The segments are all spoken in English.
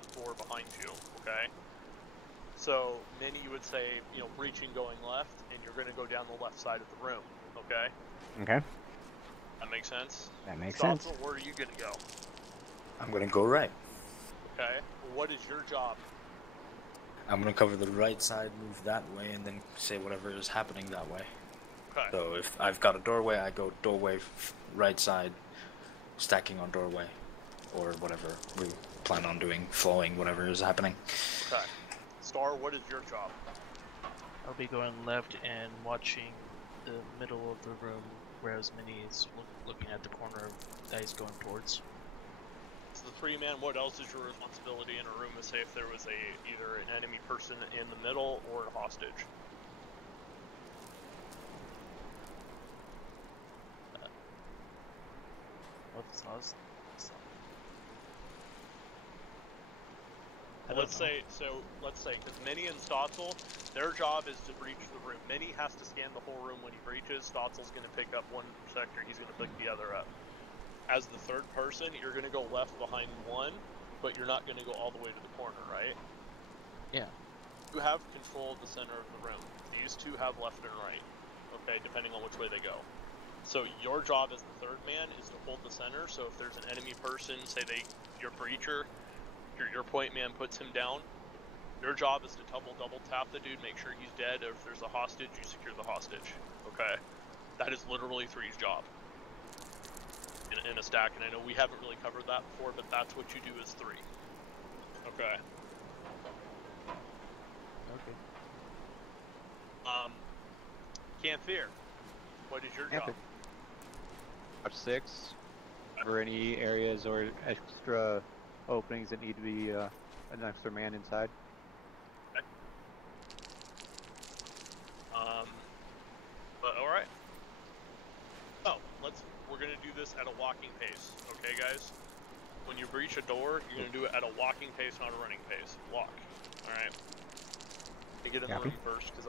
and 4 behind you, okay? So, Minnie, you would say, you know, breaching going left, and you're going to go down the left side of the room, okay? Okay. That makes sense? That makes Stotzel, sense. where are you going to go? I'm gonna go right. Okay. What is your job? I'm gonna cover the right side, move that way, and then say whatever is happening that way. Okay. So if I've got a doorway, I go doorway, right side, stacking on doorway, or whatever we plan on doing, flowing, whatever is happening. Okay. Star, what is your job? I'll be going left and watching the middle of the room, whereas Minnie is looking at the corner that he's going towards. So the 3-man, what else is your responsibility in a room to say if there was either an enemy person in the middle or a hostage? Let's say, because Minnie and Stotzel, their job is to breach the room. Minnie has to scan the whole room when he breaches. Stotzel's going to pick up one sector, he's going to pick the other up. As the third person, you're going to go left behind one, but you're not going to go all the way to the corner, right? Yeah. You have control of the center of the room. These two have left and right, okay, depending on which way they go. So your job as the third man is to hold the center, so if there's an enemy person, say your breacher, your point man puts him down, your job is to double tap the dude, make sure he's dead, or if there's a hostage, you secure the hostage, okay? That is literally 3's job in a stack, and I know we haven't really covered that before, but that's what you do as 3. Okay. Okay. Can't fear. What is your job? Watch 6 for any areas or extra openings that need to be an extra man inside. Okay. But alright. So, we're gonna do this at a walking pace, okay guys? When you breach a door, you're gonna do it at a walking pace, not a running pace. Walk. Alright. Let me get in the room first, because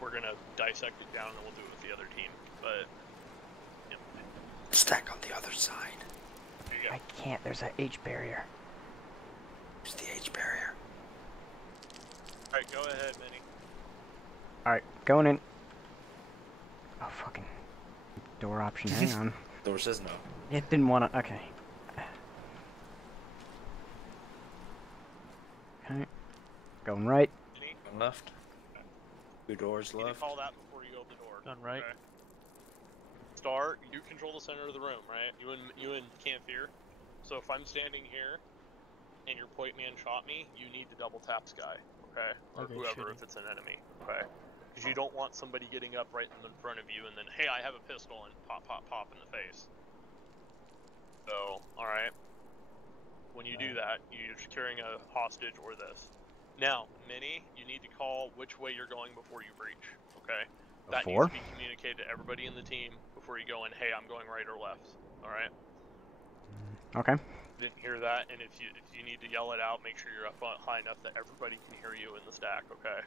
we're gonna dissect it down and we'll do it with the other team. But Stack on the other side. there you go. I can't. There's an H barrier. There's the H barrier. Alright, go ahead, Minnie. Alright, going in. Oh, fucking door option. Hang on. Door says no. It didn't want to. Okay. Okay. Going right. Minnie, One left. 2 doors you need to left. call that before you open the door. Done right. Okay. Star, you control the center of the room, right? You and Can't Fear. So if I'm standing here and your point man shot me, you need to double tap Sky, okay? Or Okay, whoever, shooting. if it's an enemy, okay? Because you don't want somebody getting up right in front of you and then, hey, I have a pistol, and pop in the face. So, alright. When you do that, you're securing a hostage or this. Now, Minnie, you need to call which way you're going before you breach, okay? That needs to be communicated to everybody in the team before you go in, hey, I'm going right or left, alright? Okay. Didn't hear that, and if you need to yell it out, make sure you're up high enough that everybody can hear you in the stack, okay?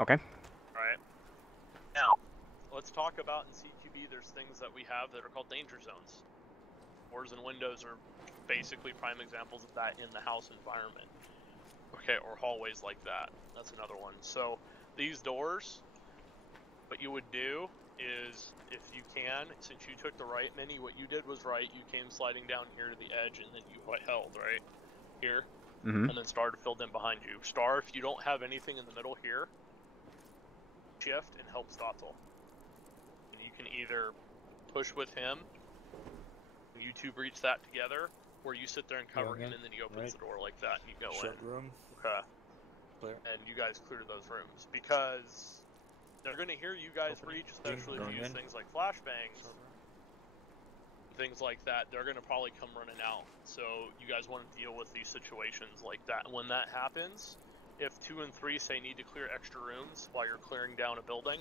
Okay. Alright. Now, let's talk about in CQB, there's things that we have that are called danger zones. Doors and windows are basically prime examples of that in the house environment. Okay, or hallways like that. That's another one. So, these doors, what you would do is, if you can, since you took the right, Minnie, what you did was right. You came sliding down here to the edge, and then you held, right? Here. Mm-hmm. And then Star filled in behind you. Star, if you don't have anything in the middle here, shift and help Stotzel. And you can either push with him, you two breach that together, or you sit there and cover him, and then he opens the door like that, and you go in. Room. Okay. Clear. And you guys clear those rooms, because they're going to hear you guys breach, especially if you use things like flashbangs, things like that. They're going to probably come running out, so you guys want to deal with these situations like that. When that happens, if 2 and 3 say need to clear extra rooms while you're clearing down a building,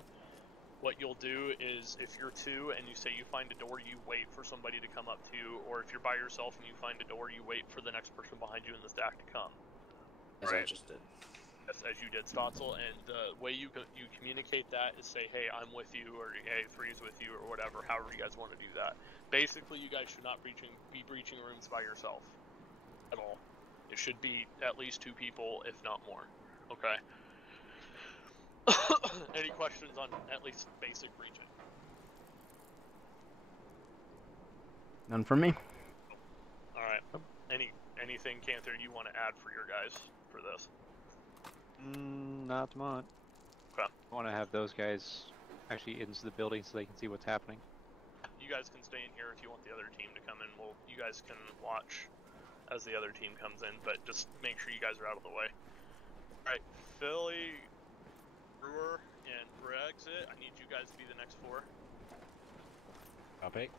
what you'll do is, if you're 2 and you say you find a door, you wait for somebody to come up to you, or if you're by yourself and you find a door, you wait for the next person behind you in the stack to come. As I just did. As you did, Stotzel, and the way you communicate that is say, hey, I'm with you, or hey, 3's with you, or whatever, however you guys want to do that. Basically, you guys should not be breaching rooms by yourself at all. It should be at least 2 people, if not more. Okay. Any questions on at least basic breaching? None from me. All right. Anything, Canther, you want to add for your guys for this? Not much. Okay. I want to have those guys actually into the building so they can see what's happening. You guys can stay in here if you want the other team to come in. Well, you guys can watch as the other team comes in, but just make sure you guys are out of the way. All right, Philly, Brewer, and Brexit, I need you guys to be the next 4. Copy.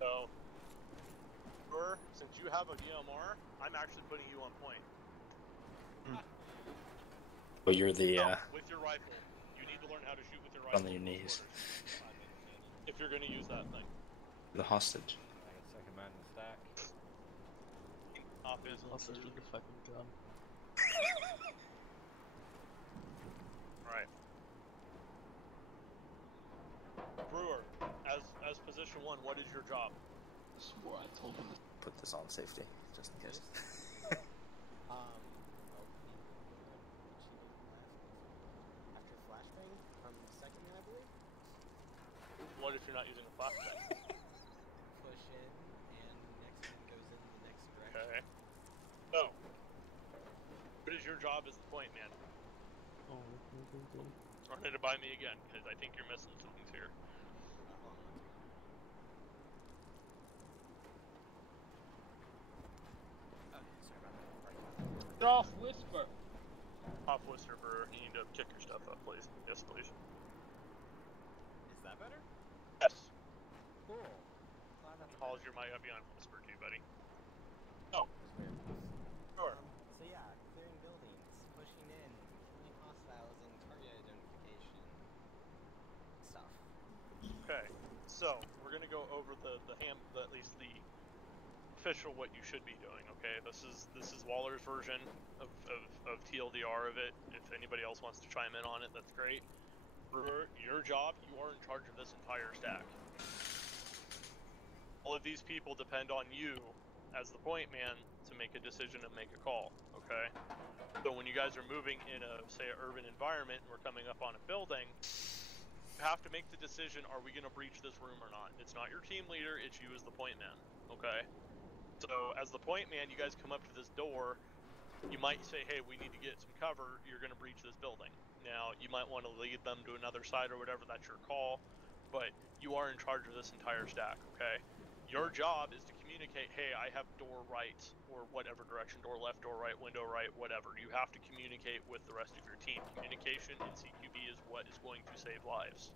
So, Brewer, since you have a DMR, I'm actually putting you on point. But you're the No, with your rifle. You need to learn how to shoot with your rifle. on your knees. If you're going to use that thing. The hostage. Second man in the stack. Off is Also, with the fucking gun. Alright. Brewer, as position 1, what is your job? Swore I told him to Put this on safety, just in case. After flashbang, second man, I believe. What if you're not using a flashbang? Push in, and next man goes in the next direction. Okay. So, what is your job as the point man? Run it by me again, because I think you're missing some things here. Sorry about that. Get off Whisper! Off Whisper, you need to kick your stuff up, please. Yes, please. Is that better? Yes. Cool. Glad that's Calls your mic up beyond Whisper too, buddy. Oh, sure. So yeah, clearing buildings, pushing in, killing hostiles, and target identification stuff. Okay, so we're gonna go over at least the official what you should be doing. Okay, this is Waller's version of TLDR of it. If anybody else wants to chime in on it, that's great. Brewer, your job, you are in charge of this entire stack. All of these people depend on you as the point man to make a decision and make a call. Okay, so when you guys are moving in a say an urban environment and we're coming up on a building, you have to make the decision, are we going to breach this room or not? It's not your team leader, it's you as the point man, okay? So as the point man, you guys come up to this door, you might say, hey, we need to get some cover, you're going to breach this building. Now, you might want to lead them to another side or whatever, that's your call, but you are in charge of this entire stack, okay? Your job is to communicate, hey, I have door right, or whatever direction, door left, door right, window right, whatever. You have to communicate with the rest of your team. Communication in CQB is what is going to save lives.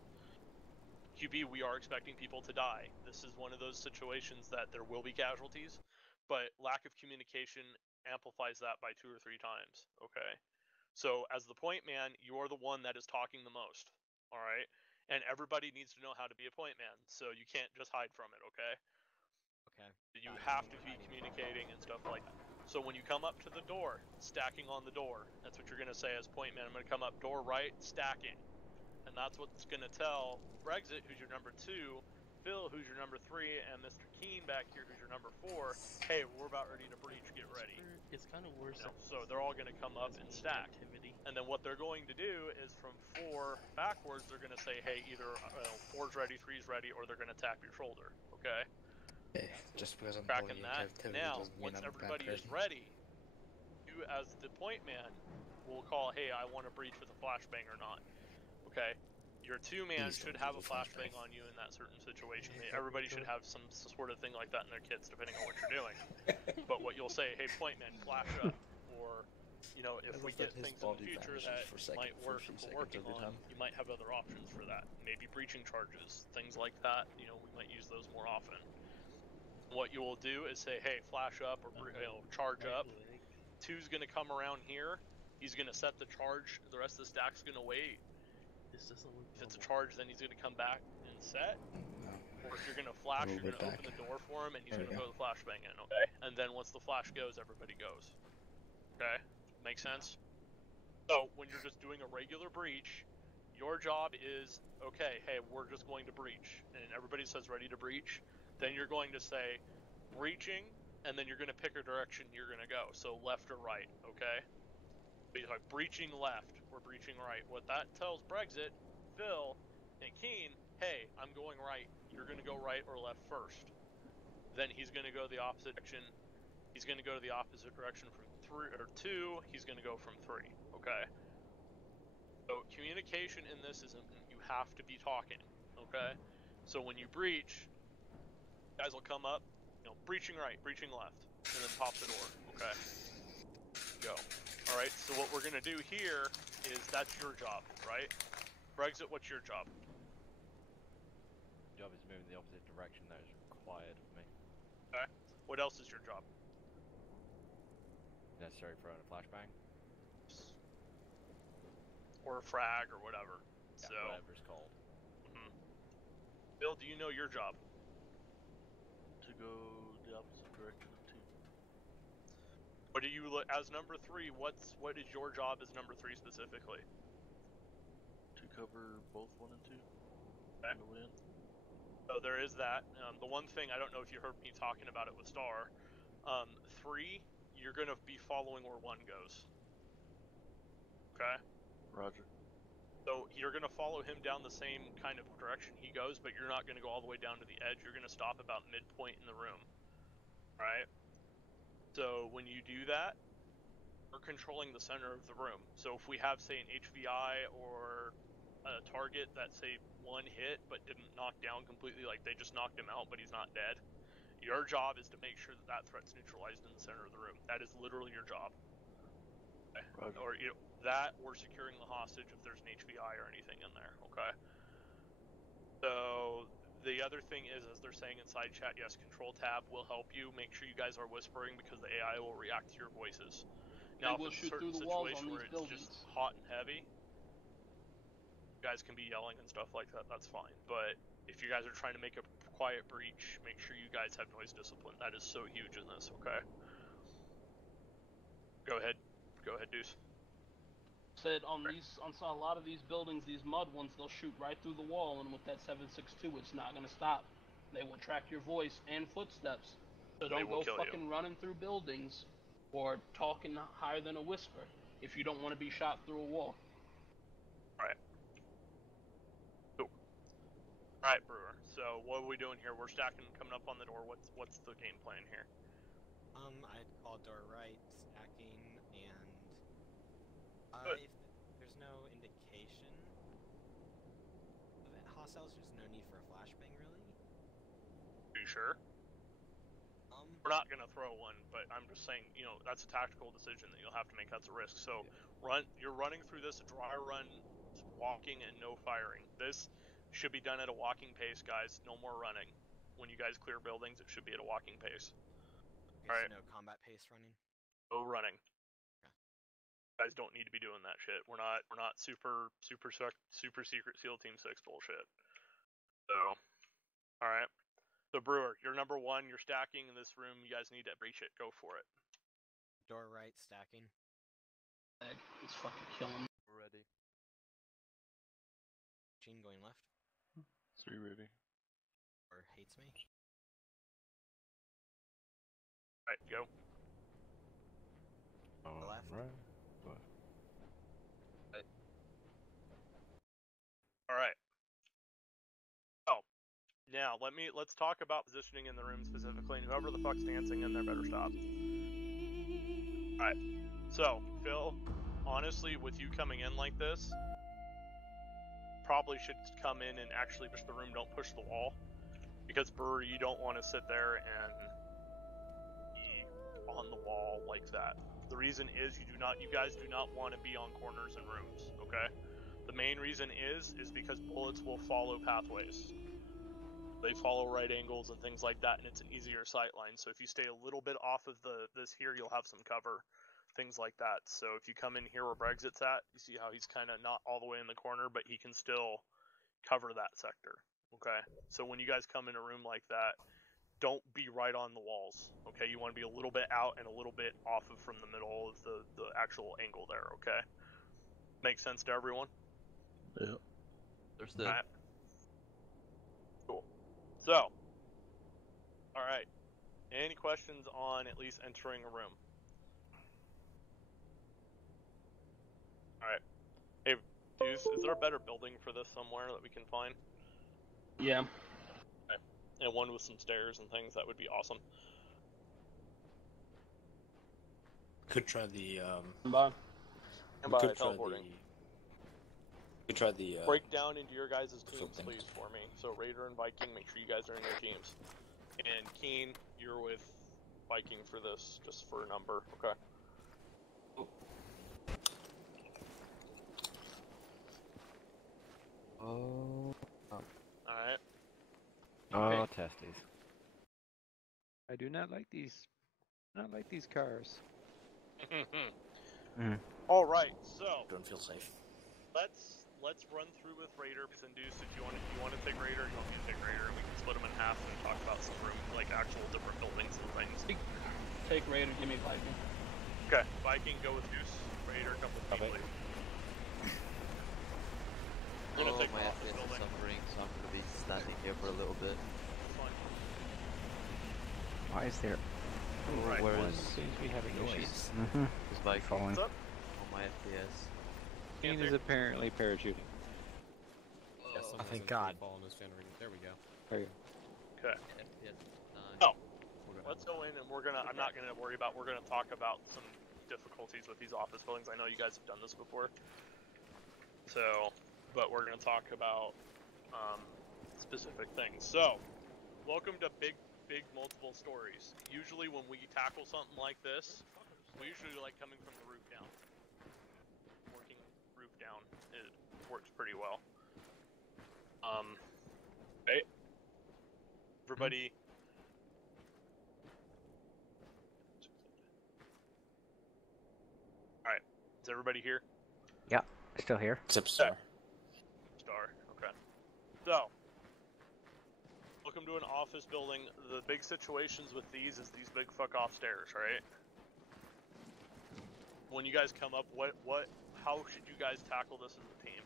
QB, we are expecting people to die. This is one of those situations that there will be casualties, but lack of communication amplifies that by 2 or 3 times, okay? So as the point man, you're the one that is talking the most, all right? And everybody needs to know how to be a point man, so you can't just hide from it, okay? Okay. You have to be communicating and stuff like that. So when you come up to the door, stacking on the door, that's what you're going to say as point man. I'm going to come up door right, stacking. And that's what's going to tell Brexit, who's your number 2, Phil, who's your number 3, and Mr. Keen back here, who's your number 4, hey, we're about ready to breach, get ready. It's kind of worse. So they're all going to come up and stack. And then what they're going to do is from 4 backwards, they're going to say, hey, either 4's ready, 3's ready, or they're going to tap your shoulder, okay? Okay, just because I'm Cracking bullying that. activity Now, doesn't mean once I'm a bad everybody is person. ready, you as the point man will call, hey, I want to breach with a flashbang or not. Okay? Your 2-man Please should don't have use a a flashbang. flashbang on you in that certain situation. Everybody should have some sort of thing like that in their kits, depending on what you're doing. But what you'll say, hey, point man, flash up. Or, you know, if we get things in the future that might work for working on, you might have other options for that. Maybe breaching charges, things like that. You know, we might use those more often. What you will do is say, hey, flash up or charge up. 2's going to come around here. He's going to set the charge. The rest of the stack's going to wait. This doesn't look If it's a charge, then he's going to come back and set. Or if you're going to flash, you're going to open the door for him and he's going to throw the flashbang in, okay? And then once the flash goes, everybody goes. Okay? Make sense? So, when you're just doing a regular breach, your job is, okay, hey, we're just going to breach. And everybody says ready to breach. Then you're going to say, breaching, and then you're going to pick a direction you're going to go. So left or right, okay? Like breaching left or breaching right. What that tells Brexit, Phil, and Keen, hey, I'm going right. You're going to go right or left first. Then he's going to go the opposite direction. He's going to go to the opposite direction from 3 or 2. He's going to go from 3. Okay. So communication in this isn't you have to be talking. Okay. So when you breach, guys will come up, breaching right, breaching left, and then pop the door. Okay. Go. All right. So what we're going to do here is that's your job, right? Brexit, what's your job? Job is moving the opposite direction that is required of me. Okay. What else is your job? Necessary for a flashbang. Or a frag or whatever. Yeah, So whatever it's called. Bill, do you know your job? To go the opposite direction of 2. What do you as number 3? What is your job as number 3 specifically? To cover both 1 and 2. Okay. On the way in. So there is that. The one thing, I don't know if you heard me talking about it with Star. 3, you're going to be following where 1 goes. Okay? Roger. So you're going to follow him down the same kind of direction he goes, but you're not going to go all the way down to the edge. You're going to stop about midpoint in the room. Right? So when you do that, we're controlling the center of the room. So if we have, say, an HVI or a target that, say, 1 hit but didn't knock down completely, like they just knocked him out but he's not dead, your job is to make sure that that threat's neutralized in the center of the room. That is literally your job. Roger. Or that, or securing the hostage if there's an HVI or anything in there, okay? So the other thing is, as they're saying inside chat, yes, control tab will help you. Make sure you guys are whispering because the AI will react to your voices. Now, we'll if it's shoot a certain through the walls situation on where these it's buildings. just hot and heavy, you guys can be yelling and stuff like that, that's fine. But if you guys are trying to make a quiet breach, make sure you guys have noise discipline. That is so huge in this, okay? Go ahead, Deuce. Said on a lot of these buildings, these mud ones, they'll shoot right through the wall, and with that 7.62, it's not gonna stop. They will track your voice and footsteps. So don't go fucking running through buildings or talking higher than a whisper if you don't want to be shot through a wall. Alright. Cool. Alright, Brewer. So what are we doing here? We're stacking, coming up on the door. What's the game plan here? I'd call door right, stacking, and if there's no indication of hostiles, there's no need for a flashbang, really. Are you sure? We're not gonna throw one, but I'm just saying, that's a tactical decision that you'll have to make. That's a risk. So you're running through this a dry run, walking and no firing. This should be done at a walking pace, guys. No more running. When you guys clear buildings, it should be at a walking pace. Okay, All right. So no combat pace running. No running. Okay. You guys don't need to be doing that shit. We're not super secret SEAL Team 6 bullshit. So, all right. So Brewer, you're number 1. You're stacking in this room. You guys need to breach it. Go for it. Door right, stacking. It's fucking killing me. We're ready. Gene going left. 3 ready. Or hates me. All right, go. Left. Right. All right. So now let's talk about positioning in the room specifically, and whoever the fuck's dancing in there better stop. All right. So Phil, honestly, with you coming in like this, probably should come in and actually push the room. Don't push the wall, because Brewer, you don't want to sit there and be on the wall like that. The reason is you guys do not want to be on corners and rooms, okay? The main reason is because bullets will follow pathways. They follow right angles and things like that, and it's an easier sight line. So if you stay a little bit off of this here, you'll have some cover, things like that. So if you come in here where Brexit's at, you see how he's kind of not all the way in the corner, but he can still cover that sector, okay? So when you guys come in a room like that, don't be right on the walls, okay? You want to be a little bit out and a little bit off of from the middle of the actual angle there, okay? Make sense to everyone? Yeah. Understood. Alright. Cool. So, alright. Any questions on at least entering a room? Alright. Hey, Deuce, is there a better building for this somewhere that we can find? Yeah. Okay. And one with some stairs and things, that would be awesome. Could try the Bye. And we by could try teleporting. could try the Break down into your guys' teams, something. please, for me. So Raider and Viking, make sure you guys are in your teams. And Keen, you're with Viking for this, just for a number, okay? Oh. Alright. Oh, testes. I do not like these. Not like these cars. Alright, so Don't feel safe. let's run through with Raider. Induce, if you want to take Raider, you want me to take Raider, and we can split them in half and talk about some room, like actual different buildings and things. Take Raider, give me Viking. Okay, Viking, go with Deuce. Raider, come with me, Okay. please. I'm gonna take my office FPS is building. suffering, so I'm gonna be standing here for a little bit. It's fine. Why is there? Right. Whereas Seems to be having issues. Mm-hmm. is Viking Falling. What's up? on my FPS. Keen is apparently parachuting. Oh, thank God. There we go. There you Okay. FPS 9. Oh. Let's go in and we're gonna talk about some difficulties with these office buildings. I know you guys have done this before. So, but we're gonna talk about specific things. So, welcome to Big Multiple Stories. Usually when we tackle something like this, we usually like coming from the roof down. Working roof down, it works pretty well. Right? Everybody. Alright, is everybody here? Still here. Except Star. Star, okay. So, welcome to an office building. The big situations with these is these big fuck off stairs, right? When you guys come up, how should you guys tackle this as a team?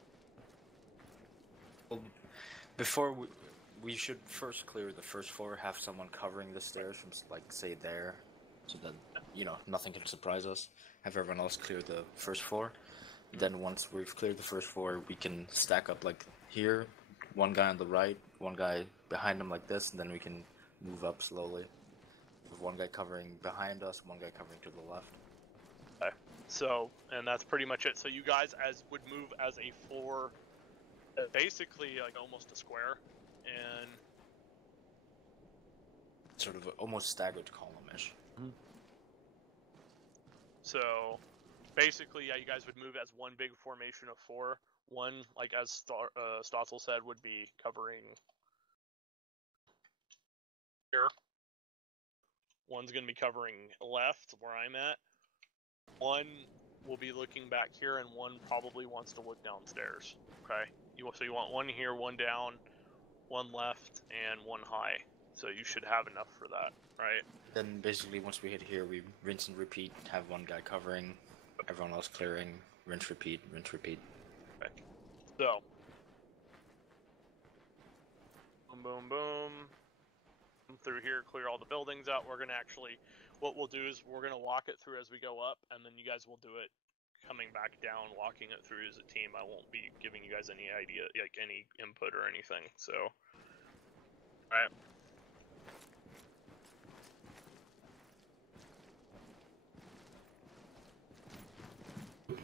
Well, before we should first clear the first floor, have someone covering the stairs from, like, say there, so that, you know, nothing can surprise us. Have everyone else clear the first floor. Then once we've cleared the first floor, we can stack up, like, here, one guy on the right, one guy behind him like this, and then we can move up slowly. With one guy covering behind us, one guy covering to the left. Okay. So, and that's pretty much it. So you guys would move as a four, basically like almost a square, and Sort of almost staggered column-ish. so basically, yeah, you guys would move as one big formation of four. One, like as Stotzel said, would be covering here. One's going to be covering left, where I'm at. One will be looking back here, and one probably wants to look downstairs. Okay, so you want one here, one down, one left, and one high. So you should have enough for that, right? Then basically, once we hit here, we rinse and repeat. Have one guy covering, everyone else clearing. Rinse, repeat, rinse, repeat. Okay. So, boom, boom, boom. Come through here, clear all the buildings out. We're gonna actually, what we'll do is we're gonna walk it through as we go up, and then you guys will do it coming back down, walking it through as a team. I won't be giving you guys any idea, like any input or anything. So, all right.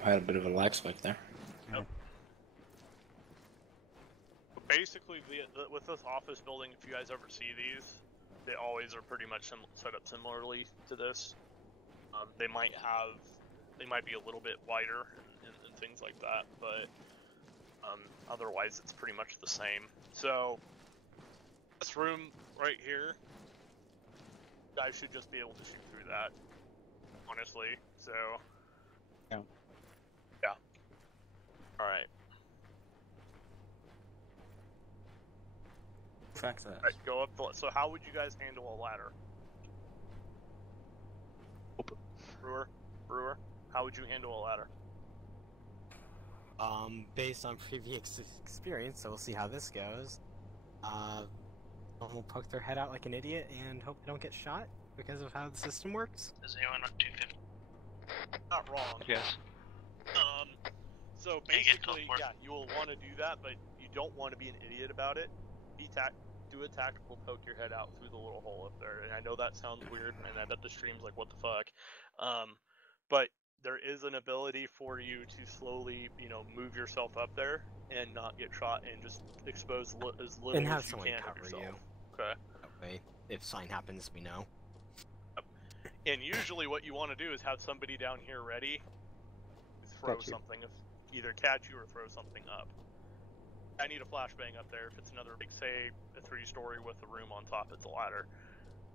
I had a bit of a lag spike there. Yep. But basically, with this office building, if you guys ever see these, they always are pretty much set up similarly to this. They might be a little bit wider and things like that, but otherwise it's pretty much the same. So this room right here, you guys should just be able to shoot through that, honestly. So Yeah. All right. Fact that. All right, go up. So how would you guys handle a ladder? Brewer, how would you handle a ladder? Based on previous experience, so we'll see how this goes. Someone will poke their head out like an idiot and hope they don't get shot. because of how the system works. Does anyone want 250? Not wrong. Yes. So Yeah, get basically, teleport. yeah, you will want to do that, but you don't want to be an idiot about it. Do a tactical poke your head out through the little hole up there. And I know that sounds weird, and I bet the stream's like, what the fuck? But there is an ability for you to slowly, move yourself up there and not get shot and just expose as little And have as you someone can of cover yourself. you. Okay. That way, if sign happens, we know. And usually what you want to do is have somebody down here ready to throw Catch you. something, either catch you or throw something up. I need a flashbang up there. If it's another big, say, a 3-story with a room on top, it's a ladder.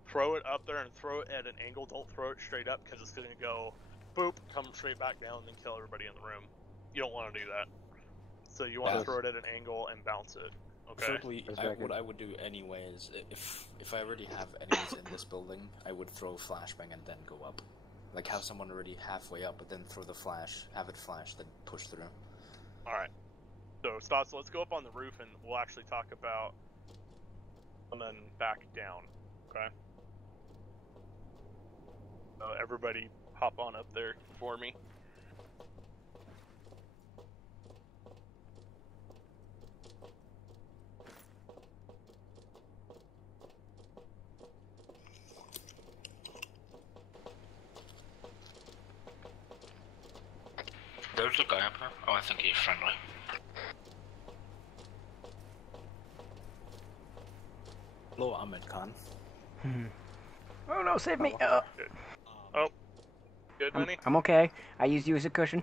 Throw it up there and throw it at an angle. Don't throw it straight up because it's going to go boop, come straight back down, and then kill everybody in the room. You don't want to do that. So you want to throw it at an angle and bounce it. Okay. Preferably, what I would do anyway is if I already have enemies in this building, I would throw flashbang and then go up. Like have someone already halfway up, but then throw the flash, have it flash, then push through. All right. So Stats, let's go up on the roof and we'll actually talk about and then back down. Okay. So everybody, hop on up there for me. There's a guy up here. Oh, I think he's friendly. Hello, Ahmed Khan. Oh no, save me! Oh, good, Minnie? I'm okay. I used you as a cushion.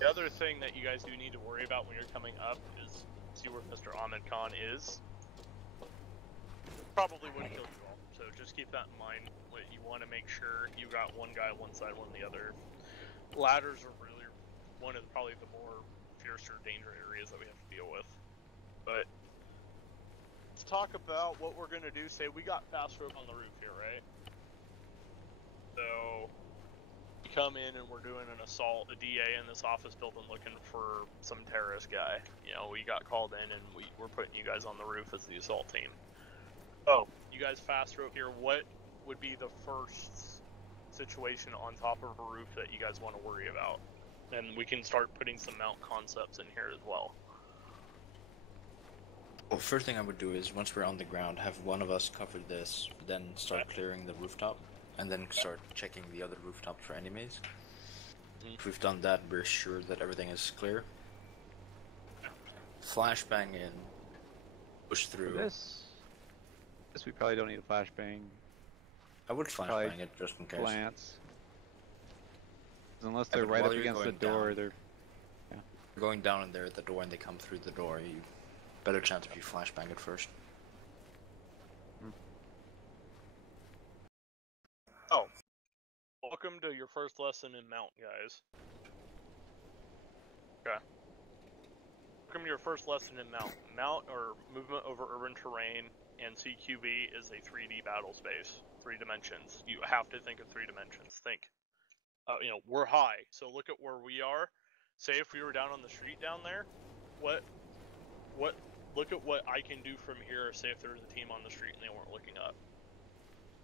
The other thing that you guys do need to worry about when you're coming up is see where Mr. Ahmed Khan is. Probably wouldn't kill you all, so just keep that in mind. You want to make sure you got one guy on one side, one on the other. Ladders are really one of probably the more fiercer danger areas that we have to deal with. But let's talk about what we're gonna do. Say we got fast rope on the roof here, right? So we come in and we're doing an assault, a DA in this office building looking for some terrorist guy. We got called in and we're putting you guys on the roof as the assault team. Oh, you guys fast rope here. What would be the first situation on top of a roof that you guys want to worry about? And we can start putting some mount concepts in here as well. Well, first thing I would do is once we're on the ground, have one of us cover this, then start clearing the rooftop, and then start checking the other rooftop for enemies. If we've done that, we're sure that everything is clear. Flashbang in, push through. For this we probably don't need a flashbang. I would flashbang it just in case. Glance. Unless they're right up against the door, they're going down and they're at the door and they come through the door, you better chance if you flashbang it first. Oh, welcome to your first lesson in mount, guys. Okay. Welcome to your first lesson in mount. Mount, or movement over urban terrain, and CQB is a 3D battle space. 3 dimensions. You have to think of 3 dimensions. Think. We're high, so look at where we are. Say if we were down on the street down there, look at what I can do from here. Say if there was a team on the street and they weren't looking up.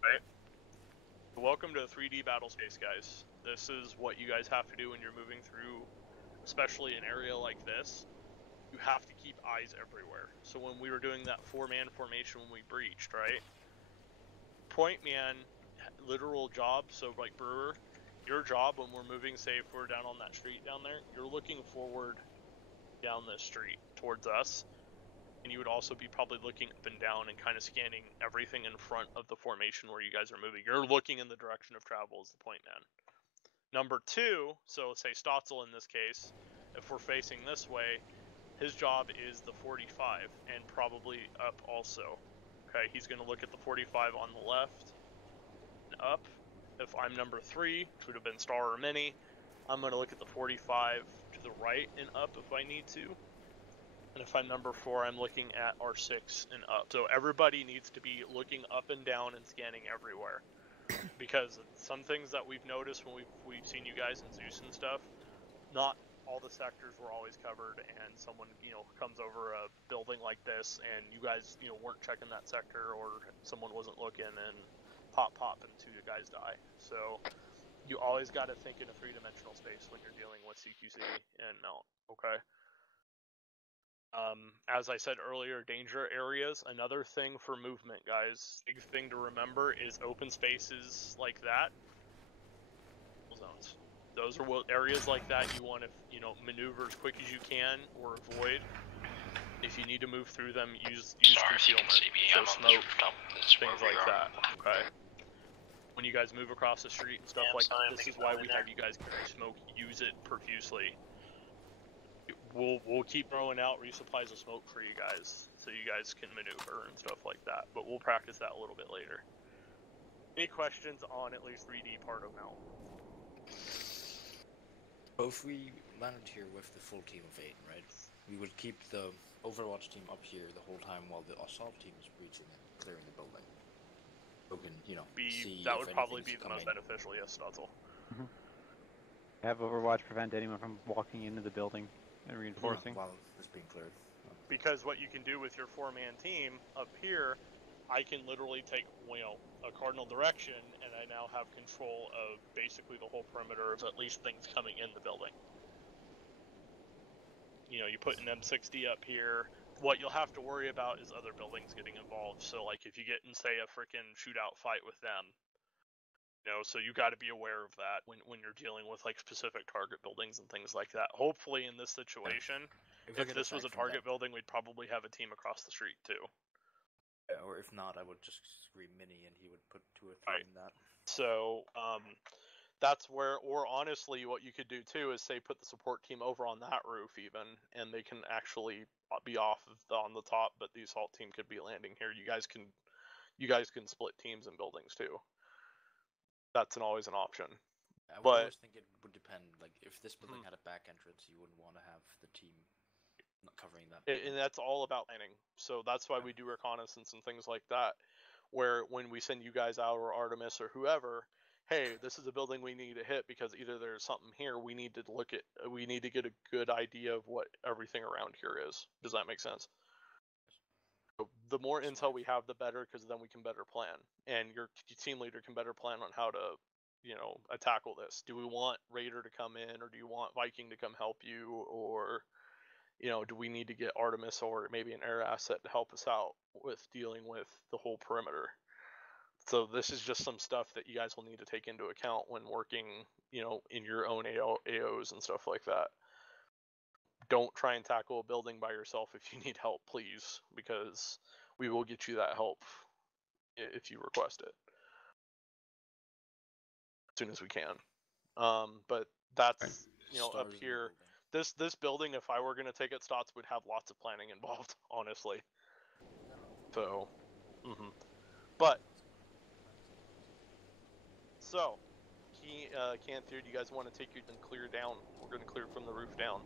Right? Welcome to 3D battle space, guys. This is what you guys have to do when you're moving through, especially an area like this. You have to keep eyes everywhere. So when we were doing that 4-man formation when we breached, right? Point man, literal job, so like Brewer, your job when we're moving, say if we're down on that street down there, you're looking forward down this street towards us. And you would also be probably looking up and down and kind of scanning everything in front of the formation where you guys are moving. You're looking in the direction of travel as the point man. Number 2, so say Stotzel in this case, if we're facing this way, his job is the 45 and probably up also. Okay, he's going to look at the 45 on the left and up. If I'm number 3, which would have been Star or Mini, I'm going to look at the 45 to the right and up if I need to. And if I'm number 4, I'm looking at R6 and up. So everybody needs to be looking up and down and scanning everywhere. Because some things that we've noticed when we've seen you guys in Zeus and stuff, not all the sectors were always covered, and someone, comes over a building like this, and you guys, weren't checking that sector, or someone wasn't looking, and pop, and 2 guys die. So you always got to think in a 3-dimensional space when you're dealing with CQC and Mount, okay? As I said earlier, danger areas, another thing for movement, guys. Big thing to remember is open spaces like that, zones. Those are areas like that you want to, maneuver as quick as you can or avoid. If you need to move through them, use concealment, so smoke, things like that, okay? When you guys move across the street and stuff like that, this is why we have you guys carry smoke. Use it profusely. We'll keep throwing out resupplies of smoke for you guys, so you guys can maneuver and stuff like that. But we'll practice that a little bit later. Any questions on at least 3D part of Mount? So if we landed here with the full team of 8, right? We would keep the Overwatch team up here the whole time while the assault team is breaching and clearing the building. So we can, see that if would probably be the coming. most beneficial, yes, Stutzel. Have Overwatch prevent anyone from walking into the building and reinforcing. While it's being cleared. Because what you can do with your 4-man team up here, I can literally take, a cardinal direction, and I now have control of basically the whole perimeter of at least things coming in the building. You put an M60 up here. What you'll have to worry about is other buildings getting involved. So, like, if you get in, say, a freaking shootout fight with them, so you got to be aware of that when you're dealing with, like, specific target buildings and things like that. Hopefully, in this situation, if this was a target building, we'd probably have a team across the street, too. Yeah, or if not, I would just scream mini and he would put 2 or 3 in that. So, that's where, or honestly, what you could do too is say put the support team over on that roof even, and they can actually be off on the top, but the assault team could be landing here. You guys can split teams in buildings too. That's always an option. I would always think it would depend. Like if this building had a back entrance, you wouldn't want to have the team not covering that. And that's all about planning. So that's why we do reconnaissance and things like that, where when we send you guys out or Artemis or whoever, hey, this is a building we need to hit because either there's something here we need to get a good idea of what everything around here is. Does that make sense? So the more intel we have, the better, because then we can better plan, and your team leader can better plan on how to, tackle this. Do we want Raider to come in, or do you want Viking to come help you, or, do we need to get Artemis or maybe an air asset to help us out with dealing with the whole perimeter? So this is just some stuff that you guys will need to take into account when working, in your own AOs and stuff like that. Don't try and tackle a building by yourself if you need help, please, because we will get you that help if you request it as soon as we can. But that's, up here. This building, if I were going to take it, Stotts would have lots of planning involved, honestly. So, but. So, Canthier, do you guys want to take your and clear down? We're going to clear from the roof down.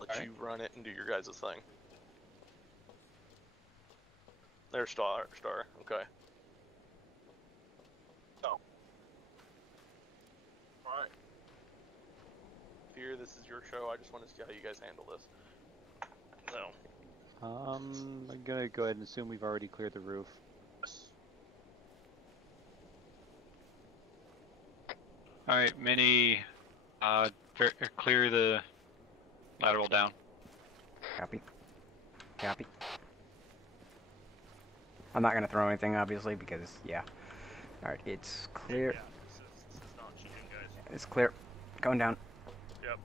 Let you run it and do your guys' thing. There's Star. Okay. So. Alright. Here, this is your show. I just want to see how you guys handle this. So. I'm going to go ahead and assume we've already cleared the roof. Alright, Mini, clear the lateral down. Copy. I'm not going to throw anything, obviously, because, yeah. Alright, it's clear. Yeah, this is not cheating, guys. It's clear. Going down. Yep.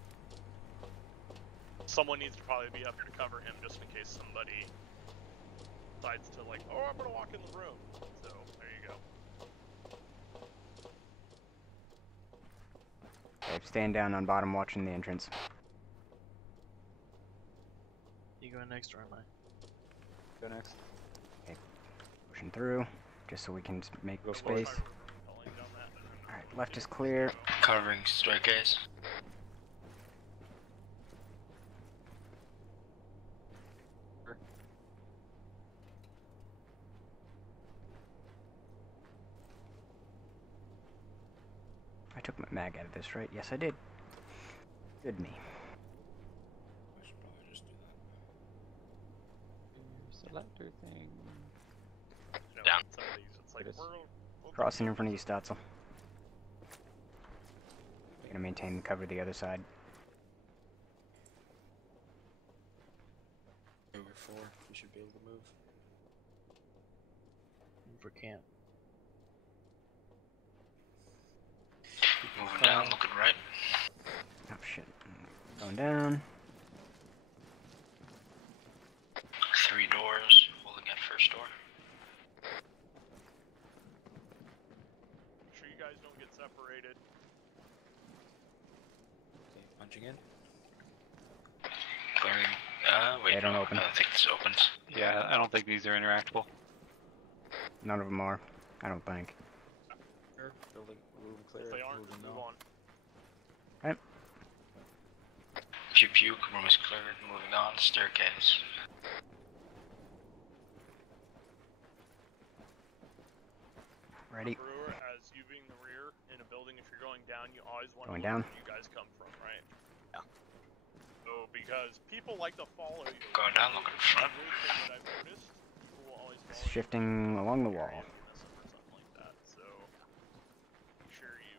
Someone needs to probably be up here to cover him, just in case somebody decides to, like, oh, I'm going to walk in the room. So, there you go. Okay, stand down on bottom watching the entrance. You going next or am I? Go next. Okay, pushing through, just so we can make space. Alright, left is clear. Covering staircase. I took my mag out of this, right? Yes, I did. Good me. anything? You know, Down. some of these, it's like, It is. we'll Crossing in front of you, Statzel. Gonna maintain cover the other side. We're 4. We should be able to move. Move for camp. Moving down, looking right. Oh shit. Going down. 3 doors, holding at first door. Make sure you guys don't get separated. Okay, punching in. Clearing. Wait, They don't open. I don't think this opens. Yeah, I don't think these are interactable. None of them are. I don't think. Clear. Building, room clear. If they aren't, moving move now. on. Pew pew, room is cleared, moving on, staircase. Ready? Brewer, as you being the rear in a building, if you're going down, you always want Going to down. look where you guys come from, right? Yeah. So, because people like to follow you. Going down, looking front. One weird thing that I've noticed, people will always follow you. Shifting along the wall. Or something like that, so make sure you,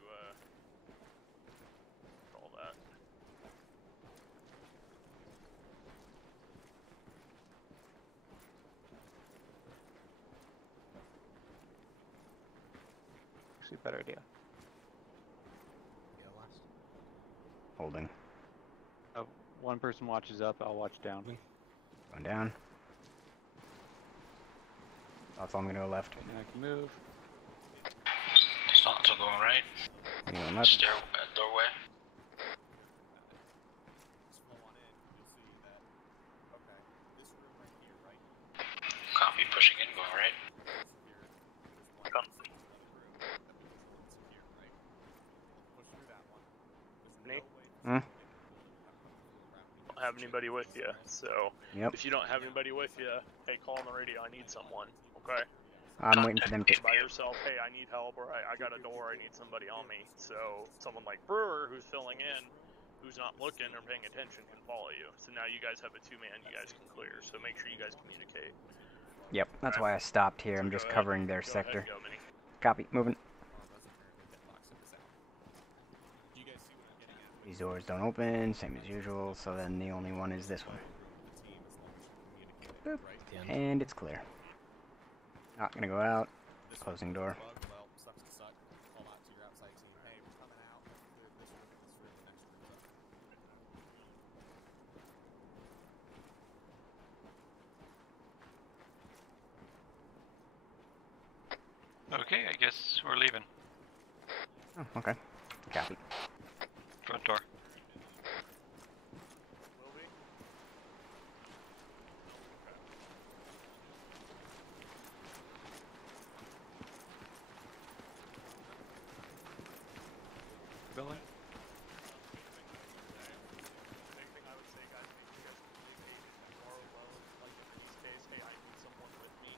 all that. Actually, better idea. Go last. Holding. One person watches up, I'll watch down. Going down. That's all I'm gonna go left. And I can move. Starting to go right. Going left. Stair, doorway. Slow on in, you'll see that. Okay, this room right here, right? Copy, pushing in, going right. There's one that's in another room that we control and secure, right? Push through that one. There's no way Hmm? Don't have anybody with you, so Yep. if you don't have anybody with you, hey, call on the radio, I need someone, okay? I'm waiting for them to. By yourself, hey, I need help, or I got a door, I need somebody on me. So someone like Brewer, who's filling in, who's not looking or paying attention, can follow you. So now you guys have a 2-man you guys can clear, so make sure you guys communicate. Yep. That's why I stopped here. I'm So just go covering ahead, their go sector. ahead and go, Minnie. Copy. Moving. Arma's apparently deadlocked this out. Do you guys see what I'm getting at? These doors don't open. Same as usual. So then the only one is this one. The team, as long as you communicate, right? The end. And it's clear. Not gonna go out. This Closing room, door. bug, well, sucks to suck. Call out to your outside team. Hey, we're coming out. Clear this room, the next room's up. Okay, I guess we're leaving. Oh, okay. Copy. Front door. Will be? Building? Big thing I would say, guys, make sure you guys communicate if you are alone, like in Pete's case, hey, I need someone with me.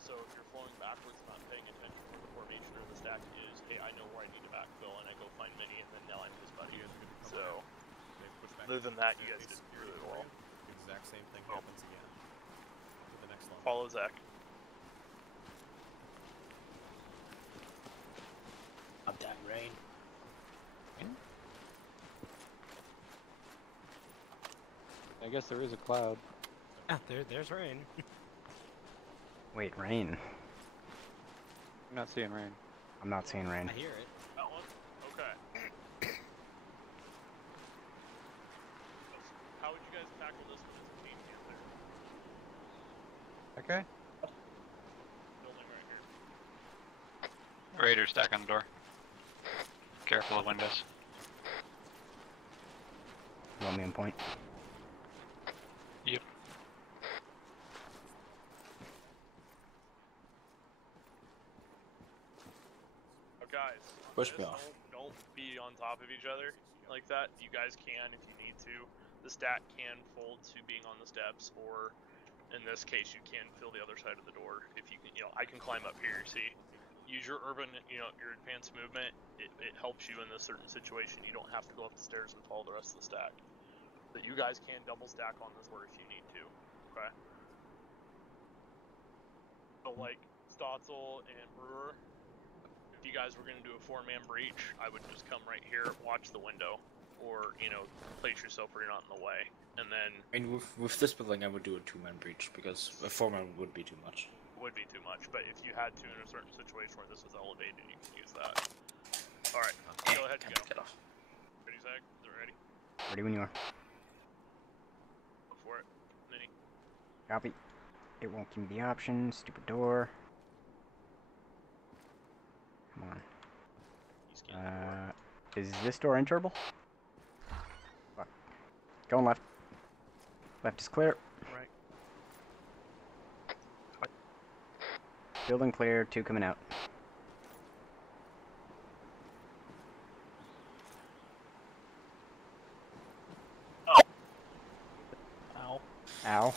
So if you're flowing backwards, not paying attention to the formation or the stack is, hey, I know where I need to backfill, and I go find Minnie, and then now I'm his buddy. So, other than that, you guys did really well. The exact same thing happens again. With the next one. Follow Zach. Up that rain. I guess there is a cloud. Ah, there's rain. Wait, rain. I'm not seeing rain. I'm not seeing rain. I hear it. That one? Okay. How would you guys tackle this one as a team, Panther? Okay. Building right here. Raider stack on the door. Careful of windows. You want me on point? Yep. Guys, Push just me off. don't be on top of each other like that. You guys can if you need to. The stat can fold to being on the steps, or in this case, you can fill the other side of the door. If you can, I can climb up here. See, use your urban, your advanced movement. It helps you in this certain situation. You don't have to go up the stairs and follow the rest of the stack. But you guys can double stack on this door if you need to. Okay. like Stotzel and Brewer, if you guys were going to do a 4-man breach, I would just come right here, watch the window, or place yourself where you're not in the way, and then. I mean, with this building, I would do a 2-man breach because a 4-man would be too much. Would be too much, but if you had to in a certain situation where this was elevated, you can use that. All right, go ahead and go. Get off. Ready, Zach? Is it ready? Ready when you are. Go for it, Mini. Copy. It won't give me the option. Stupid door. Come on. Is this door enterable? Fuck. Going left. Left is clear. Right. Building clear, 2 coming out. Oh. Ow. Ow.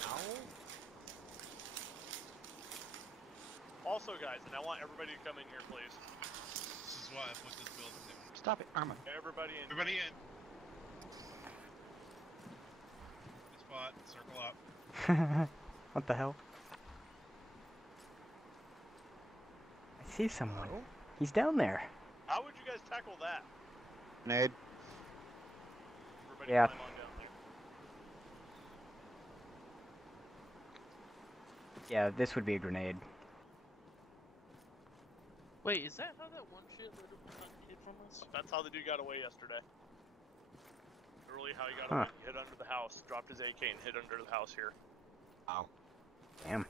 Also, guys, and I want everybody to come in here, please. This is why I put this building in. Stop it, Arma. Everybody in. Everybody in. Good spot. Circle up. What the hell? I see someone. He's down there. How would you guys tackle that? Grenade. Everybody Yeah. climb on down there. Yeah, this would be a grenade. Wait, is that how that one shit hit from us? That's how the dude got away yesterday. Literally how he got away. He hid under the house, dropped his AK, and hid under the house here. Wow. Damn.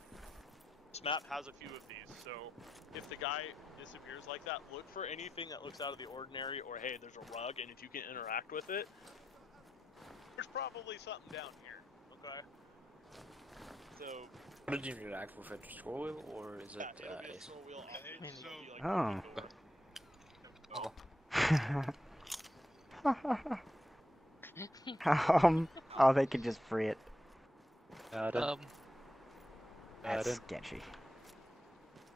This map has a few of these, so if the guy disappears like that, look for anything that looks out of the ordinary, or hey, there's a rug, and if you can interact with it, there's probably something down here, okay? So... What did you interact with it? Scroll wheel, or is it it'll be a scroll wheel. Oh, they could just free it. That's That's sketchy.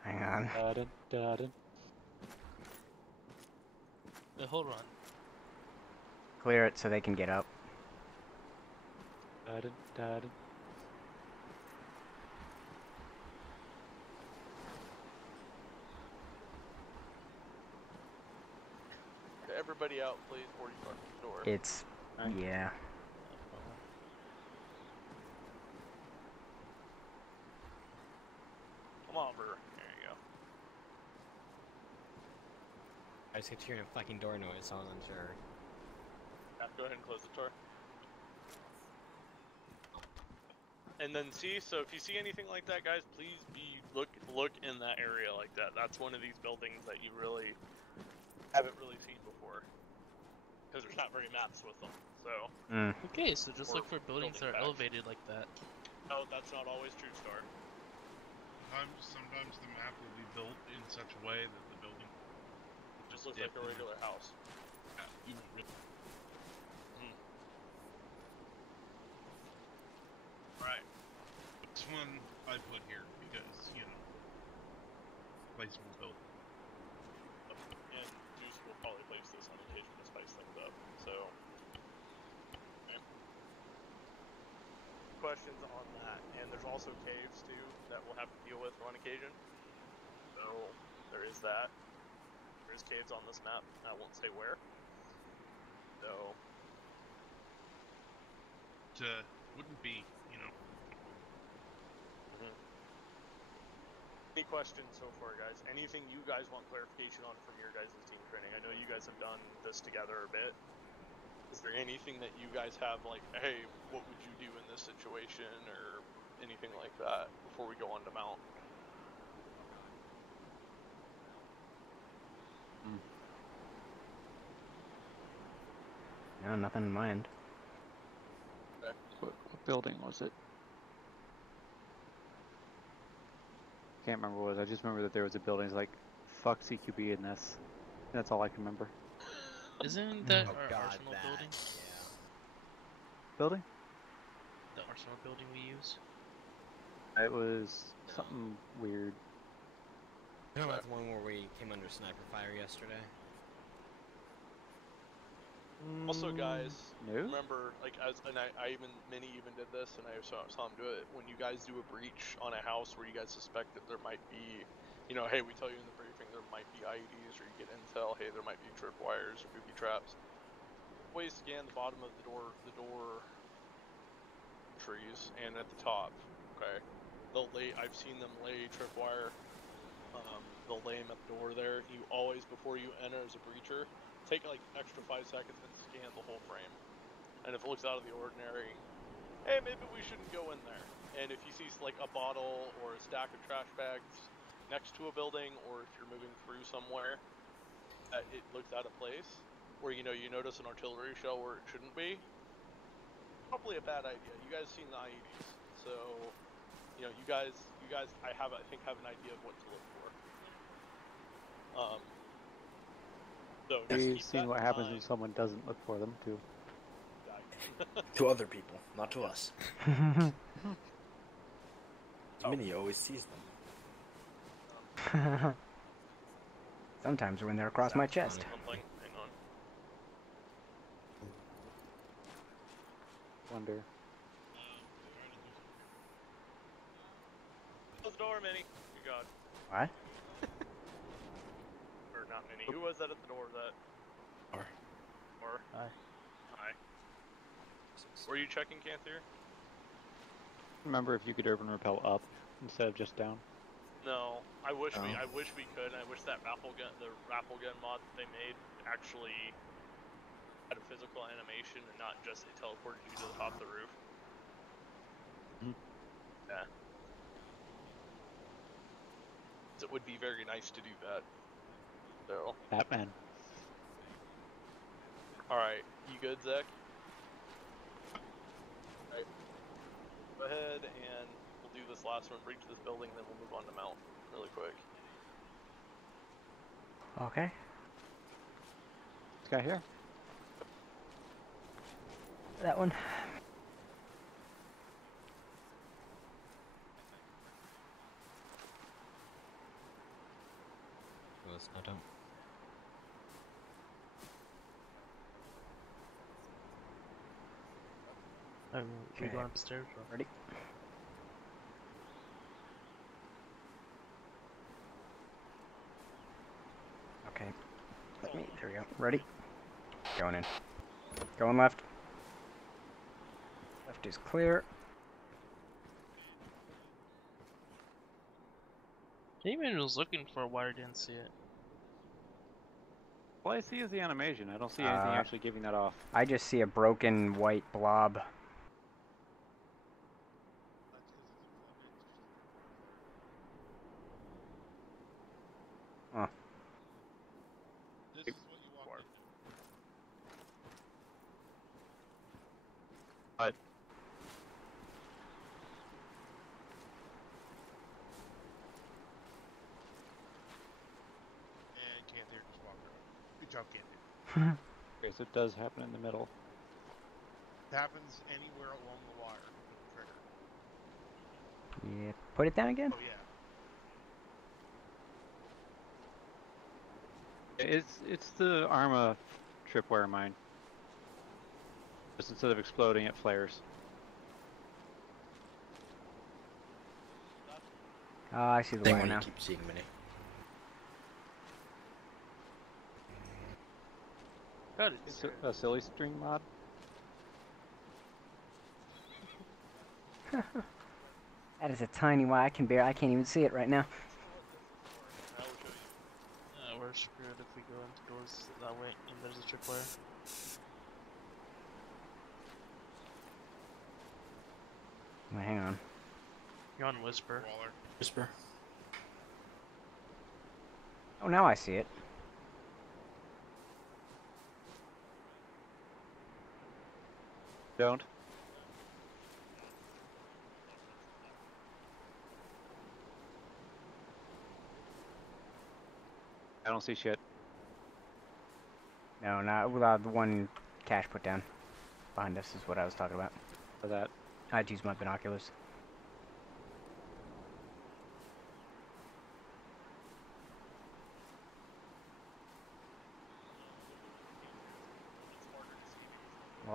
Hang on. Hold on. Clear it so they can get up. Everybody out, please. 40 front door. It's... yeah. Come on, Brewer. There you go. I just kept hearing a fucking door noise, so I was unsure. Yeah, go ahead and close the door. And then see, so if you see anything like that, guys, please look in that area like that. That's one of these buildings that you really haven't really seen before. Because there's not very maps with them, so... Okay, so just look for buildings that are elevated like that. No, that's not always true, Star. Sometimes the map will be built in such a way that the building Just looks like a regular house. Right. This one I put here because, placeable building. And Juice will probably place this on occasion to spice things up, so... Okay. Questions on that, and there's also caves too that we'll have to deal with on occasion. So, there is that. There's caves on this map, I won't say where. So... Wouldn't be, Any questions so far, guys? Anything you guys want clarification on from your guys' team training? I know you guys have done this together a bit. Is there anything that you guys have, like, hey, what would you do in this situation, or anything like that, before we go on to mount? No, nothing in mind. Okay. What building was it? Can't remember what it was. I just remember that there was a building like, fuck CQB in this. That's all I can remember. Isn't that our Arsenal building? Yeah. Building? The Arsenal building we use? It was something weird. You know about the one where we came under sniper fire yesterday? Also, guys, No. remember, like, Minnie even did this, and I saw him do it. When you guys do a breach on a house where you guys suspect that there might be, hey, we tell you in the briefing there might be IEDs, or you get intel, hey, there might be tripwires or booby traps. Always scan the bottom of the door trees, and at the top. Okay, I've seen them lay tripwire. They'll lay them at the door there. You always, before you enter as a breacher, take like extra 5 seconds and scan the whole frame. And if it looks out of the ordinary, hey, maybe we shouldn't go in there. And if you see like a bottle or a stack of trash bags next to a building, or if you're moving through somewhere that it looks out of place, or you notice an artillery shell where it shouldn't be, probably a bad idea. You guys seen the IEDs, so you guys I think have an idea of what to look for. So We've seen what happens when someone doesn't look for them too. To other people, not to us. Minnie always sees them. Sometimes when they're across my chest. Hang on. Wonder. Close the door, Minnie. You got. What? Or not Minnie. Who was that at the door? Or. Hi. Hi. Were you checking, Canthier? Remember if you could urban repel up instead of just down? No, I wish we could. And I wish that the raffle gun mod that they made actually had a physical animation and not just it teleported you to the top of the roof. Yeah. It would be very nice to do that. So. Batman. All right, you good, Zach? All right. Go ahead and we'll do this last one, breach this building, then we'll move on to Mount really quick. Okay. This guy here? That one. I don't. We going upstairs? Or? Ready? Okay. There we go. Ready? Going in. Going left. Left is clear. Even was looking for why I didn't see it. All I see is the animation. I don't see anything actually giving that off. I just see a broken white blob. Huh. This is what you walked into. What? And Canthier just walked around. Good job, Canthier. Okay, so it does happen in the middle. It happens anywhere along the wire with the trigger. Yeah. Put it down again? Oh, yeah. It's the Arma tripwire mine. Just instead of exploding, it flares. I see the Same wire one now. you keep seeing, Minnie. Got it. It's a silly string mod. That is a tiny wire. I can't even see it right now. We're screwed if we go into doors that way and there's a tripwire. Wait, hang on. You're on Whisper. Waller. Whisper. Oh, now I see it. Don't. I don't see shit. No, not without the one Cash put down. Behind us is what I was talking about. For that. I'd use my binoculars.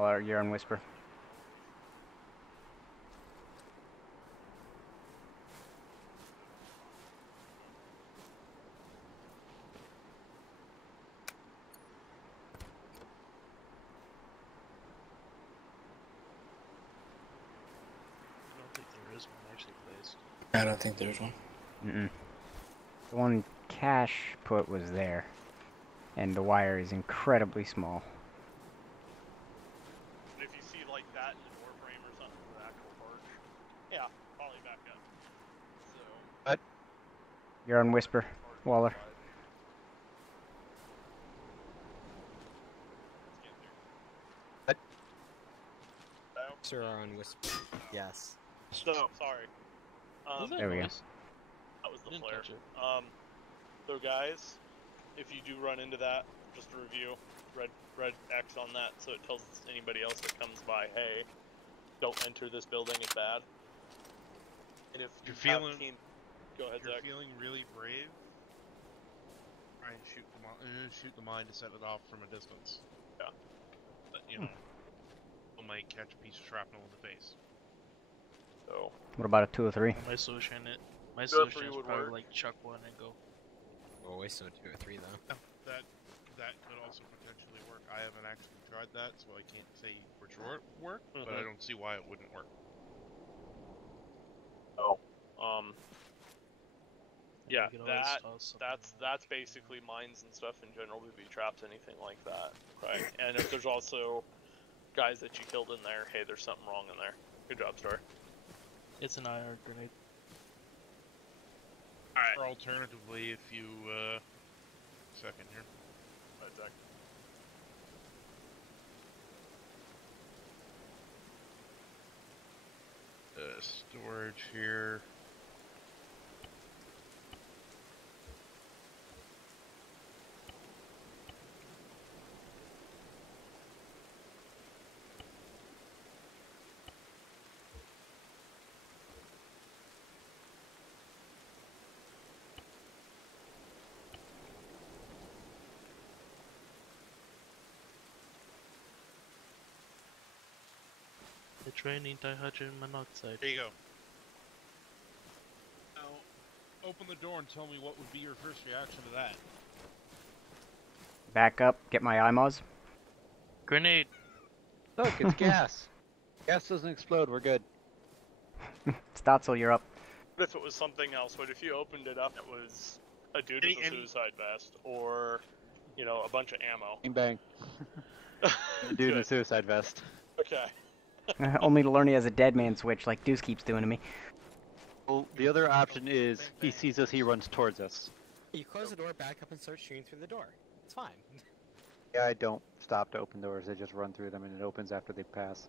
Or you're on Whisper. I don't think there is one actually placed. I don't think there's one. The one Cash put was there, and the wire is incredibly small. And if you see like that in the door frame or something for the actual porch, yeah, probably back up. So. What? You're on Whisper, Waller. Sir on Whisper. Yes. So sorry. There we go. That was the Didn't flare. touch it. So guys, if you do run into that, just a review, red X on that, so it tells anybody else that comes by, hey, don't enter this building, it's bad. And if You're you have feeling, go ahead, you're Zach. feeling really brave, try and shoot the mine to set it off from a distance. Yeah. But, you know, it might catch a piece of shrapnel in the face. So. What about a 203? My solution, my 203 solution is would probably work. like chuck one and go. Always so 2 or 3 though. That could also potentially work. I haven't actually tried that, so I can't say for sure it would work, but I don't see why it wouldn't work. Oh. Yeah, You could always toss something that's basically mines and stuff in general, booby traps, anything like that, right? And if there's also guys that you killed in there, hey, there's something wrong in there. Good job, Star. It's an IR grenade. Alright. Or alternatively, if you, second here. Right, Zach. Storage here. It's raining dihydrogen monoxide. There you go. Now, open the door and tell me what would be your first reaction to that. Back up, get my IMOS. Grenade! Look, it's gas. Gas doesn't explode, we're good. Stotzel, you're up. What if it was something else? What if you opened it up, it was a dude with a suicide vest, or, you know, a bunch of ammo? Bang bang. A dude in a suicide vest. Okay. Only to learn he has a dead man switch like Deuce keeps doing to me. Well, the other option is he sees us, he runs towards us. You close the door back up and start shooting through the door. It's fine. Yeah, I don't stop to open doors, I just run through them and it opens after they pass.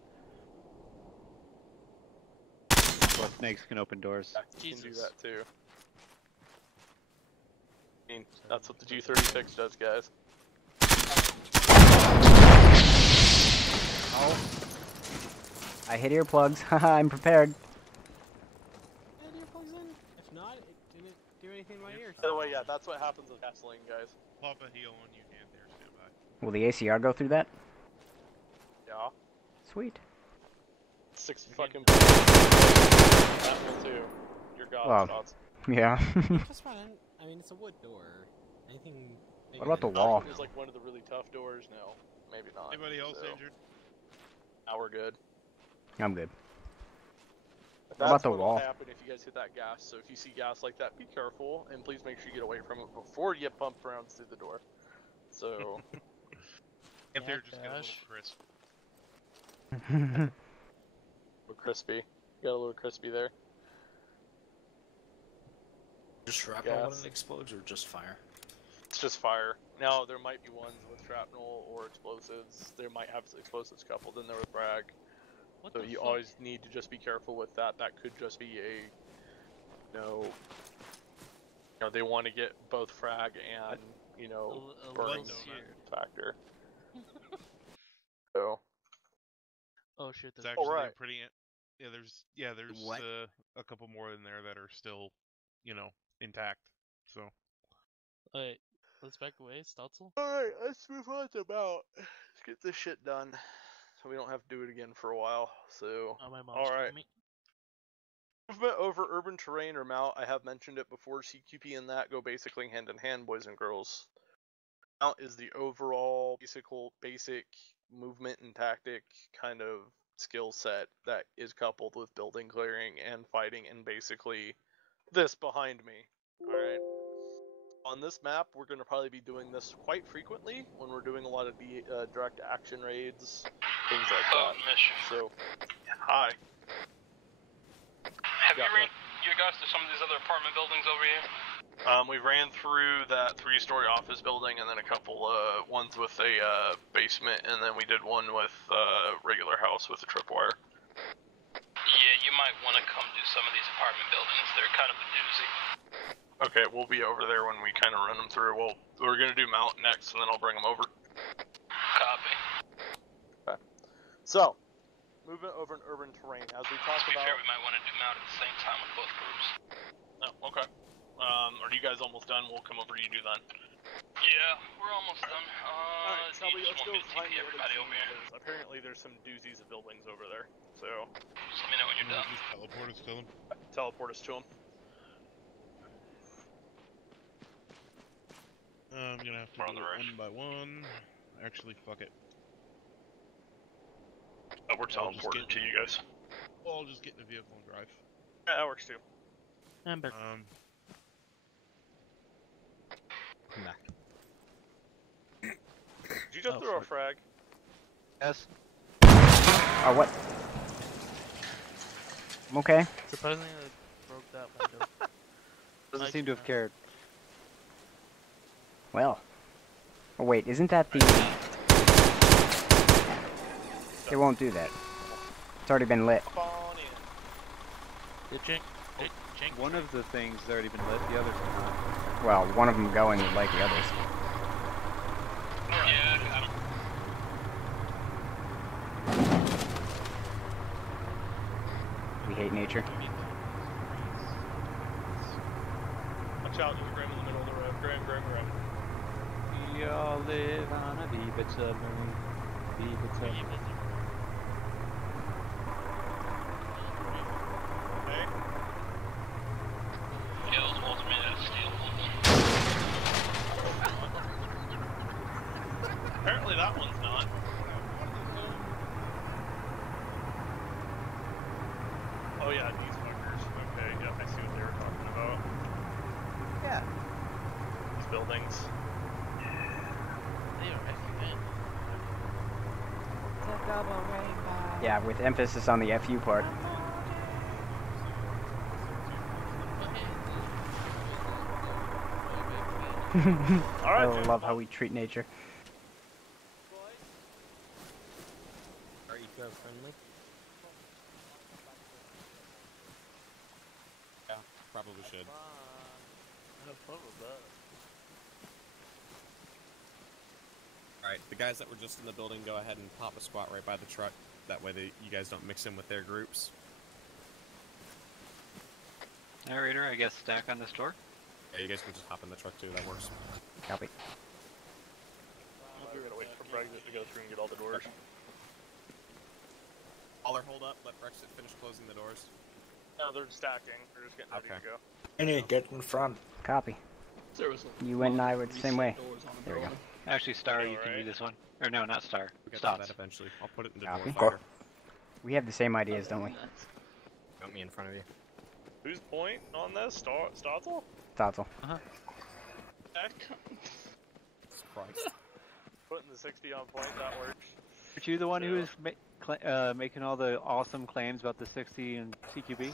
Well, snakes can open doors. You can do that too. I mean, that's what the G36 does, guys. Oh. I hit earplugs. Haha, I'm prepared. Add earplugs in. If not, it didn't do anything in my ears. By the way, yeah, that's what happens with gasoline, guys. Pop a heal on you, hand there, stand by. Will the ACR go through that? Yeah. Sweet. 6 fucking. That will too. Your god, Well, thoughts. yeah. Just fine. I mean, it's a wood door. Anything. What about the I wall? thought it was like one of the really tough doors. No, maybe not. Anybody else so. injured? Now we're good. I'm good. But What about the what'll wall? happen if you guys hit that gas. So if you see gas like that, be careful and please make sure you get away from it before you bump rounds through the door. So. If they're just get a little crisp. Crispy. Got a little crispy there. Just shrapnel when it explodes, or just fire? It's just fire. Now there might be ones with shrapnel or explosives. They might have explosives coupled in there with frag. What So the you fuck? always need to just be careful with that. That could just be a, they want to get both frag and A burning little seared. factor. So. Oh shit! It's There's actually right. a pretty. Yeah, there's a couple more in there that are still, intact. So. Alright, let's back away. Stotzel? Alright, let's move on to about. Let's get this shit done. We don't have to do it again for a while. So, Oh, my mom's all right. calling me. Movement over urban terrain or mount. I have mentioned it before. CQP and that go basically hand in hand, boys and girls. Mount is the overall basic movement and tactic kind of skill set that is coupled with building clearing and fighting, and basically this behind me. Alright. On this map, we're going to probably be doing this quite frequently when we're doing a lot of direct action raids, things like that. So, hi. Have you ran you guys to some of these other apartment buildings over here? We ran through that 3-story office building and then a couple ones with a basement, and then we did one with a regular house with a tripwire. Yeah, you might want to come do some of these apartment buildings. They're kind of a doozy. Okay, we'll be over there when we kind of run them through. Well, we're going to do mount next, and then I'll bring them over. Copy. Okay. So, movement over an urban terrain. As we talked To be about... fair, we might want to do mount at the same time with both groups. Oh, okay. Are you guys almost done? We'll come over to you do that. Yeah, we're almost done. Alright, Shelby, let's go find everybody over here. Apparently there's some doozies of buildings over there, so... Just let me know when you're done. Just teleport us to them. Teleport us to them. I'm gonna have to do it one by one. Actually, fuck it. Oh, we're teleporting to you guys. I'll just get in the vehicle and drive. Yeah, that works too. I'm back. I'm back. Did you just throw a frag? Yes. Oh, what? I'm okay. Surprisingly, I broke that window. Doesn't seem to have cared. Well. Oh, wait, isn't that the... It won't do that. It's already been lit. One of the things has already been lit, the others are not. Well, one of them going would like the others. Yeah, got him. We hate nature. Watch out, there's a Grim in the middle of the road. Grim. We all live on a Ibiza moon. Ibiza moon. Hey? Yeah, those walls are made out of steel. Apparently that one's not. Oh yeah, these fuckers. Okay, yep, I see what they were talking about. Yeah. These buildings. They are FUN. Yeah, with emphasis on the FU part. Alright, I love how we treat nature. Are eco-friendly? Yeah, probably should. Have fun with that. Alright, the guys that were just in the building, go ahead and pop a squat right by the truck. That way you guys don't mix in with their groups. Narrator, I guess stack on this door. Yeah, you guys can just hop in the truck too, that works. Copy. We're gonna wait for Brexit to go through and get all the doors. Holler, hold up, let Brexit finish closing the doors. No, they're stacking. They're just getting ready to go. Any, get in front. Copy. Seriously. You and I were the same way. There we go. Actually, Star, you can Alright. do this one. Or no, not Star. We'll get to Stots. that eventually. I'll put it in the Copy. door fire. We have the same ideas, don't we? Got me in front of you. Who's point on this? Stotzel? Stotzel. Christ. Putting the 60 on point, that works. Aren't you the one who was making all the awesome claims about the 60 and CQB?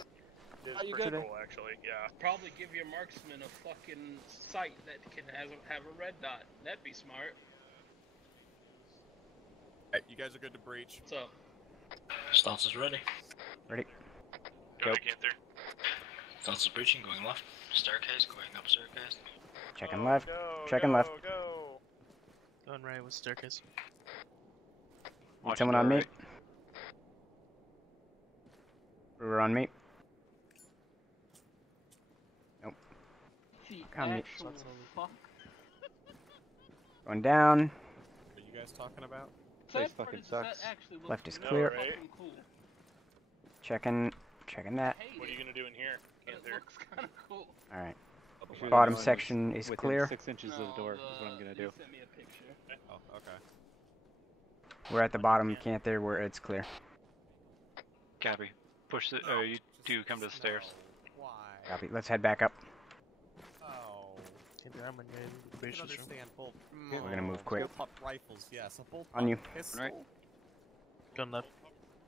It's Are you pretty good? cool, actually, yeah. Probably give your marksman a fucking sight that can have a red dot. That'd be smart. Alright, you guys are good to breach. What's up? Stance is ready. Ready? Go to Cancer. Stance is breaching, going left. Staircase, going up staircase. Checking left. Go, Checking left. Go. Going right with staircase. Need someone on me? Brewer on me. Nope. The On me. actual fuck? Going down. What are you guys talking about? Place That part fucking is- that sucks. actually looks Left is really clear. fucking cool. Checking that. I hate What are you it, gonna do in here? but Can't it looks kind of cool. All right. Make sure Bottom that no one section is within clear. 6 inches of the door is what I'm gonna do. You sent me a picture. Oh, okay. We're at the bottom. Can't there where it's clear. Copy. Push the. You do come to the stairs. No. Why? Copy. Let's head back up. Oh. I'm in I the can understand bolt. We're gonna move quick. Bolt-up rifles, yes. A bolt On you. pistol. Right. Gun left.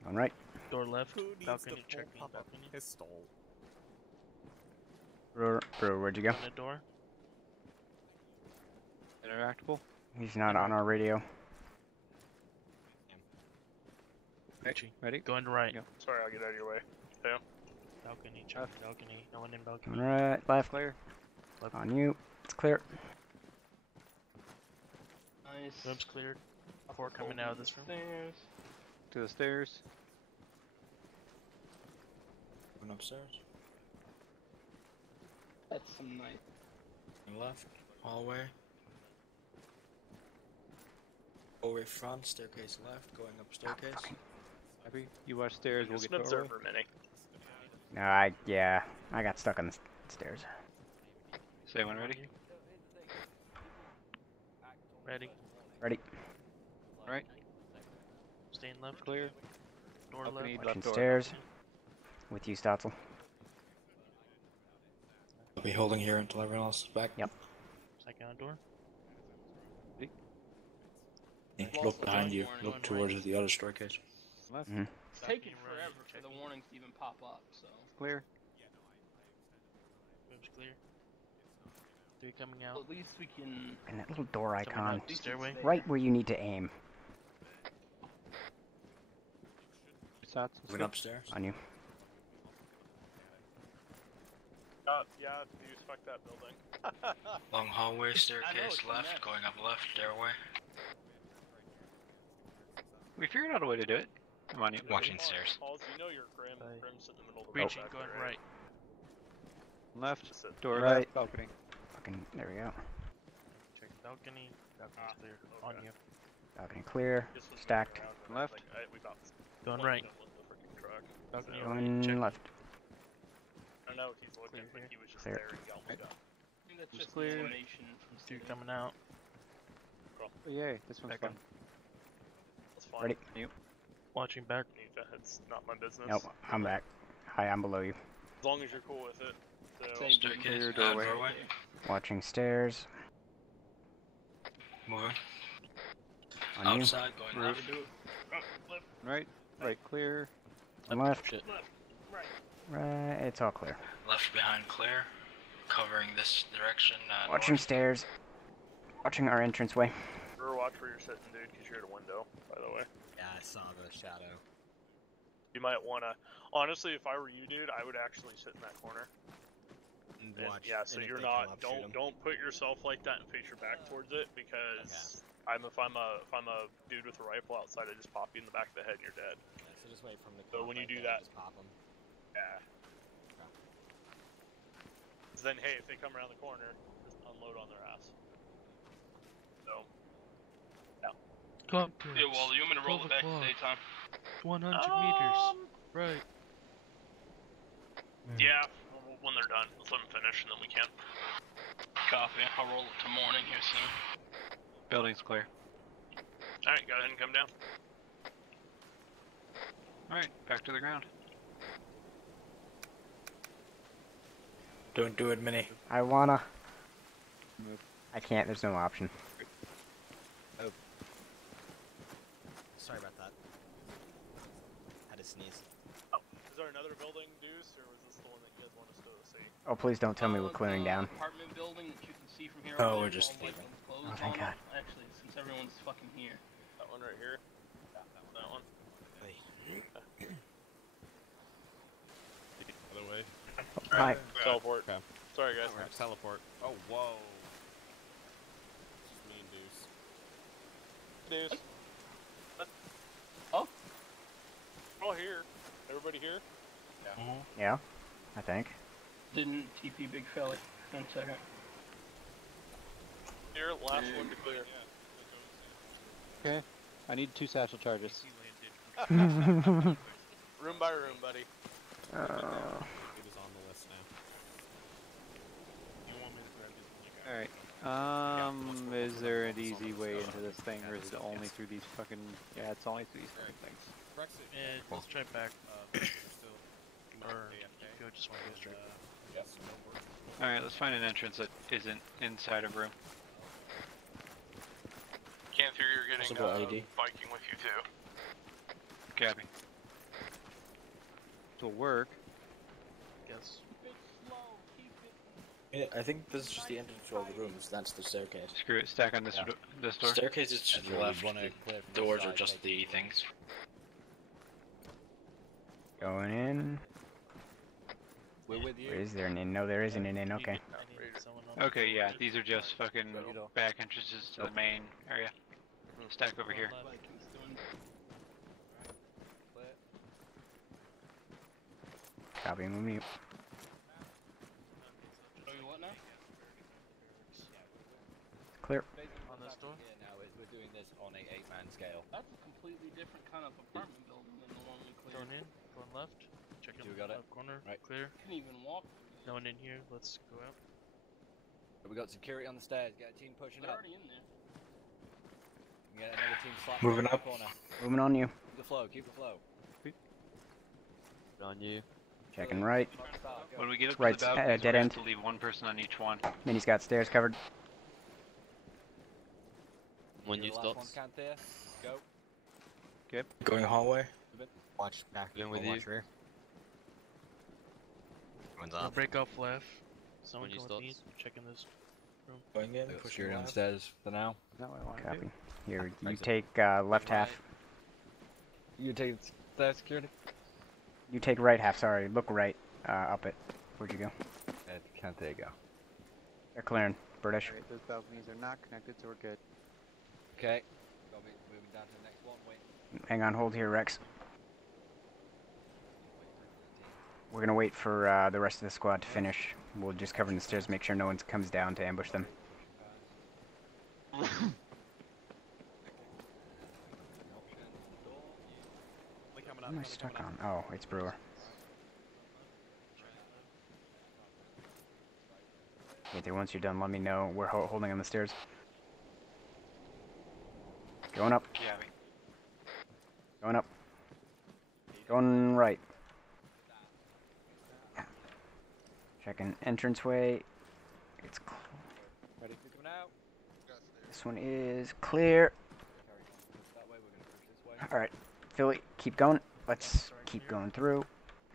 On right. Door left. Who needs Balcony the checking. bolt-up Balcony. pistol? Brewer, where'd you go? On the door. Interactable. He's not on our radio. Right. Ready? Going to right. Go. Sorry, I'll get out of your way. Yeah. Balcony. Checking balcony. No one in balcony. On right. Left. Clear. Left. On you. It's clear. Nice. Room's cleared. 4 coming out of this room. Stairs. To the stairs. Going upstairs. That's some nice. Going left. Hallway. Hallway front. Staircase left. Going up staircase. Happy. You watch stairs. We'll Just get an to doorway. observer, Mini. No, I got stuck on the stairs. Say when ready. Ready. Ready. Right. Staying left. Clear. Door Balcony, left. Watching left door. stairs. With you, Stotzel. I'll be holding here until everyone else is back. Yep. Second door. Yeah, look behind you. Look towards the other staircase. Left. Mhm. It's taking forever for the warnings to even pop up, so. Clear. Room's clear. 3 coming Well, out. at least we can. And that little door Coming icon. out the stairway. Right where you need to aim. Shots. Going upstairs. On you. Yeah, you fuck that building. Long hallway, it's staircase a left, mess. going up left, stairway. We figured out a way to do it. Come on, you. Watching stairs. Halls, you know your Grim's in the middle of the Reaching. back Going there, right. Left. Just sit. Door Right. left. Balcony. Fucking, there we go. Check balcony. Balcony's clear. okay. On you. Balcony clear. Just was Stacked. moving around and I was Left. like, we got this. Going Let right. him with the freaking truck. Balcony. So, Going Check. left. I don't know if he's looking, Clear but here. he was just Clear. there and he almost got. I think that's It's just clear. animation from 2 Steven. coming out. Oh, yay. This one's Back fun. up. That's fine. Ready. Watching back. It's not my business. Nope, I'm back. Hi, I'm below you. As long as you're cool with it. So, Same. Staircase, Clear doorway. doorway. Watching stairs. Moving. On you. Outside, going left. Right. Right. Clear. On left. Shit. Right. It's all clear. Left behind clear. Covering this direction. Watching north. stairs. Watching our entranceway. Brewer, watch where you're sitting, dude, because you're at a window, by the way. Yeah, I saw the shadow. You might want to. Honestly, if I were you, dude, I would actually sit in that corner. And And, watch. yeah, so and if you're they come not. up, shoot 'em. Don't put yourself like that and face your back towards it, because if I'm a dude with a rifle outside, I just pop you in the back of the head and you're dead. Yeah, so just wait for 'em to So come when up you right do there, that- just pop 'em. Yeah. 'Cause then, hey, if they come around the corner, just unload on their ass. So. Conference. Yeah, well, you want me to roll it 12 back to o'clock. daytime? 100 meters. Right. Yeah, when they're done, let's let them finish and then we can. Copy. I'll roll it to morning here soon. Building's clear. Alright, go ahead and come down. Alright, back to the ground. Don't do it, Minnie. I wanna. Move. I can't. There's no option. Sorry about that. Had to sneeze. Is there another building, Deuce, or was this the one that you guys want us to see? Oh, please don't tell me we're clearing The down. apartment building that you can see from here. Oh, all we're the just walls leaving. closed Oh, thank on God. it. Actually, since everyone's fucking here. That one right here? That one? Other way. Hi. Teleport. Okay. Sorry, guys. Alright, teleport. Oh, whoa. This is me and Deuce. Deuce. Oh? We're all here. Everybody here? Yeah, I think. Didn't TP Big Felly. 1 second. Here, last one to clear. Okay. I need 2 satchel charges. Room by room, buddy. It is on the list now. You want me to grab these when you got Alright. Is there an easy way into this thing, or is it only through these fucking... Yeah, it's only through these fucking things. Brexit. Let's try back. Still Or AFK. go just want to go straight. Yes, no work. Alright, let's find an entrance that isn't inside a room. Cancer, you're getting Possible ID. Viking with you too. Gabby. This will work. Guess. Keep it slow. Keep it. I think this is just the entrance to all the rooms. That's the staircase. Screw it, stack on this, this door. Staircase is to the left. Doors are just the things. Going in. We're with you. Is there an in? No, there isn't an in. Okay. Okay, yeah, these are just fucking back entrances to the main area. Stack over here. Vikings doing. Copy and mute. Show you what now? Clear. On this door? Now we're doing this on a 8-man scale. That's a completely different kind of apartment building than the one we cleared. Going in, going left. Checking We got it. left corner. Right. Clear. You can even walk. No one in here. Let's go out. We got security on the stairs. Get a team pushing They're up. already in there. Get another team slapping Moving around up. the corner. Moving on you. Keep the flow. Keep the flow. On you. Checking right. When we get up Right, to the balconies, dead we end. have to leave one person on each one. Minnie's got stairs covered. When you Last stop. one can't there. Go. Yep. Going hallway. Watch back. Going with or you. watch rear. One's We'll up. break off left. Someone When you go with me. stop. Checking this room. Going in. Got Pushing security on the left. stairs for now. Is that what I want to do? Copy. Here, you Exit. take left half. You take stairs security. You take right half. Sorry, look right. Up it. Where'd you go? Can't there go. They're clearing. British. Alright, those balconies are not connected, so we're good. Okay. Got me moving down to the next one. Wait. Hang on, hold here, Rex. We're gonna wait for the rest of the squad to finish. We'll just cover the stairs, make sure no one comes down to ambush them. What am I stuck on? Oh, it's Brewer. Okay, once you're done, let me know. We're holding on the stairs. Going up. Gabby. Going up. Going right. Checking entranceway. It's Ready for coming out. this one is clear. That way. We're gonna push this way. All right, Philly, keep going. Let's keep going through.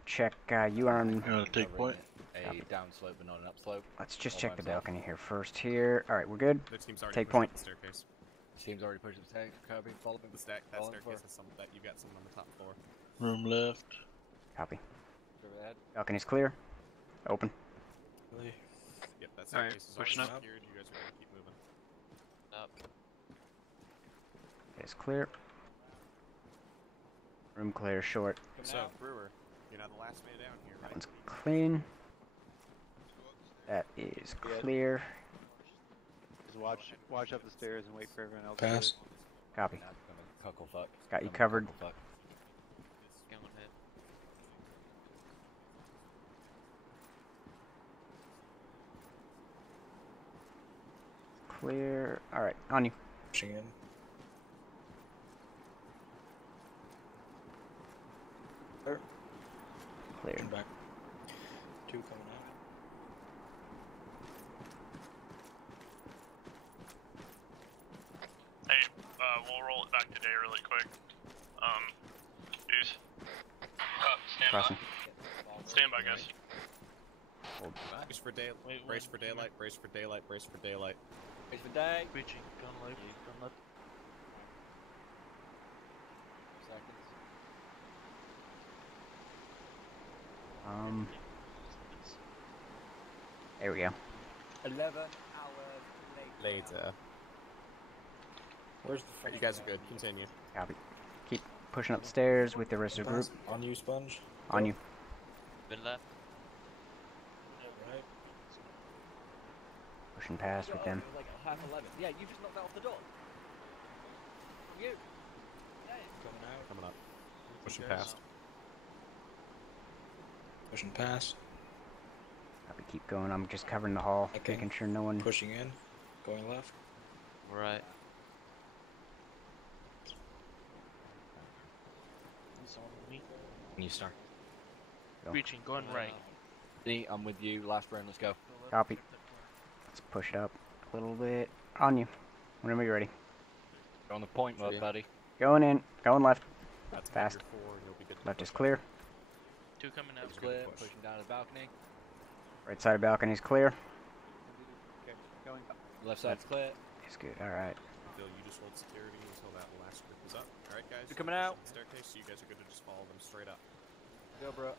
Check. You are on. Take point. A down slope but not an up slope. Let's just All check by the himself. balcony here first. Here. All right, we're good. The team's already Take pushing point. up the staircase. Team's already pushing the stairs. Kirby, follow me. The stack. That Follow staircase for- has some. That you got someone on the top floor. Room left. Copy. Over ahead. Balcony's clear. Open. Yep, that Alright, staircase is pushing already up. secured. You guys are gonna keep moving. Up. It's clear. Room clear. Short. So Brewer, you're not the last man down here, That right? one's clean. That is clear. Just watch up the stairs and wait for everyone else. Pass. To Copy. Now become a cuckle fuck. Got you Become a covered. cuckle fuck. Go ahead. Clear. All right, on you. Pushing in. Clear. Pushing back. 2 coming out. Hey, we'll roll it back today really quick. Dudes. Stand Crossing. by. Stand by, guys. Brace for day. Brace for daylight. Brace for daylight. Brace for daylight. Wait for day. Breaching. Going left. Going left. Seconds. There we go. 11 hours later. Where's the? You guys are good. Continue. Copy. Keep pushing up the stairs with the rest of the group. On you, Sponge. On you. Been left. Right. Pushing past with them. It was like half 11. Yeah, you just knocked that off the door. You. coming up. Pushing guys. past. Pushing past. Copy, keep going. I'm just covering the hall, Okay. making sure no one... Pushing in. Going left. Right. He's on me. New star. Go. Reaching, going right. D, I'm with you. Last round, let's go. Copy. Let's push it up a little bit. On you. Whenever you're ready. You're on the point, Yeah. buddy. Going in. Going left. That's Fast. your 4, and you'll be good to Left push is clear. 2 coming out. It's clear. Pushing down the balcony. Right side of balcony is clear. Okay, going. Left side's clear. It's good. Alright. Phil, you just hold security until that last group is up. Alright, guys. They're coming out. Staircase, so you guys are good to just follow them straight up. Go, bro.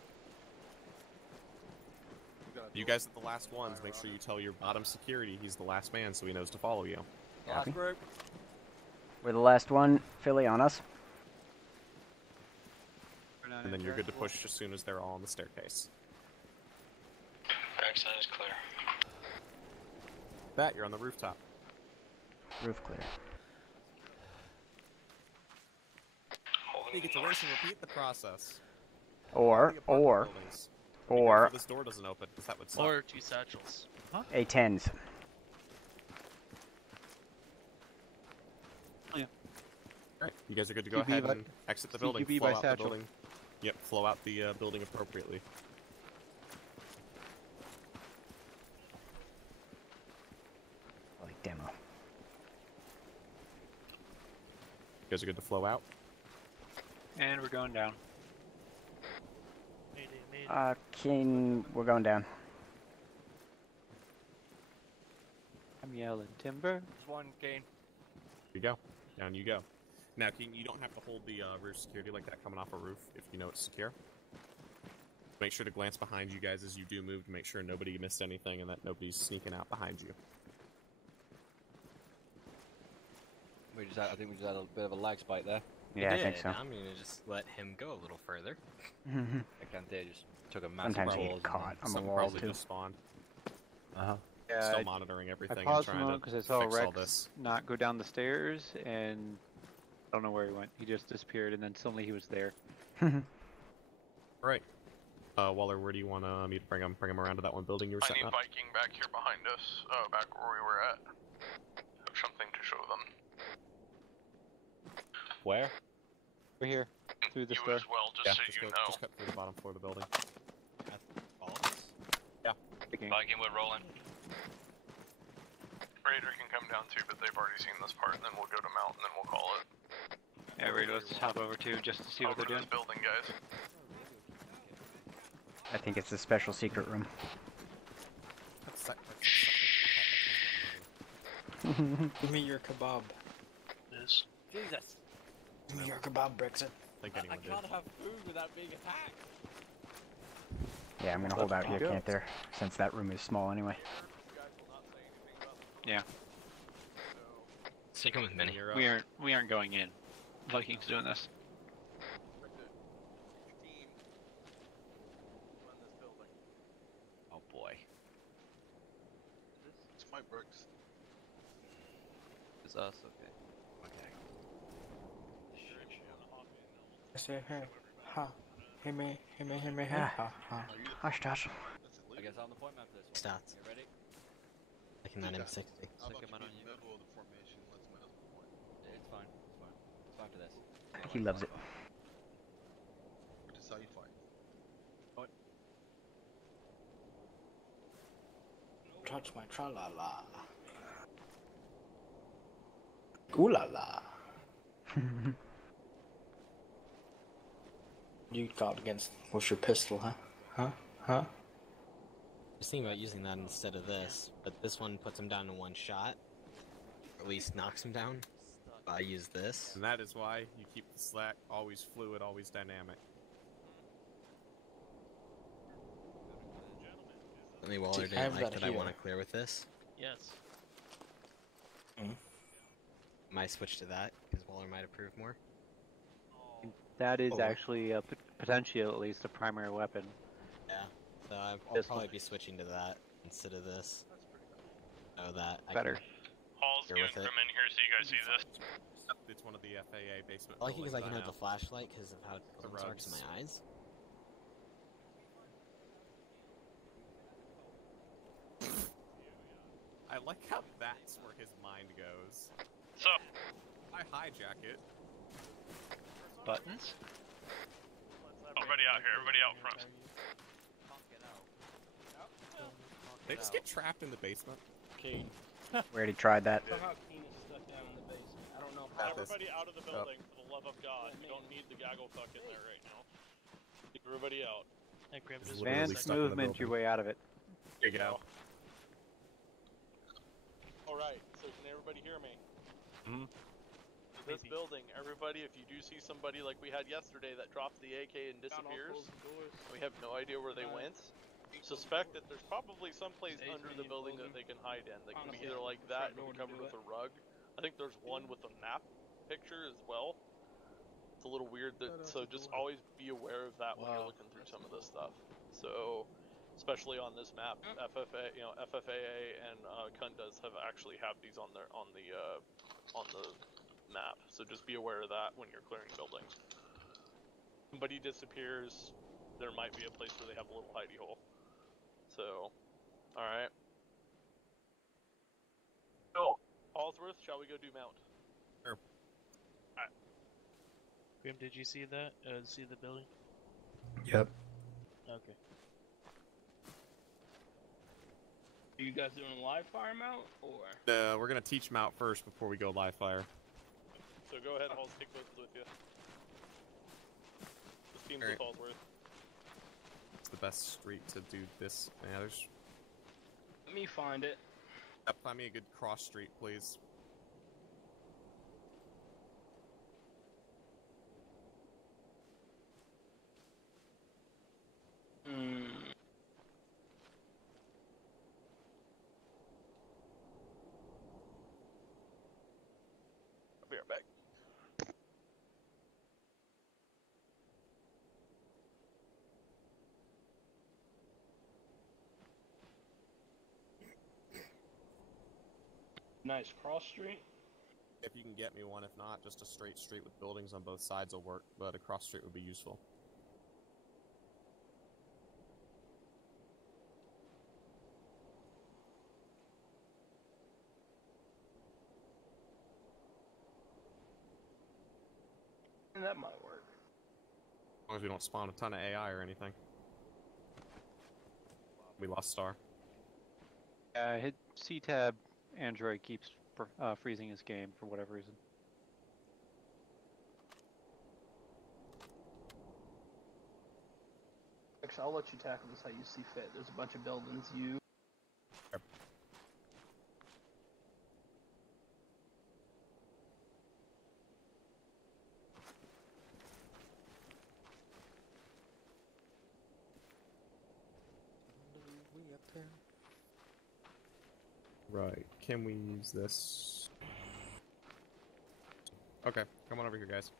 You guys are the last ones. Make sure you tell your bottom security he's the last man so he knows to follow you. Last group. We're the last one. Philly on us. And then you're good to push as soon as they're all on the staircase. Backside is clear. That, you're on the rooftop. Roof clear. You get to race and repeat the process. Or This door doesn't open, because that would suck. Or 2 satchels. Huh? A10s. Alright, you guys are good to go CQB ahead by- and exit the building, CQB flow by out the satchel. building. Yep, flow out the building appropriately. Like demo. You guys are good to flow out? And we're going down. We're going down. I'm yelling timber. There's one, Kane. Here you go. Down you go. Now, King, you don't have to hold the rear security like that coming off a roof if you know it's secure. Make sure to glance behind you guys as you do move to make sure nobody missed anything and that nobody's sneaking out behind you. I think we just had a bit of a lag spike there. Yeah, I think so. I'm gonna just let him go a little further. I can't tell, just took a massive Sometimes you pause get caught on the Some wall probably too. just spawned. Uh-huh. Yeah, Still monitoring everything I and paused a trying moment to because I saw fix all Rex this. not go down the stairs, and I don't know where he went. He just disappeared, and then suddenly he was there. Right. Waller, where do you want me to bring him? Bring him around to that one building you were setting up? Viking back here behind us, back where we were at. Have something to show them. Where? We're here, through the You store. as well, just so you know. Just cut through the bottom floor of the building. All of us? Viking, we're rolling. Raider can come down too, but they've already seen this part, and then we'll go to Mount, and then we'll call it. Yeah, Raider, let's just hop over too, just to see what Over they're to doing. this building, guys. I think it's the special secret room. Give me your kebab. This. Jesus. Give me your kebab, Brexit. I think anyone did. have food without being attacked. Yeah, I'm gonna hold out here, can't there? Since that room is small anyway. Yeah, Stick him with Minnie. we aren't going in. Vikings doing this. Oh boy. It's my bricks. It's us, okay. I say hey, ha, hey me, hey, Ah. ha. Hush, Josh. I guess on the point map for this one. Stats. You ready? Taking that M60. How about Stick him you on be in you. the middle of the formation? Let's middle of the point. It's fine. It's fine. It's fine for this. He loves it. This is how you fight. Touch my tra-la-la. Ooh la la. You got against with your pistol, huh? Huh? I was thinking about using that instead of this, but this one puts him down in one shot. Or at least knocks him down. I use this. And that is why you keep the slack always fluid, always dynamic. Only Waller See, I didn't have like that that I here. want to clear with this. Yes. Might switch to that, because Waller might approve more. That is Oh. actually potentially at least a primary weapon. Yeah, so I'll This probably one. be switching to that instead of this. So that I Better. can Paul's Here giving with it. Grim in here so you guys see this. It's one of the FAA basement. I like it because I can buildings have the flashlight because of how The it darks rugs. my eyes. I like how that's where his mind goes. So, I hijack it. Buttons? everybody out here, everybody out front. They just get trapped in the basement. Okay. We already tried that. Somehow Keen is stuck down in the basement. I don't know how. Everybody out of the building, for the love of God. You don't need the gaggle fuck in there right now. Keep everybody out. Hey, Grim, just Advanced movement your way out of it. There you go. Alright, so can everybody hear me? Mm-hmm. This building, everybody, if you do see somebody like we had yesterday that drops the AK and disappears, we have no idea where they went. Suspect that there's probably someplace under the building that they can hide in. They can be either like that and be covered with a rug. I think there's one with a map picture as well. It's a little weird, so just always be aware of that when you're looking through some of this stuff. So, especially on this map, FFA, FFAA and Kundas have actually have these on the map. So just be aware of that when you're clearing buildings. Somebody disappears, there might be a place where they have a little hidey hole. So, alright. So, Allsworth, shall we go do mount? Sure. Alright. Grim, did you see that? See the building? Yep. Okay. Are you guys doing a live fire mount, or? We're gonna teach them out first before we go live fire. So go ahead, Halls, take those with you. This team's with Allsworth. It's the best street to do this. Yeah, there's. Let me find it. Find me a good cross street, please. I'll be right back. Nice cross street. If you can get me one, if not, just a straight street with buildings on both sides will work, but a cross street would be useful. And that might work. As long as we don't spawn a ton of AI or anything. We lost Star. Hit C-tab. Android keeps freezing his game for whatever reason. Actually, I'll let you tackle this how you see fit. There's a bunch of buildings you. Right, can we use this? Okay, come on over here, guys.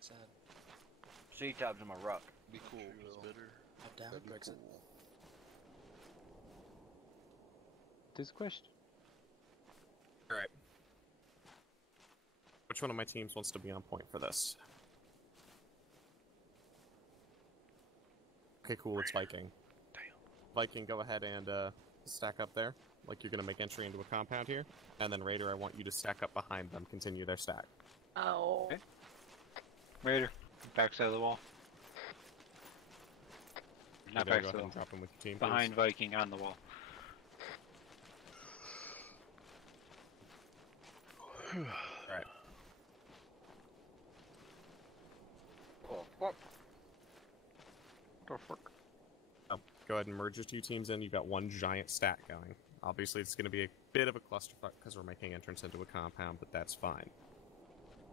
Sad. C-tab's in my ruck. Be cool. It's better. Up, down. Good mix it. This question. Alright. Which one of my teams wants to be on point for this? Okay, cool, it's Viking. Damn. Viking, go ahead and stack up there, like you're gonna make entry into a compound here. And then Raider, I want you to stack up behind them, continue their stack. Oh. Okay. Raider, backside of the wall. Not Raider, back go to ahead the and drop them with your team, behind please. Viking on the wall. Alright. Oh, fuck. Go fuck. Go ahead and merge your two teams in. You've got one giant stack going. Obviously, it's going to be a bit of a clusterfuck because we're making entrance into a compound, but that's fine.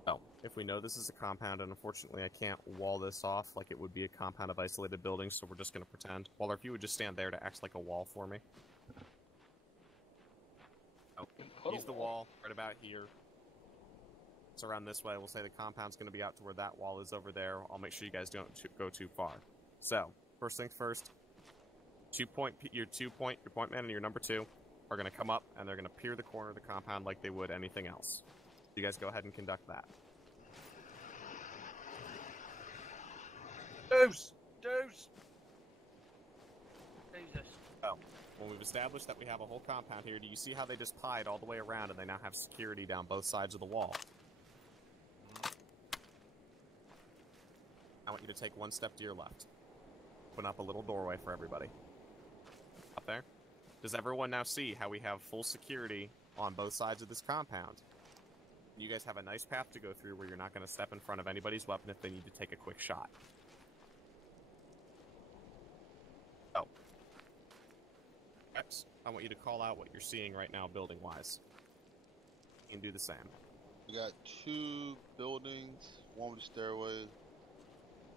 So, if we know this is a compound, and unfortunately I can't wall this off like it would be a compound of isolated buildings, so we're just going to pretend. Waller, if you would just stand there to act like a wall for me. wall right about here. It's around this way. We'll say the compound's going to be out to where that wall is over there. I'll make sure you guys don't go too far. So, first things first, your point man and your number 2 are going to come up, and they're going to peer the corner of the compound like they would anything else. You guys go ahead and conduct that. Deuce! Jesus. So, when we've established that we have a whole compound here, do you see how they just pied all the way around and they now have security down both sides of the wall? I want you to take one step to your left. Open up a little doorway for everybody. Up there. Does everyone now see how we have full security on both sides of this compound? You guys have a nice path to go through where you're not going to step in front of anybody's weapon if they need to take a quick shot. Oh. X, I want you to call out what you're seeing right now building-wise. You can do the same. We got 2 buildings, one with a stairway,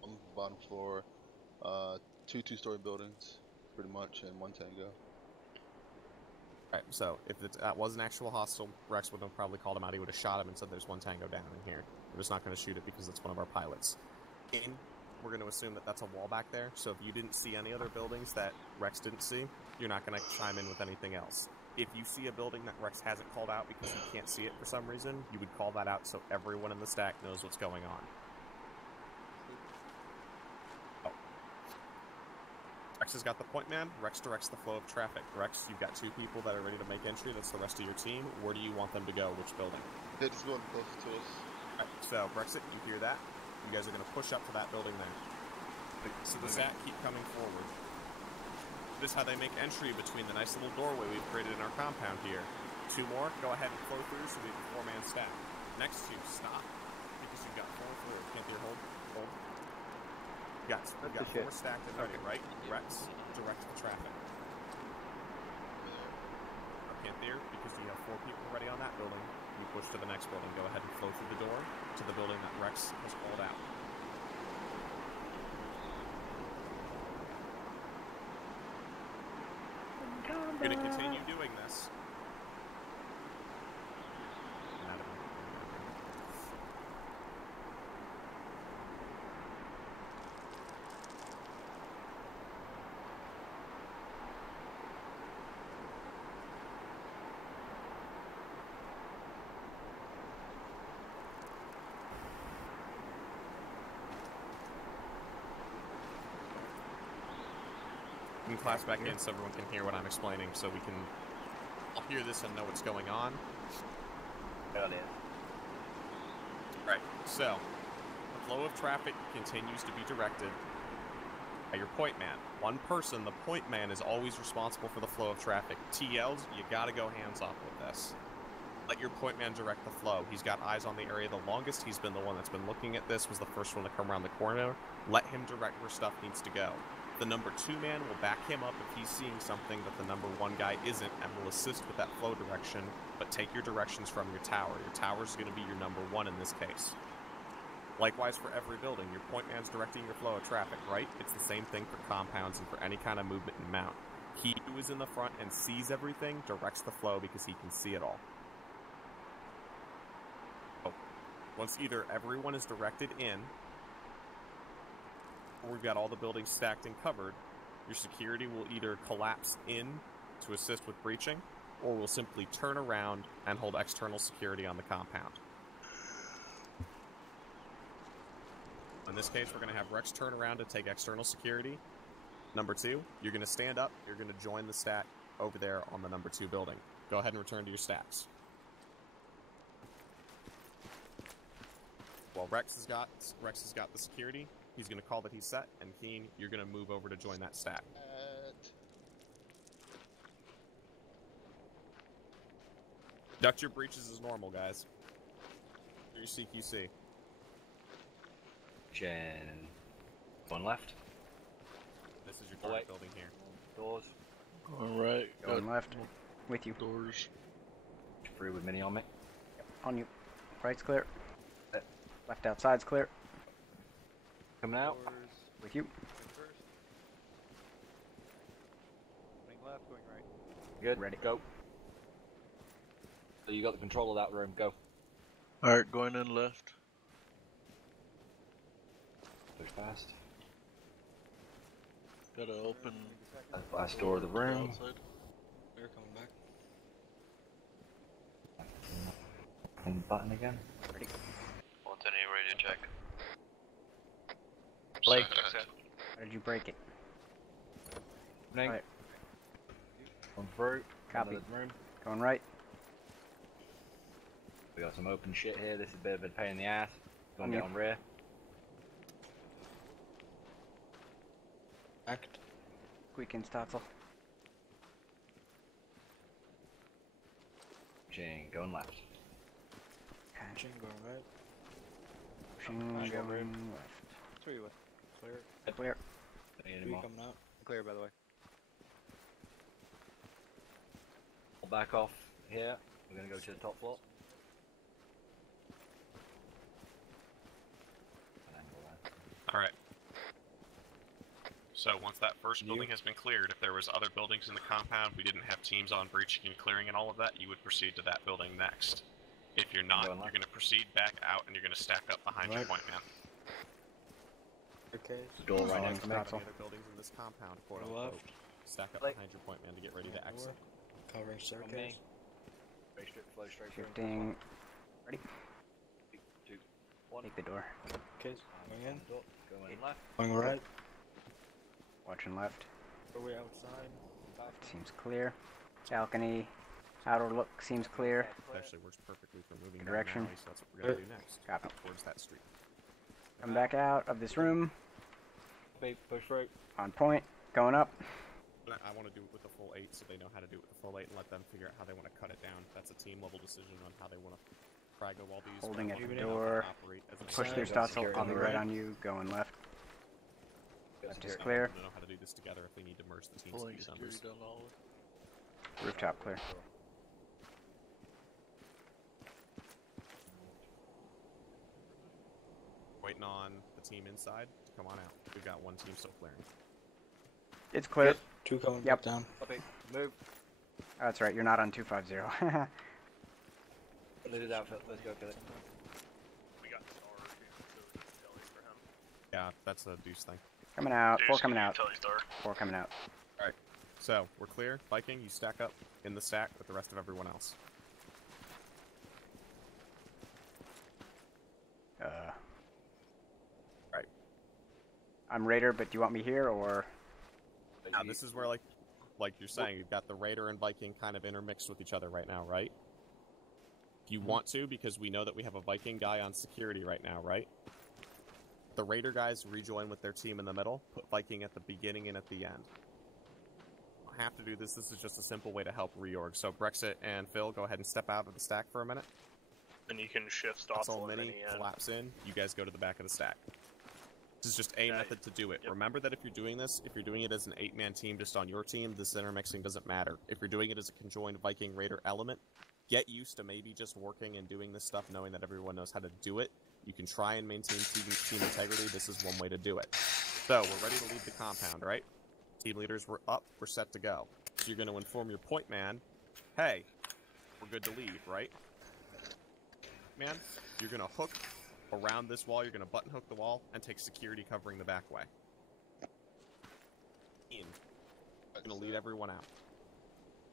on the bottom floor, 2 two-story buildings, pretty much, and 1 tango. Alright, so if that was an actual hostile, Rex would have probably called him out. He would have shot him and said there's 1 tango down in here. We're just not going to shoot it because it's one of our pilots. We're going to assume that that's a wall back there, so if you didn't see any other buildings that Rex didn't see, you're not going to chime in with anything else. If you see a building that Rex hasn't called out because he can't see it for some reason, you would call that out so everyone in the stack knows what's going on. Oh. Rex has got the point man. Rex directs the flow of traffic. Rex, you've got 2 people that are ready to make entry. That's the rest of your team. Where do you want them to go? Which building? They just going closer to us. Alright, so Brexit, you hear that? You guys are going to push up to that building there. So the SAT keep coming forward. This is how they make entry between the nice little doorway we've created in our compound here. 2 more, go ahead and flow through so we have a 4-man stack. Next 2, stop, because you've got 4 through. Can't hear, hold. You got 4 stacked and ready, right? Rex, direct the traffic. Can't hear, because you have 4 people ready on that building. You push to the next building. Go ahead and flow through the door to the building that Rex has called out. You're going to continue doing this. You can class back in so everyone can hear what I'm explaining, so we can all hear this and know what's going on. Got it. Right, so the flow of traffic continues to be directed by your point man. One person, the point man, is always responsible for the flow of traffic. TLs, you gotta go hands off with this. Let your point man direct the flow. He's got eyes on the area the longest. He's been the one that's been looking at this, was the first one to come around the corner. Let him direct where stuff needs to go. The number 2 man will back him up if he's seeing something that the number 1 guy isn't, and will assist with that flow direction, but take your directions from your tower. Your tower is going to be your number 1 in this case. Likewise for every building, your point man's directing your flow of traffic, right? It's the same thing for compounds and for any kind of movement and mount. He who is in the front and sees everything directs the flow because he can see it all. Oh. Once either everyone is directed in, we've got all the buildings stacked and covered, your security will either collapse in to assist with breaching, or will simply turn around and hold external security on the compound. In this case, we're going to have Rex turn around to take external security. Number 2, you're going to stand up, you're going to join the stack over there on the number 2 building. Go ahead and return to your stacks. While Rex has got the security, he's going to call that he's set, and Keen, you're going to move over to join that stack. Conduct your breaches as normal, guys. Your CQC. Gen. 1 left. This is your target building here. Doors. Alright. Going left. With you. Doors. Free with mini on me. Yep. On you. Right's clear. Left outside's clear. Coming out. With you. First. Going left, going right. Good. Ready. Go. So you got the control of that room. Go. Alright, going in left. Push fast. Gotta open Last door of the room. outside. They're coming back. And button again. Ready? 110, ready to check. Blake, how did you break it? Name. Right. Going through. Copy. Room. Going right. We got some open shit here. This is a bit of a pain in the ass. Gonna On get you. on rear. Act. Squeaking Stotzel. Chain going left. Okay. Chain going right. Pushing, Short going room. left. Three way. Clear. Clear. Don't need any Three more. coming out. Clear, by the way. We'll back off here. We're gonna go to the top floor. Alright. So once that first building has been cleared, if there was other buildings in the compound, we didn't have teams on breaching and clearing and all of that, you would proceed to that building next. If you're not, you're going to proceed back out and you're going to stack up behind your point man. Okay. Door Right right next to next the to other buildings in this compound, To quote the unquote. left. Stack up Blake. behind your point man to get ready to exit. Covering staircase. Very straight flow straight through. Shifting. Ready? 2, 1. Take the door. Okay. Going in. Going left. Going right. Watching left. Doorway outside. Seems clear. Balcony. Outer look seems clear. It actually works perfectly for moving Good down direction. an alley, so that's what we're going to do next. Copy. Out towards that street. Come back out of this room. Push through. On point. Going up. I want to do it with the full 8 so they know how to do it with the full 8 and let them figure out how they want to cut it down. That's a team level decision on how they want to fraggle all these. Holding at the how they door. operate as a Push team. through Stotzel. I'll be right on you. Going left. Left is clear. They know how to do this together if they need to merge the teams. Pulling to use security numbers. down the hallway. Rooftop clear. Waiting on the team inside to come on out. We've got one team still clearing. It's clear. Two coming Yep. back down. Okay, move. Oh, that's right. You're not on 250. Let's do outfit. Let's go kill it. We got Star too, so we can tell you for him. Yeah, that's a deuce thing. Coming out. Deuce, 4 coming can you out. tell he's Star? 4 coming out. Alright, so we're clear. Viking, you stack up in the stack with the rest of everyone else. Right. I'm Raider, but do you want me here or? Now this is where like you're saying, you've got the Raider and Viking kind of intermixed with each other right now, right? If you want to, because we know that we have a Viking guy on security right now, right? The Raider guys rejoin with their team in the middle, put Viking at the beginning and at the end. You don't have to do this, this is just a simple way to help reorg. So Brexit and Phil, go ahead and step out of the stack for a minute. And you can shift That's Stotzel all and mini, Mini in. collapse in, you guys go to the back of the stack. This is just a method to do it. Yep. Remember that if you're doing this, if you're doing it as an 8-man team just on your team, this intermixing doesn't matter. If you're doing it as a conjoined Viking Raider element, get used to maybe just working and doing this stuff knowing that everyone knows how to do it. You can try and maintain team integrity. This is one way to do it. So, we're ready to leave the compound, right? Team leaders, we're up. We're set to go. So you're going to inform your point man, hey, we're good to leave, right? Man, you're going to hook around this wall. You're going to button hook the wall and take security covering the back way. You're going to lead everyone out.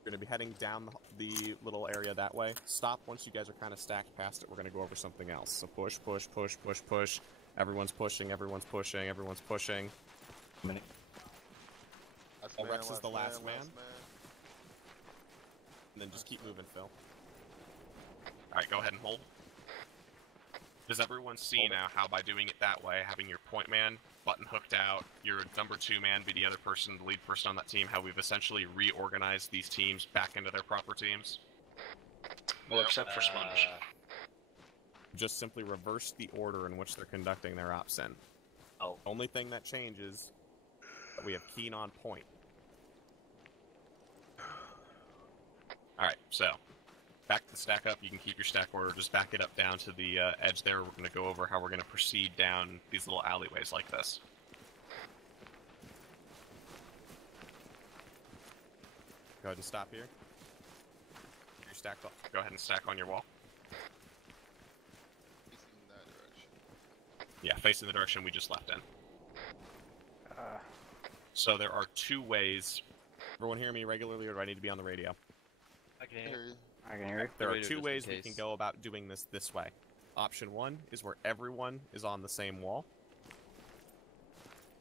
You're going to be heading down the little area that way. Stop once you guys are kind of stacked past it. We're going to go over something else. So push, push, push, push, push. Everyone's pushing, everyone's pushing, everyone's pushing. Minute. Rex is the last man. And then just keep moving, Phil. Alright, go ahead and hold. Does everyone see now how by doing it that way, having your point man button hooked out, your number 2 man be the other person, the lead person on that team, how we've essentially reorganized these teams back into their proper teams? Well, except for Sponge. Just simply reverse the order in which they're conducting their ops in. Oh. Only thing that changes is that we have Keen on point. Alright, so back to the stack up. You can keep your stack order. Just back it up down to the edge there. We're going to go over how we're going to proceed down these little alleyways like this. Go ahead and stop here. Your stacked up. Go ahead and stack on your wall. Facing that direction. Yeah, facing the direction we just left in. So there are 2 ways. Everyone hear me regularly, or do I need to be on the radio? I can hear you. I can hear you. There are 2 ways we can go about doing this way. Option 1 is where everyone is on the same wall.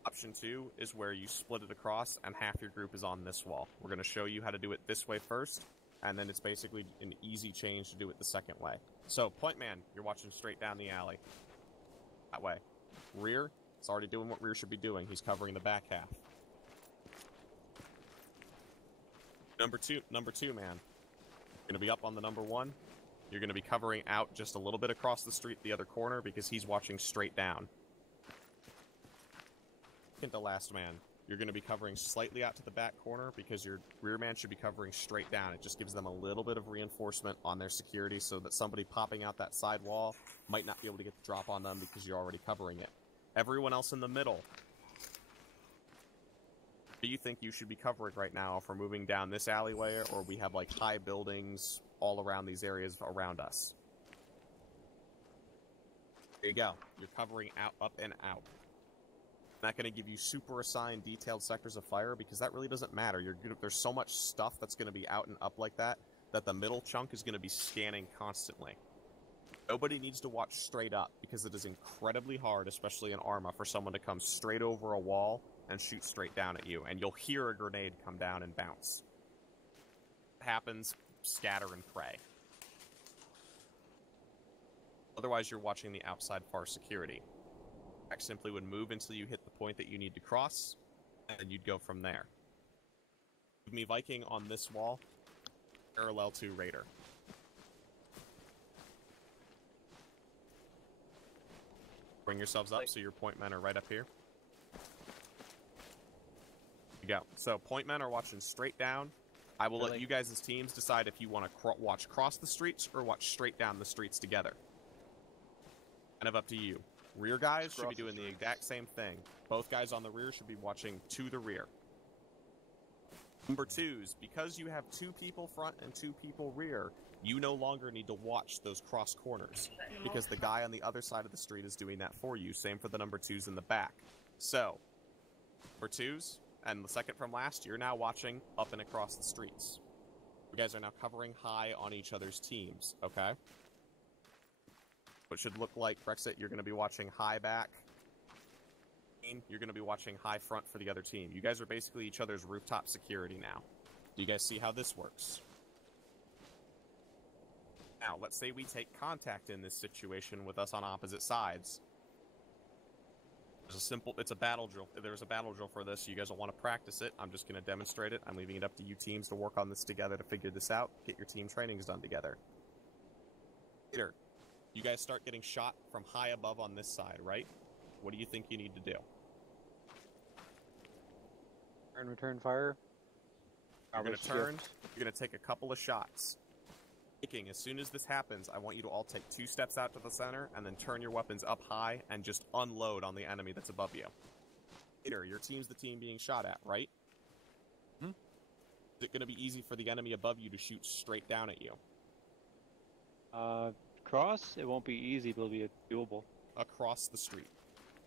Option 2 is where you split it across and half your group is on this wall. We're going to show you how to do it this way first, and then it's basically an easy change to do it the second way. So, point man, you're watching straight down the alley. That way. Rear, it's already doing what rear should be doing. He's covering the back half. Number two, man. You're going to be up on the number 1. You're going to be covering out just a little bit across the street, the other corner, because he's watching straight down. Second to last man, you're going to be covering slightly out to the back corner because your rear man should be covering straight down. It just gives them a little bit of reinforcement on their security so that somebody popping out that side wall might not be able to get the drop on them because you're already covering it. Everyone else in the middle, do you think you should be covering right now if we're moving down this alleyway, or we have like high buildings all around these areas around us? There you go. You're covering out, up, and out. I'm not going to give you super assigned detailed sectors of fire because that really doesn't matter. There's so much stuff that's going to be out and up like that the middle chunk is going to be scanning constantly. Nobody needs to watch straight up because it is incredibly hard, especially in Arma, for someone to come straight over a wall and shoot straight down at you, and you'll hear a grenade come down and bounce. If it happens, scatter and pray. Otherwise, you're watching the outside far security. Act simply would move until you hit the point that you need to cross, and then you'd go from there. Give me Viking on this wall, parallel to Raider. Bring yourselves up so your point men are right up here. You go. So point men are watching straight down. I will let you guys as teams decide if you want to watch cross the streets or watch straight down the streets together. Kind of up to you. Rear guys should be doing the exact same thing. Both guys on the rear should be watching to the rear. Number 2s, because you have 2 people front and 2 people rear, you no longer need to watch those cross corners because the guy on the other side of the street is doing that for you. Same for the number 2s in the back. So, number 2s, and the second from last, you're now watching up and across the streets. You guys are now covering high on each other's teams, okay? What should look like, Brexit, you're going to be watching high back. You're going to be watching high front for the other team. You guys are basically each other's rooftop security now. Do you guys see how this works? Now, let's say we take contact in this situation with us on opposite sides. It's a battle drill. There's a battle drill for this. You guys don't want to practice it. I'm just going to demonstrate it. I'm leaving it up to you teams to work on this together to figure this out. Get your team trainings done together. Later, you guys start getting shot from high above on this side, right? What do you think you need to do? Return fire. You're going to turn. You're going to take a couple of shots. As soon as this happens, I want you to all take 2 steps out to the center and then turn your weapons up high and just unload on the enemy that's above you. Later, your team's the team being shot at, right? Is it going to be easy for the enemy above you to shoot straight down at you? Cross, it won't be easy, but it'll be doable. Across the street.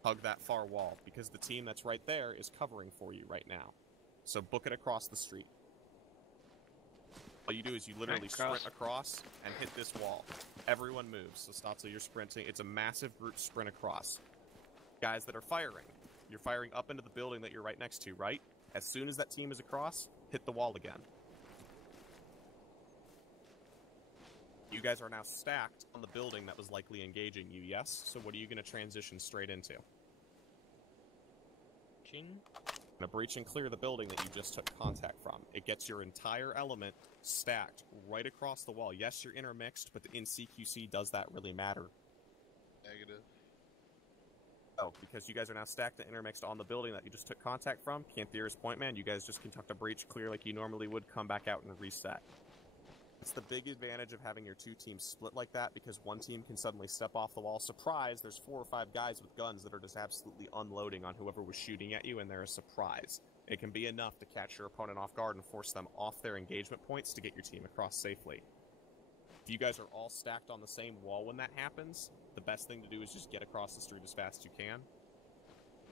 Hug that far wall, because the team that's right there is covering for you right now. So book it across the street. All you do is you literally sprint across and hit this wall. Everyone moves. So Stotzel, you're sprinting. It's a massive group sprint across. Guys that are firing. You're firing up into the building that you're right next to, right? As soon as that team is across, hit the wall again. You guys are now stacked on the building that was likely engaging you, yes? So what are you going to transition straight into? Going to breach and clear the building that you just took contact from. It gets your entire element stacked right across the wall. Yes, you're intermixed, but in CQC, does that really matter? Negative. Oh, because you guys are now stacked and intermixed on the building that you just took contact from. Cantheris Point Man, you guys just conduct a breach, clear like you normally would, come back out and reset. It's the big advantage of having your 2 teams split like that, because one team can suddenly step off the wall. Surprise, there's 4 or 5 guys with guns that are just absolutely unloading on whoever was shooting at you, and they're a surprise. It can be enough to catch your opponent off guard and force them off their engagement points to get your team across safely. If you guys are all stacked on the same wall when that happens, the best thing to do is just get across the street as fast as you can.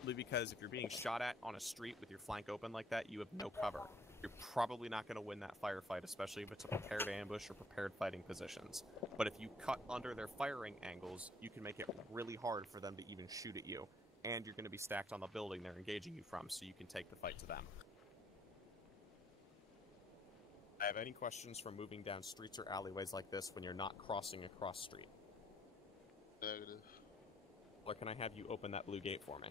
Only because if you're being shot at on a street with your flank open like that, you have no cover. You're probably not going to win that firefight, especially if it's a prepared ambush or prepared fighting positions. But if you cut under their firing angles, you can make it really hard for them to even shoot at you. And you're going to be stacked on the building they're engaging you from, so you can take the fight to them. I have any questions from moving down streets or alleyways like this when you're not crossing a cross street? Negative. Or can I have you open that blue gate for me?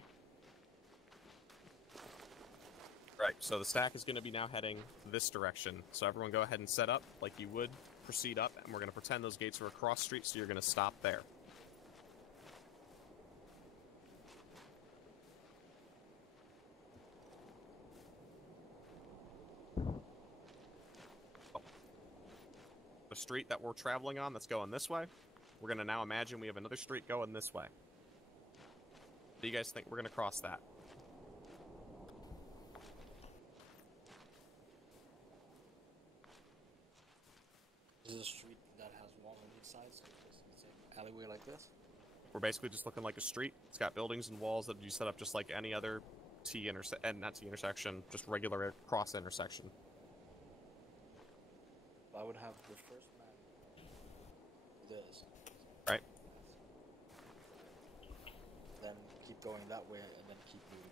Right, so the stack is going to be now heading this direction. So everyone go ahead and set up like you would. Proceed up, and we're going to pretend those gates are a cross street, so you're going to stop there. The street that we're traveling on that's going this way, we're going to now imagine we have another street going this way. Do you guys think we're going to cross that? This is a street that has wall on each side, so it's an alleyway like this? We're basically just looking like a street. It's got buildings and walls that you set up just like any other not T intersection, just regular cross intersection. I would have the first man do this. Right. Then keep going that way and then keep moving.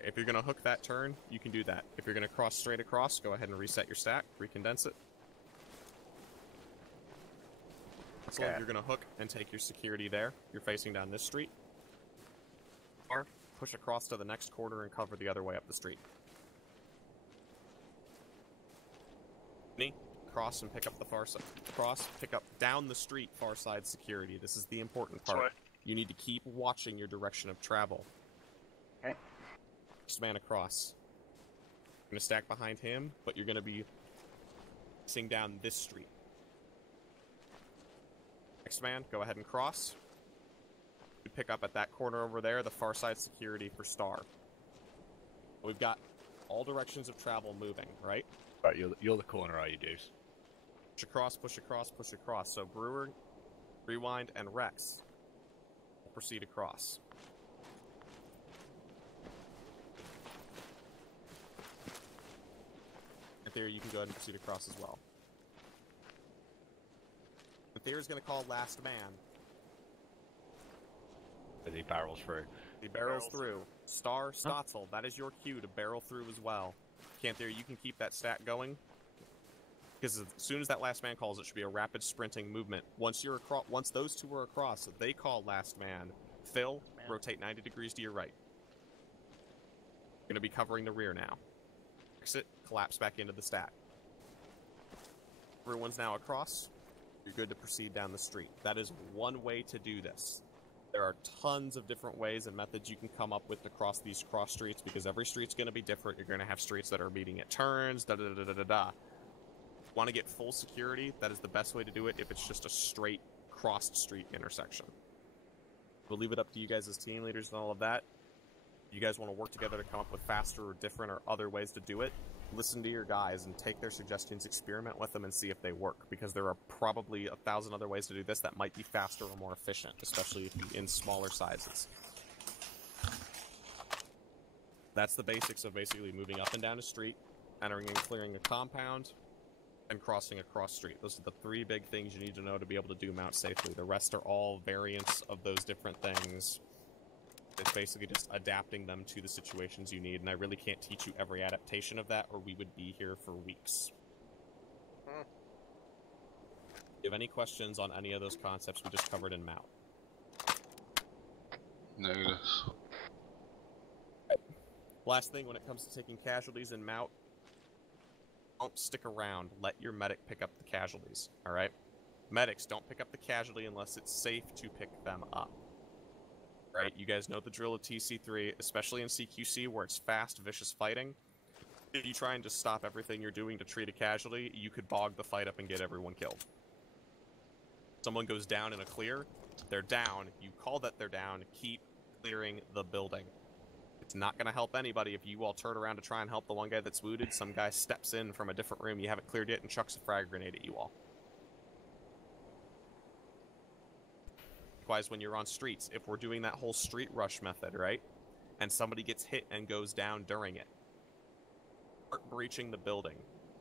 If you're going to hook that turn, you can do that. If you're going to cross straight across, go ahead and reset your stack, recondense it. So you're going to hook and take your security there. You're facing down this street. Or push across to the next corner and cover the other way up the street. Cross and pick up the far side. Cross, pick up down the street far side security. This is the important part. Sorry. You need to keep watching your direction of travel. Okay. Next man across. You're going to stack behind him, but you're going to be facing down this street. Next man, go ahead and cross. You pick up at that corner over there, the far side security for Star. We've got all directions of travel moving, right? Right, you're the corner, are you, Deuce? Push across, push across, push across. So Brewer, Rewind, and Rex will proceed across. In theory, you can go ahead and proceed across as well. In theory is going to call last man. As he barrels through. He barrels through. Star, Stotzel, that is your cue to barrel through as well. Can't theory, you can keep that stat going. Because as soon as that last man calls, it should be a rapid sprinting movement. Once you're across, once those two are across, they call last man. Phil, rotate 90 degrees to your right. You're going to be covering the rear now. Exit, collapse back into the stack. Everyone's now across. You're good to proceed down the street. That is one way to do this. There are tons of different ways and methods you can come up with to cross these cross streets because every street's going to be different. You're going to have streets that are meeting at turns, da-da-da-da-da-da. Want to get full security, that is the best way to do it if it's just a straight crossed street intersection. We'll leave it up to you guys as team leaders and all of that. You guys want to work together to come up with faster or different or other ways to do it, listen to your guys and take their suggestions, experiment with them and see if they work, because there are probably 1,000 other ways to do this that might be faster or more efficient, especially if you're in smaller sizes. That's the basics of basically moving up and down a street, entering and clearing a compound, and crossing a cross street. Those are the three big things you need to know to be able to do mount safely. The rest are all variants of those different things. It's basically just adapting them to the situations you need, and I really can't teach you every adaptation of that, or we would be here for weeks. If you have any questions on any of those concepts we just covered in mount? Negative. Last thing, when it comes to taking casualties in mount, don't stick around. Let your medic pick up the casualties, alright? Medics, don't pick up the casualty unless it's safe to pick them up. Right, you guys know the drill of TC3, especially in CQC where it's fast, vicious fighting. If you try and just stop everything you're doing to treat a casualty, you could bog the fight up and get everyone killed. Someone goes down in a clear, they're down, you call that they're down, keep clearing the building. It's not going to help anybody if you all turn around to try and help the one guy that's wounded, some guy steps in from a different room you haven't cleared yet and chucks a frag grenade at you all. Likewise, when you're on streets, if we're doing that whole street rush method, right? And somebody gets hit and goes down during it, start breaching the building.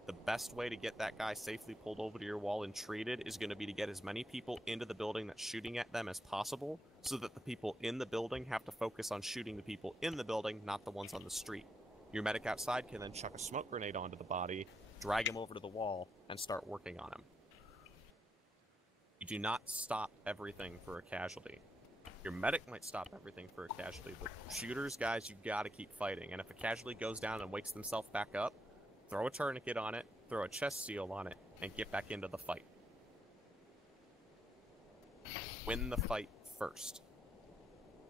The best way to get that guy safely pulled over to your wall and treated is going to be to get as many people into the building that's shooting at them as possible, so that the people in the building have to focus on shooting the people in the building, not the ones on the street. Your medic outside can then chuck a smoke grenade onto the body, drag him over to the wall, and start working on him. You do not stop everything for a casualty. Your medic might stop everything for a casualty, but shooters, guys, you gotta keep fighting. And if a casualty goes down and wakes themselves back up, throw a tourniquet on it, throw a chest seal on it, and get back into the fight. Win the fight first.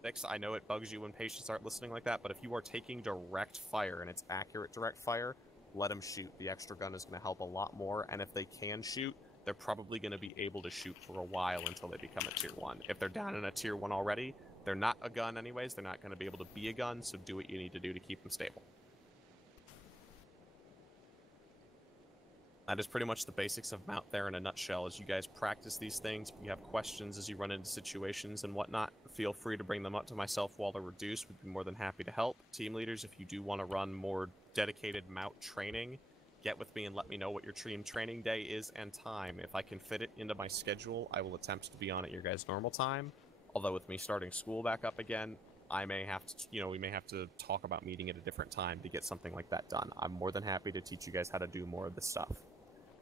Six, I know it bugs you when patients aren't listening like that, but if you are taking direct fire, and it's accurate direct fire, let them shoot. The extra gun is going to help a lot more, and if they can shoot, they're probably going to be able to shoot for a while until they become a tier 1. If they're down in a tier 1 already, they're not a gun anyways, they're not going to be able to be a gun, so do what you need to do to keep them stable. That is pretty much the basics of Mount there in a nutshell. As you guys practice these things, if you have questions as you run into situations and whatnot, feel free to bring them up to myself while they're reduced. We'd be more than happy to help. Team leaders, if you do want to run more dedicated Mount training, get with me and let me know what your team training day is and time. If I can fit it into my schedule, I will attempt to be on at your guys' normal time. Although with me starting school back up again, I may have to, we may have to talk about meeting at a different time to get something like that done. I'm more than happy to teach you guys how to do more of this stuff.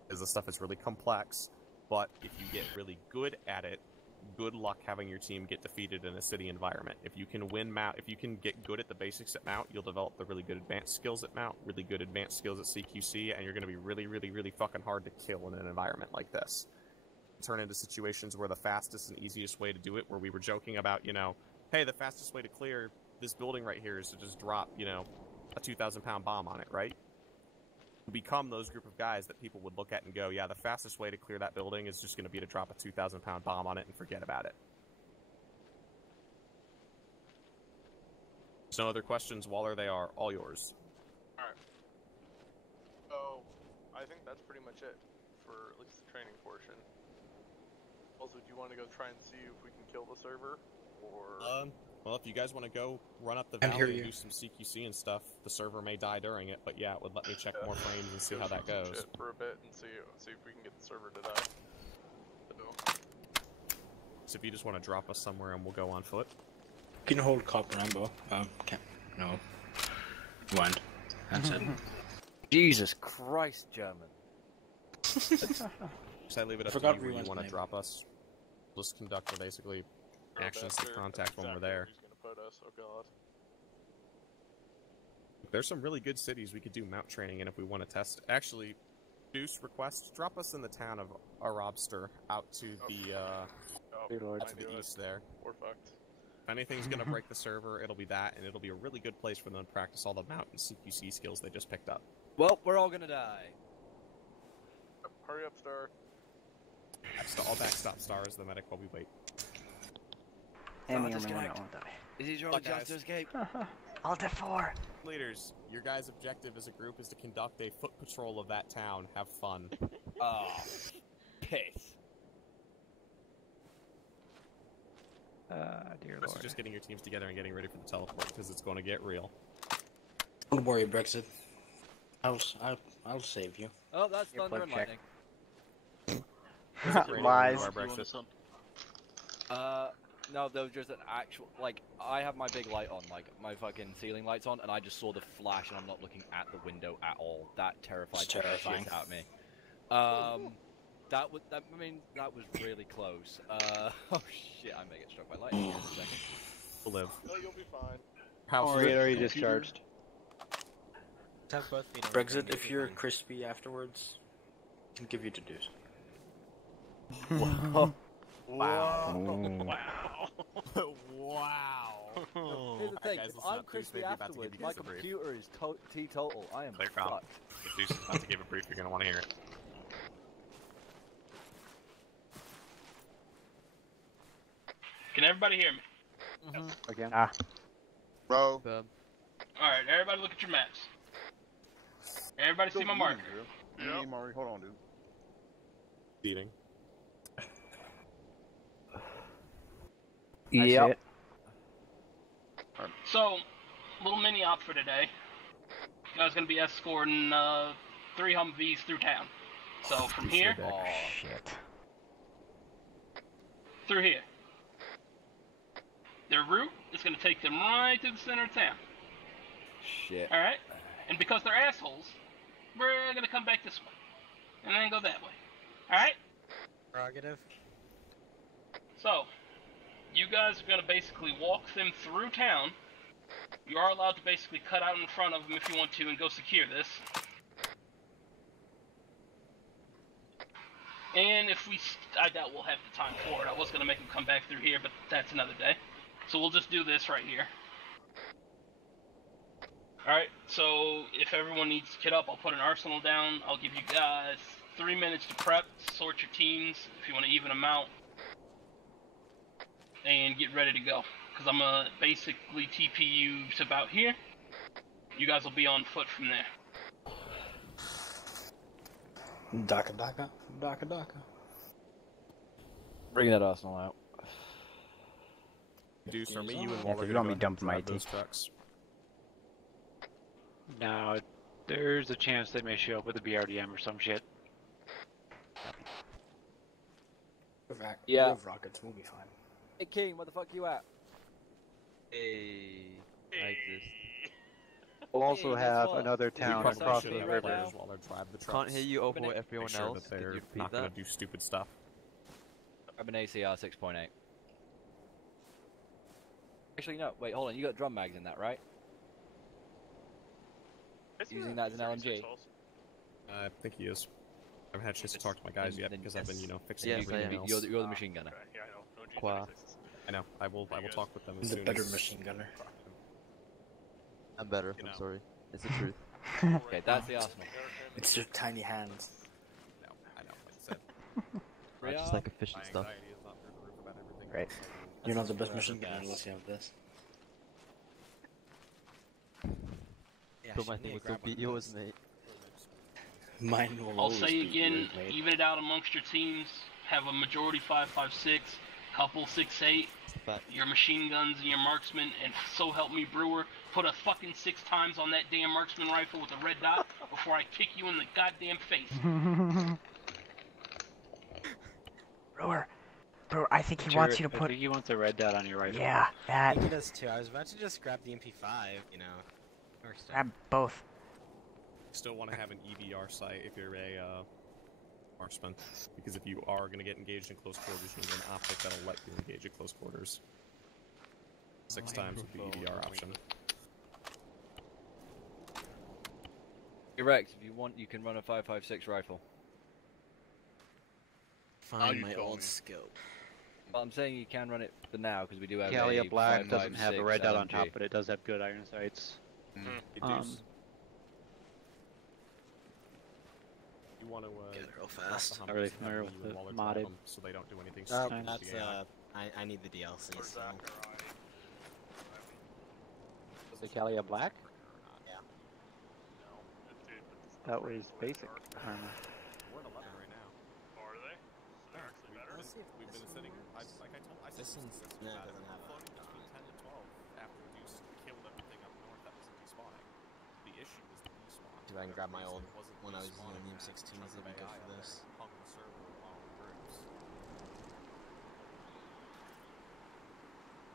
Because this stuff is really complex, but if you get really good at it, good luck having your team get defeated in a city environment. If you can win Mount, if you can get good at the basics at Mount, you'll develop the really good advanced skills at Mount, really good advanced skills at CQC, and you're going to be really, really, really fucking hard to kill in an environment like this. Turn into situations where the fastest and easiest way to do it, where we were joking about, hey, the fastest way to clear this building right here is to just drop, a 2,000-pound bomb on it, right? Become those group of guys that people would look at and go, yeah, the fastest way to clear that building is just going to be to drop a 2,000-pound bomb on it and forget about it. There's no other questions. Waller, they are all yours. Alright. So, I think that's pretty much it for at least the training portion. Also, do you want to go try and see if we can kill the server? Or... Well, if you guys want to go run up the valley and do some CQC and stuff, the server may die during it, but yeah, it would let me check more frames and see how that goes. For a bit and see if we can get the server to die. So if you just want to drop us somewhere and we'll go on foot. You can hold Cop Rambo. No. Wind. That's it. Jesus Christ, German. So I leave it up to you where you want to drop us. Let's conduct basically actions to contact when we're there. He's gonna put us. Oh god. There's some really good cities we could do Mount training in if we want to test. Actually, Deuce request, drop us in the town of Arobster out to the east there. We're fucked. If anything's gonna break the server, it'll be that, and it'll be a really good place for them to practice all the Mount and CQC skills they just picked up. Well, we're all gonna die. Hurry up, Star. I'll backstop Star as the medic while we wait. And the only one that won't die. Is he your only chance to escape? Alt F4. Leaders, your guys' objective as a group is to conduct a foot patrol of that town. Have fun. Oh, piss. Dear This Lord. is just getting your teams together and getting ready for the teleport, because it's going to get real. Don't worry, Brexit. I'll save you. Oh, that's Your thunder and plug lightning. Lies. No, there was just an actual, I have my big light on, my fucking ceiling lights on, and I just saw the flash, and I'm not looking at the window at all. That terrified the shit out of me. That was really close. Oh shit, I may get struck by lightning here in a second. We'll live. No, you'll be fine. Already discharged. Brexit, if you're crispy afterwards, I can give you to Deuce. Wow. Wow. Here's the thing, if I'm crispy afterwards, my computer is teetotal. I am fucked. If Deuce is about to give a brief, you're going to want to hear it. Can everybody hear me? Again? Bro. Alright, everybody look at your maps. Everybody see my marker. Yeah, Mari, hold on, dude. Eating. Yep. So, little mini op for today. You guys gonna be escorting 3 Humvees through town. So from here, Shit. through here. Their route is gonna take them right to the center of town. Shit. All right. And because they're assholes, we're gonna come back this way, and then go that way. All right. Prerogative. So, you guys are gonna basically walk them through town. You are allowed to basically cut out in front of them if you want to and go secure this. And if I doubt we'll have the time for it. I was gonna make them come back through here, but that's another day. So we'll just do this right here. Alright, so if everyone needs to kit up, I'll put an arsenal down. I'll give you guys 3 minutes to prep, sort your teams, if you want to even them out, and get ready to go. Because I'm going to basically TP you to about here. You guys will be on foot from there. Daka daka, daka daka. Bring that arsenal out. Deuce, or me, you and Yeah, Waller you gonna don't go be ahead dumping and my grab those trucks. No, there's a chance they may show up with a BRDM or some shit. Yeah. Rockets, we'll be fine. Hey King, where the fuck you at? Hey, I exist. We'll also have another town Probably across should the have river. players while they're drive the trucks. Can't hear you over Make everyone sure else. that they're Could you repeat not gonna that? do stupid stuff. Grab an ACR 6.8. Actually, no. Wait, hold on. You got drum mags in that, right? Using that as an LMG. I think he is. I haven't had a chance to talk to my guys yet because I've been, fixing Yes, everything else. you're the machine gunner. Okay, yeah, I know. No Qua. G36s. I know. I will talk with them as The soon better as... machine gunner. I'm better. I'm sorry. It's the truth. Okay, that's the arsenal. It's your tiny hands. No, I know. Like I said. I just like efficient stuff. Anxiety is not through the roof about everything. Right. You're not the best machine gunner unless you have this. But my thing was to beat yours, mate. Mine will I'll always say be again, yours, mate. even it out amongst your teams. Have a majority 5.56, couple 6.8. Your machine guns and your marksmen, and so help me, Brewer, put a fucking 6 times on that damn marksman rifle with a red dot before I kick you in the goddamn face. Brewer, I think he wants you to I put. think you want the red dot on your rifle. Yeah, I that. think he does too. I was about to just grab the MP5, you know. Or stuff. Grab both. Still want to have an EVR sight if you're a marksman, because if you are going to get engaged in close quarters, you need an optic that'll let you engage at close quarters. 6 times with the EVR option. Rex, if you want, you can run a 5.56 rifle. Find my old scope. Well, I'm saying you can run it for now because we do have Gallia a Black doesn't have a 5.56 red dot on LMG. top, but it does have good iron sights. You want to get it real fast. Not really familiar with the modded. So they don't do anything That's stupid with the AI. I need the DLC. So. Was it Gallia Black? Yeah. That was basic armor. We're at 11 right now. Are they? They're actually better. We've been sitting. I This one's no, it doesn't have floating between 10 and 12 after Deuce killed everything up north that wasn't respawning. The issue was the respawn. Dude, I can grab my The old reason it wasn't when I was using respawning the that M16. was I didn't because go of for AI this. that hung the server while in groups.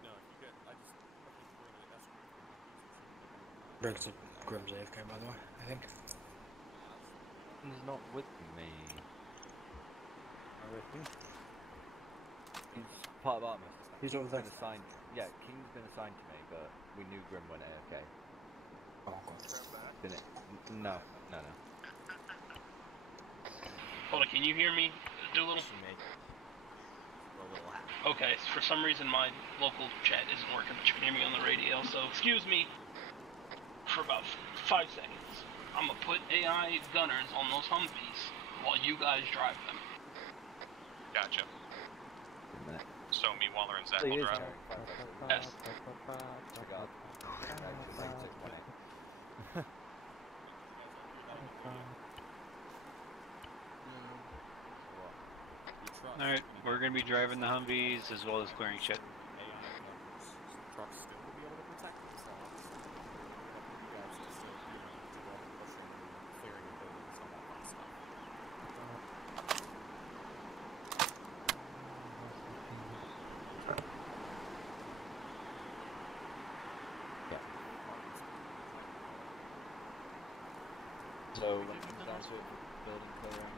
No, if you get, I just we're in an escort. Briggs Grim's AFK, by the way, I think. He's not with me. He's part of Arma. He's over there. Been assigned. Yeah, King's been assigned to me, but we knew Grim went AFK. Oh, God. No. Hold on, can you hear me? Doolittle? Okay, for some reason my local chat isn't working, but you can hear me on the radio, so excuse me for about 5 seconds. I'm gonna put AI gunners on those Humvees while you guys drive them. Gotcha. So me, Waller, and Zach will drive. Yes. Alright, we're gonna be driving the Humvees as well as clearing shit. So when it comes down to it, building clearing.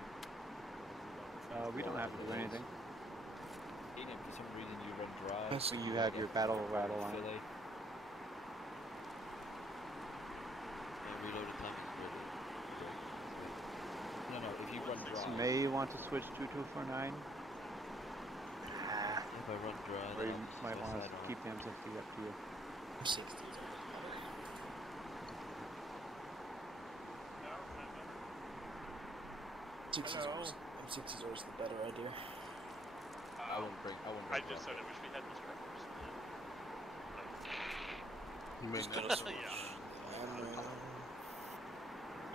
We don't have to do anything. Ian, for some reason you run dry. When you have your battle rattle on. Philly. Reload time is really No, if you run dry. May want to switch 2249. If I run dry, Or you then I'll might just want to side keep the M60 up to you. 60. M60's always the better idea. I wouldn't bring. I just said I wish we had this reference.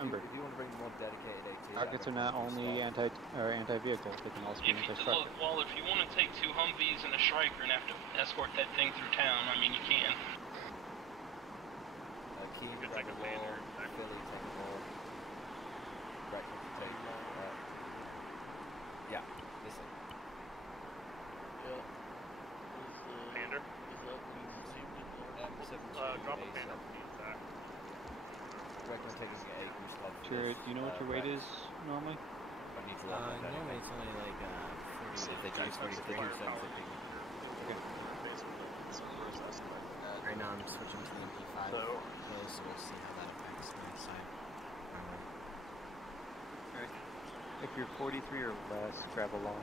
Remember, if you want to bring more dedicated AT, targets are not only anti-vehicle; they can also be anti-structure. Well, if you want to take 2 Humvees and a Striker and have to escort that thing through town, I mean, you can. Keen, grab a wall. Philly, take a wall. Breakfast, take a wall. Yeah, listen. Pander? Drop a pander, please, Zach. Reckon taking a goose love. Do you know what your weight is normally? I need to love that. Normally it's only like 40. If they do 43. Okay. Right now I'm switching to the MP5. So we'll see how that affects my side. Alright. If you're 43 or less, grab a long.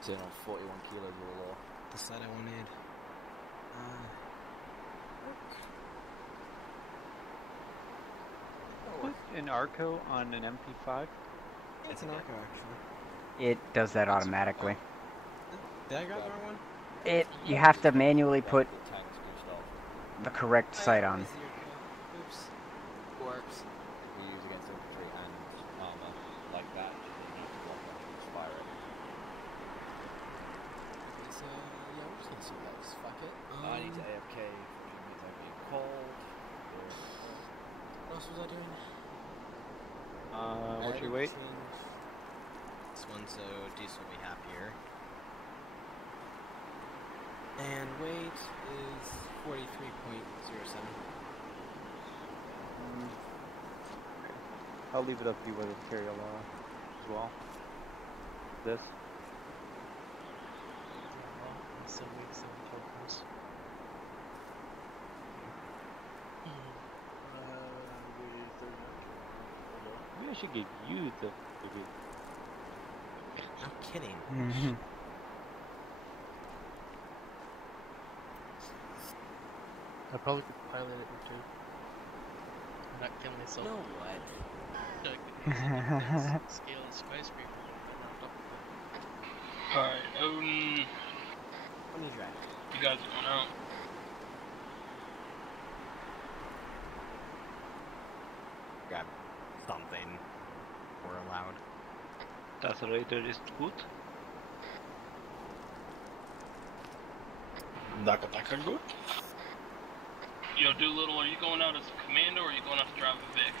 Saying on 41 kilos or low. The side I wanted. Put an Arco on an MP5? It's an Arco actually. It does that automatically. Did I grab the wrong one? You have to manually put the correct sight on. Oops. Works. We use against infantry and armor like that. Fire it. So yeah, we're just gonna see those. Fuck it. I need to AFK, which means I'm being called. What else was I doing? What's your weight? This one, so Deuce will be happier. And weight is 43.07. I'll leave it up to you whether to carry a law as well. This. 7 weeks, 7 tokens. Maybe I should get you the. I'm kidding. I probably could pilot it too. I'm not killing myself. No, what? Scale and skyscraper. Alright, What are you driving? you guys are going out. Grab something. We're allowed. Das Raider ist gut. Daka good. Yo, Doolittle, are you going out as a commando or are you going out to drive a Vic?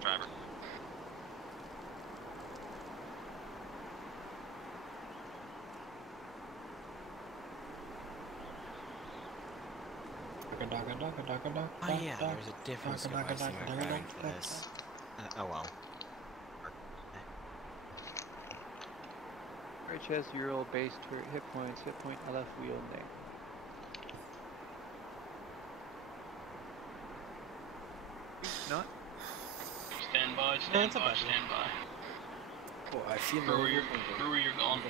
Driver. Oh yeah, there's a different scope I was thinking about grabbing for this. Oh well. Right chest, Euro, base, turret, hit points, LF, wheel, name. Not? Stand by, stand by, stand by. Oh, I feel Brewer, you're gone.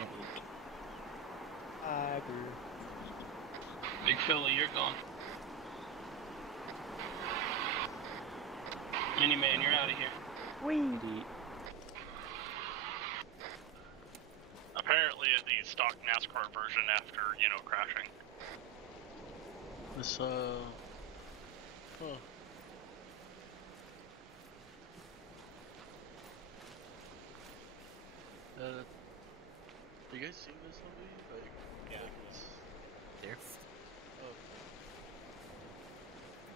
Big Philly, you're gone. Mini-Man, you're out of here. Wee. Apparently the stock NASCAR version after, crashing. This, you guys seen this movie? Like, yeah. There. Oh.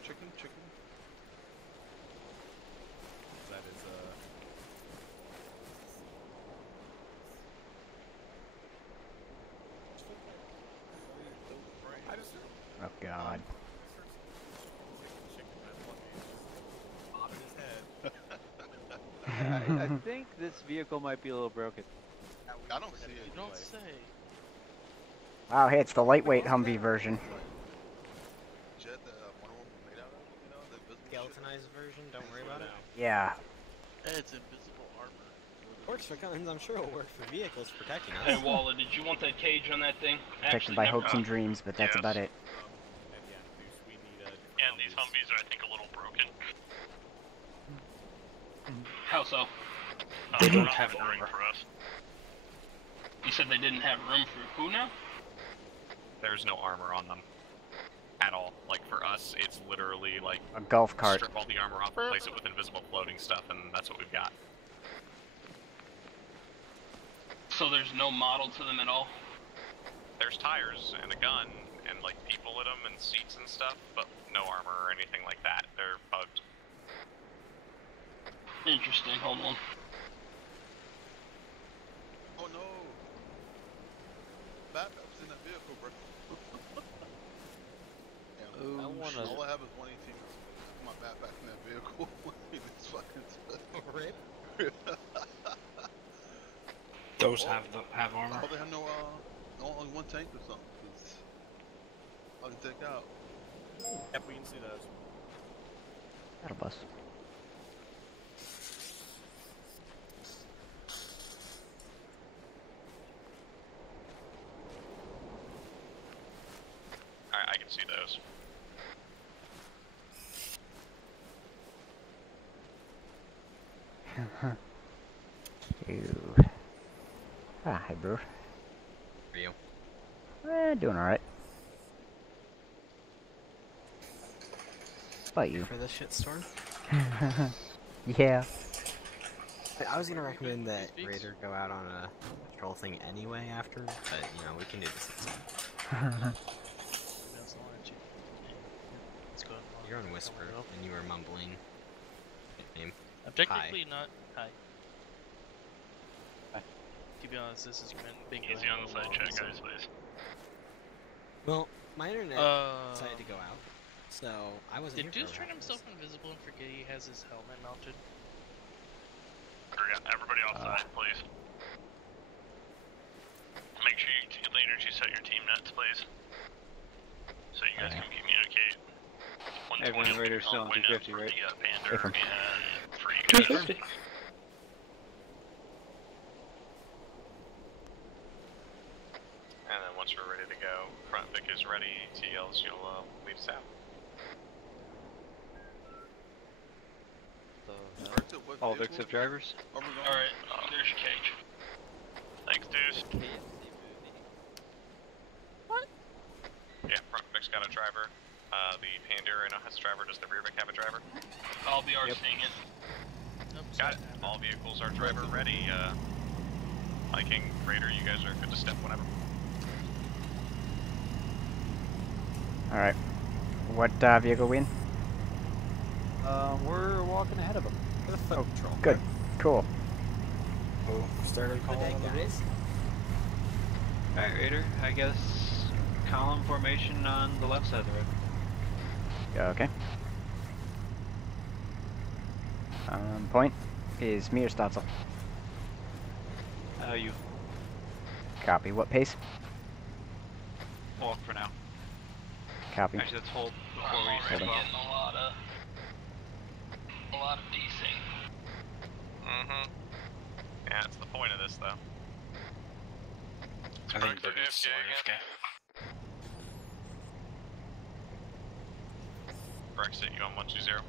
Chicken. That is, I just think this vehicle might be a little broken. I don't see it. You don't say. Wow, hey, it's the lightweight Humvee version. Jet that one of them made out of, you know, the invisible Skeletonized version, don't worry about it. Yeah. It's invisible armor. Works for guns, I'm sure it'll work for vehicles protecting us. Hey Waller, did you want that cage on that thing? Protected by hopes and dreams, but that's about it. And these Humvees are, I think, a little broken. How so? They don't have room for us. You said they didn't have room for who now? There's no armor on them. At all. Like, for us, it's literally like... A golf cart. Strip all the armor off, replace it with invisible floating stuff, and that's what we've got. So there's no model to them at all? There's tires and a gun and like people in them and seats and stuff, but no armor or anything like that. They're bugged. Interesting, hold on. Oh no! Backup's in that vehicle, bro. I wanna... All I have is 118. My backpack in that vehicle. It's fucking Rip. Those have armor. Oh, they have no only one tank or something. Cause I can take out. Yep, we can see those. That'll bus. Alright, I can see those. Ew. Ah, hey, bro. For you. Doing alright. About you. For this shitstorm? Yeah. I was gonna recommend that Raider go out on a patrol thing anyway after, but you know, we can do this at some point. You're on Whisper, and you were mumbling. Name. I'm technically not. Hi. To be honest, this is been Easy on the side check, guys, please. Well, my internet decided to go out, so I wasn't Did here Deuce for turn a while. himself invisible and forget he has his helmet mounted? Everybody outside, please. Make sure you later set your team nets, please. So you guys can communicate. Everyone Raider's still on 250, right? Pander and for you guys. 250. And then once we're ready to go, front Vic is ready, TLs, you'll lead us out. All Vic except drivers? Alright, there's your cage. Thanks, Deuce. What? Yeah, front Vic's got a driver. The Pander has a driver. Does the rear Vic have a driver? I'll be seeing it. Got it. All vehicles are driver ready. Viking, Raider, you guys are good to step whenever. Alright. What vehicle we in? We're walking ahead of them. Oh, good. Cool. Oh, started calling on the race. Alright, Raider, I guess column formation on the left side of the road. Okay. Point is me or Stotzel? You. Copy. What pace? Walk for now. Copy. Actually, let's hold before I'm already we getting step off. a lot of desync. Mm-hmm. Yeah, that's the point of this, though. I think they're just AFK. Brexit, you on 120?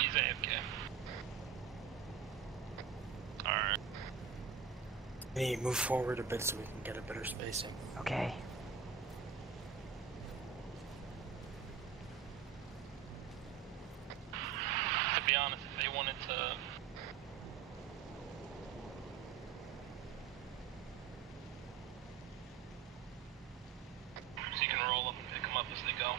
He's AFK. Alright. We need to move forward a bit so we can get a better spacing. Okay. To be honest, if they wanted to... So you can roll up and pick them up as they go.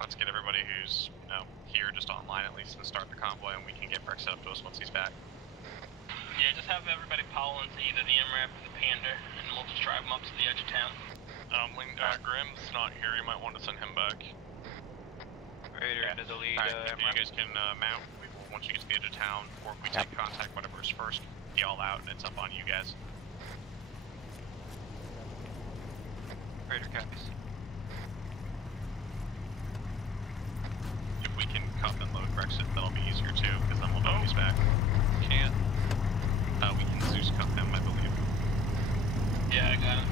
Let's get everybody who's here just online at least and start the convoy, and we can get Brexit up to us once he's back. Yeah, just have everybody pile into either the MRAP or the Panda, and we'll just drive them up to the edge of town. When Grimm's not here, you might want to send him back. Raider into the lead, If you guys can mount, once you get to the edge of town, or if we take contact, whatever's first, yell out, and it's up on you guys. Raider copies. If we can cuff and load Brexit, that'll be easier too, because then we'll know he's back. Can't. We can Zeus cuff him, I believe. Yeah, I got it.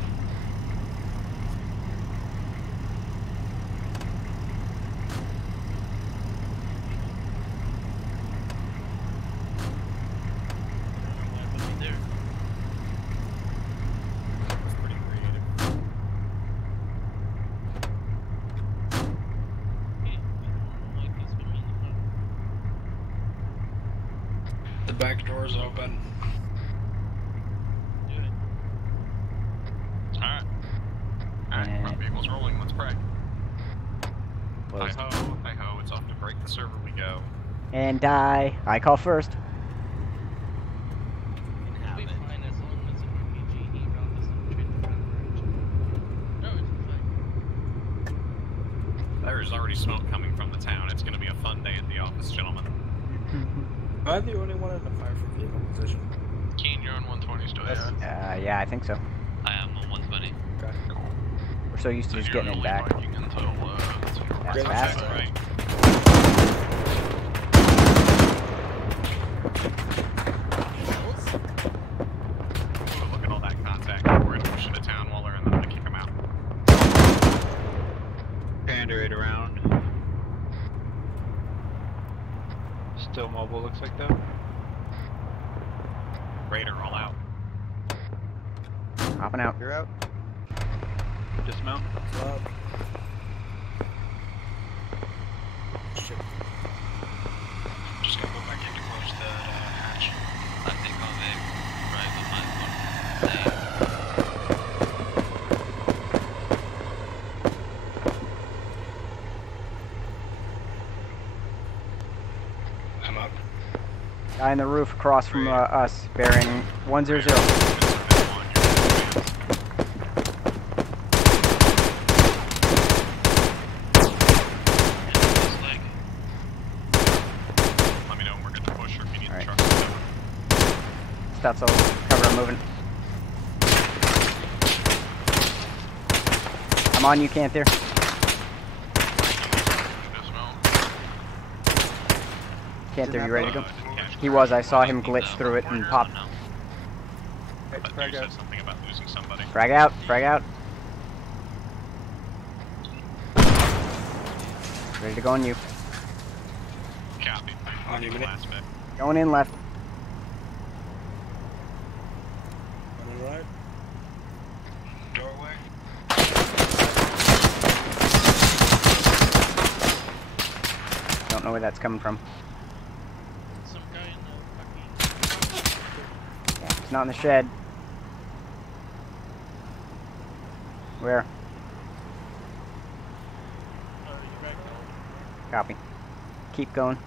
The back door's open. Alright. Alright, front vehicle's rolling, let's pray. Hi-ho, it's off to break the server we go. And die. I call first. It'll be fine as long as an RPG round doesn't treat the front bridge. No, it's fine. There's already smoke coming from the town. It's gonna be a fun day at the office, gentlemen. Am I the only one in the fire for vehicle position? Keen, you're on 120 still, yeah? Yeah, I think so. I am on 120. Okay. We're so used to just getting it back. That's fast. Right. Ooh, look at all that contact. We're gonna push into town while they're in, then I'm gonna kick them out. Panda right around. Still mobile, looks like though. Raider, all out. Hopping out. You're out. Dismount. Up. Shit. Just gonna go back in to close the hatch. I think I'll right with my phone. I'm up. Guy on the roof across from us, bearing 100. That's all. Cover, I'm moving. I'm on you, Canther. Canther, you ready to go? He was. I saw him glitch through it and pop. Frag out. Something about losing somebody. Frag out. Frag out. Ready to go on you. Copy. On you, minute. Going in left. Right. Doorway. Don't know where that's coming from. Some guy in the fucking... Yeah, it's not in the shed. Where? Copy. Keep going.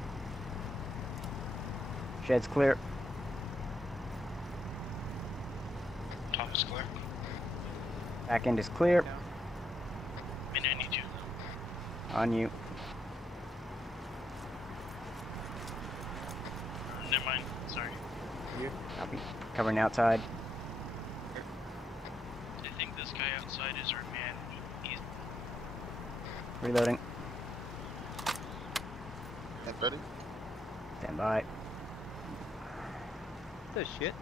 Shed's clear. Top is clear. Back end is clear. I mean, I need you. On you. Never mind. Sorry. Copy. Covering outside. I think this guy outside is our man. He's Reloading. That's ready? Stand by. The shit.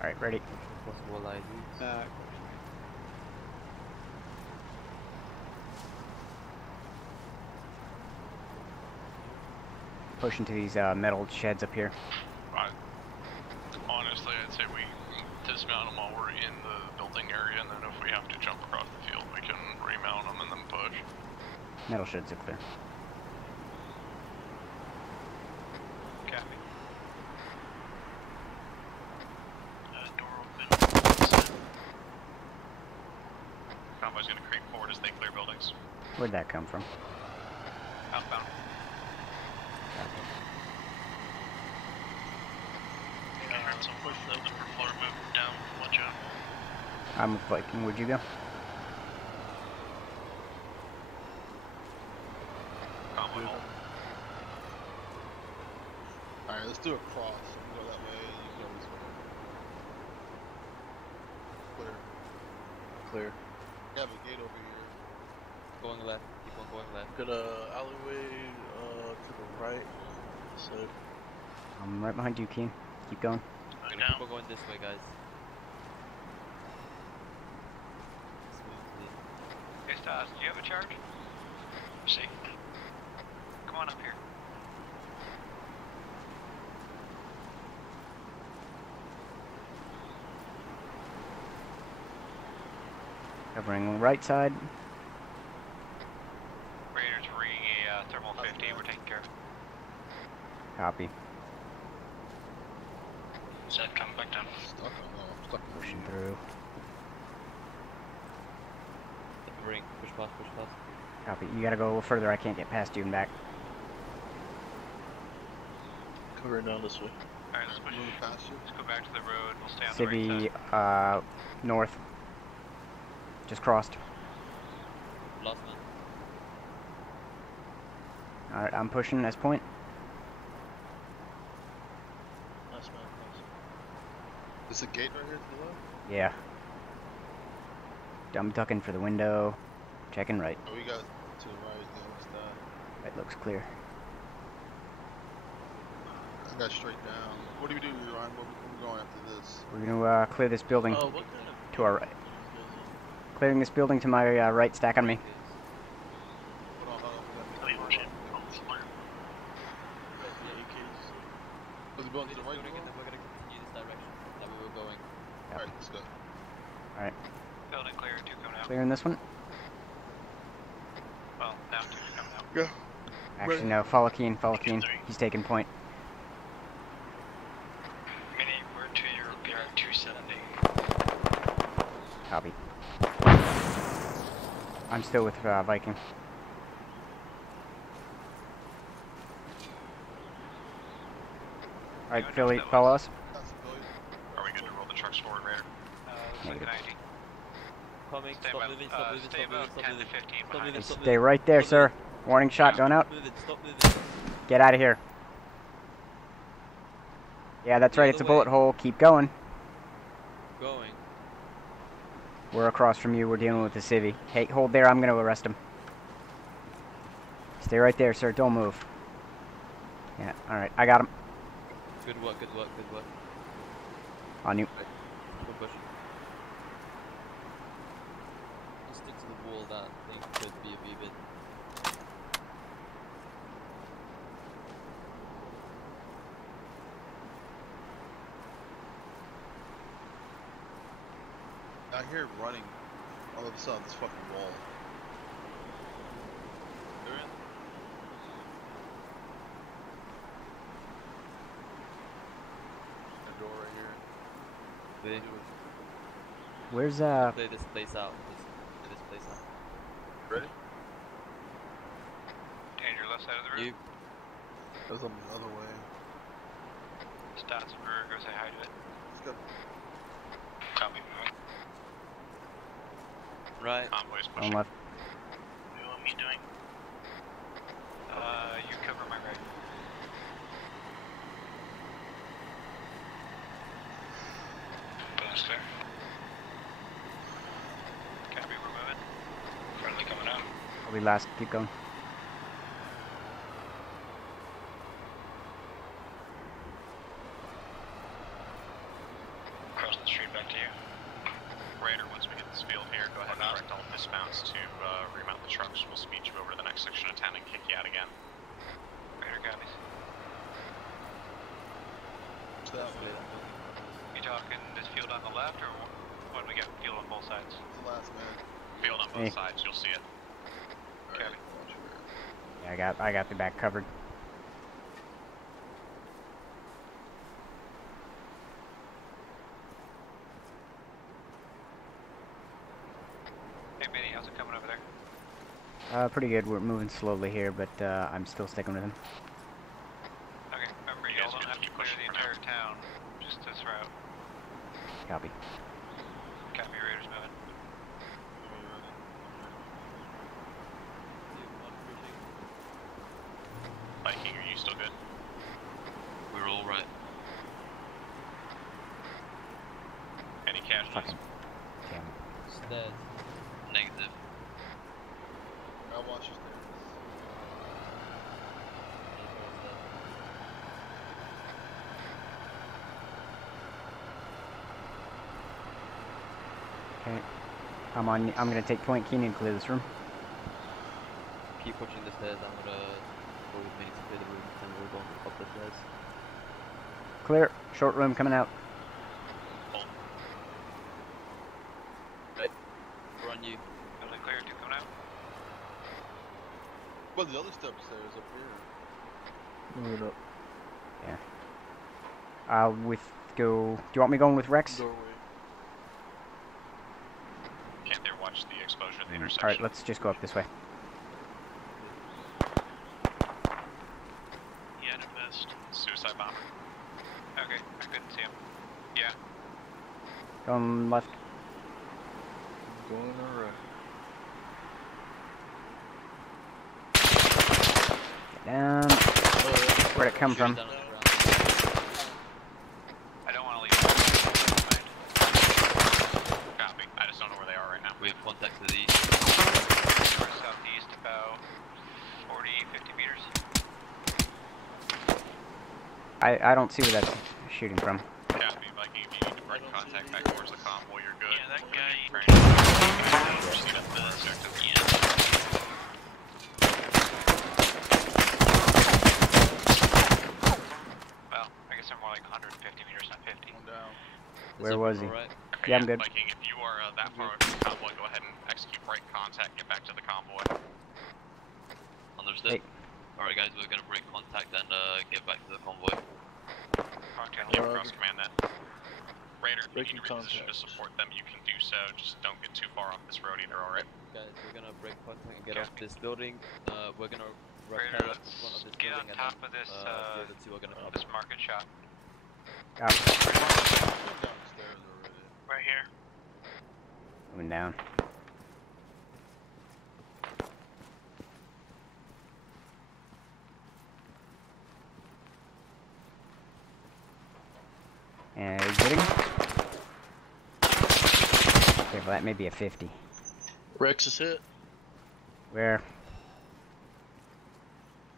Alright, ready. Possible IDs. Push into these metal sheds up here. Right. Honestly, I'd say we dismount them while we're in the building area, and then if we have to jump across the field, we can remount them and then push. Metal sheds are clear. Copy. door open. Convoy's gonna creep forward as they clear buildings. Where'd that come from? Outbound. So push the upper floor, move down, watch out. I'm with Viking. Where'd you go? Alright, let's do a cross. You go that way, you go this way. Clear. Clear. We have a gate over here. Going left. Keep on going left. Got a alleyway to the right. So. I'm right behind you, Keen. Keep going. Keep on going this way, guys. Hey Stas, do you have a charge? See? Come on up here. Covering right side. Raiders rigging a thermal 50, we're taking care of it. Copy. Zed, come back down. Stuck on that. Stuck Pushing through. Ring. Push past, push past. Copy. You gotta go a little further. I can't get past you and back. Covering down this way. Alright, let's push. Let's go back to the road. We'll stay on the right Civvy, side. north. Just crossed. Last man. Alright, I'm pushing S point. Last man. There's a gate right here to the left? Yeah. I'm ducking for the window. Checking right. Oh, we got to the right. Yeah, what's that? Right looks clear. I got straight down. What do we do, Ryan? Where we going after this? We're gonna clear this building Oh, what kind of to our right. Clearing this building to my right. Stack on me. Hold on, hold on. Wait, shit. Was the building to the right? We're gonna continue this direction that we were going. Alright, let's go. Alright. Building clear, 2 coming out. Clearing this one. Well, now 2 coming out. Go. Actually, no. Follow Keen. Follow Keen. He's taking point. Mini, we're to your BR 270. Copy. I'm still with Viking. Alright, Philly, follow us. Are we good to roll the trucks forward, Raider? Negative. Coming, Stay stop about, moving, stop moving, stay stop moving, about stop 10 moving. to 15 Stop behind moving, us. stop Stay right there, sir. Warning shot going out. Stop moving, stop moving. Get out of here. Yeah, that's right. It's a bullet hole. Keep going. Going. We're across from you. We're dealing with the civvy. Hey, hold there. I'm going to arrest him. Stay right there, sir. Don't move. Yeah, alright. I got him. Good work, good work, good work. On you. Good push. Just stick to the wall. That thing could be a wee bit. I hear running all of a sudden this fucking wall. They're in. A door right here. Where's Play this place out. Play this place out. Ready? And your left side of the room. That was on the other way. Stats and Brewer, go say hi to it. Let's go. Copy, moving. Right. Convoy's on pushing. left? What do you want me doing? You cover my right. Building's clear. Copy, we're moving. Friendly coming out. I'll be last. Keep going. Cross the street back to you. Raider, once we hit this field here, go ahead and direct all dismounts to remount the trucks. We'll speed you over to the next section of 10 and kick you out again. Raider copies. What's that? You talking this field on the left, or what do we got? Field on both sides? The last man. Field on both sides, you'll see it. Copy. Yeah, I got the back covered. Hey, Benny, how's it coming over there? Pretty good. We're moving slowly here, but I'm still sticking with him. Okay, remember, y'all don't have to clear the entire town. Just this route. Copy. Copy, Raiders moving. Viking, are you still good? We're all right. Any casualties? Damn. Stairs. Negative. I'll watch your stairs. Okay. I'm gonna take point. Keenan, clear this room. Keep pushing the stairs. I'm gonna go with me to clear the room, and we're going up the stairs. Clear. Short room coming out. Right. We're on you. Building clear, 2 coming out. Well, the other step stairs up here. Move it up. Yeah. I'll go. Do you want me going with Rex? Doorway. Can't there watch the exposure at the intersection? Alright, let's just go up this way. Yeah, no missed. Suicide bomber. Okay, I couldn't see him. Yeah. Going left. Going alright. Get down. Where'd it come from? I don't want to leave. Copy. I just don't know where they are right now. We have contact to the east. North southeast, about 40, 50 meters. I don't see where that's shooting from. Copy, Viking. If you need to break contact back towards the convoy, you're good. Yeah, that guy. Well, I guess they're more like 150 meters, not 50. One down. Where was he? Okay, Yeah, I'm good. Viking, if you are that far away from the convoy, go ahead and execute break contact, get back to the convoy. Understood. Hey. Alright guys, we're gonna break contact and get back to the convoy. Give cross command that. Raider, if you Breaking need to reposition to support them, you can do so. Just don't get too far off this road either, alright? Guys, we're gonna break contact and get off Okay. this building. We're gonna Raider, rappel up in let's front of this get on building top and of this, the other two are gonna cover. this market shop. Copy. Downstairs already. Right here. Moving down. And exiting. Okay, well that may be a 50. Rex is hit. Where? In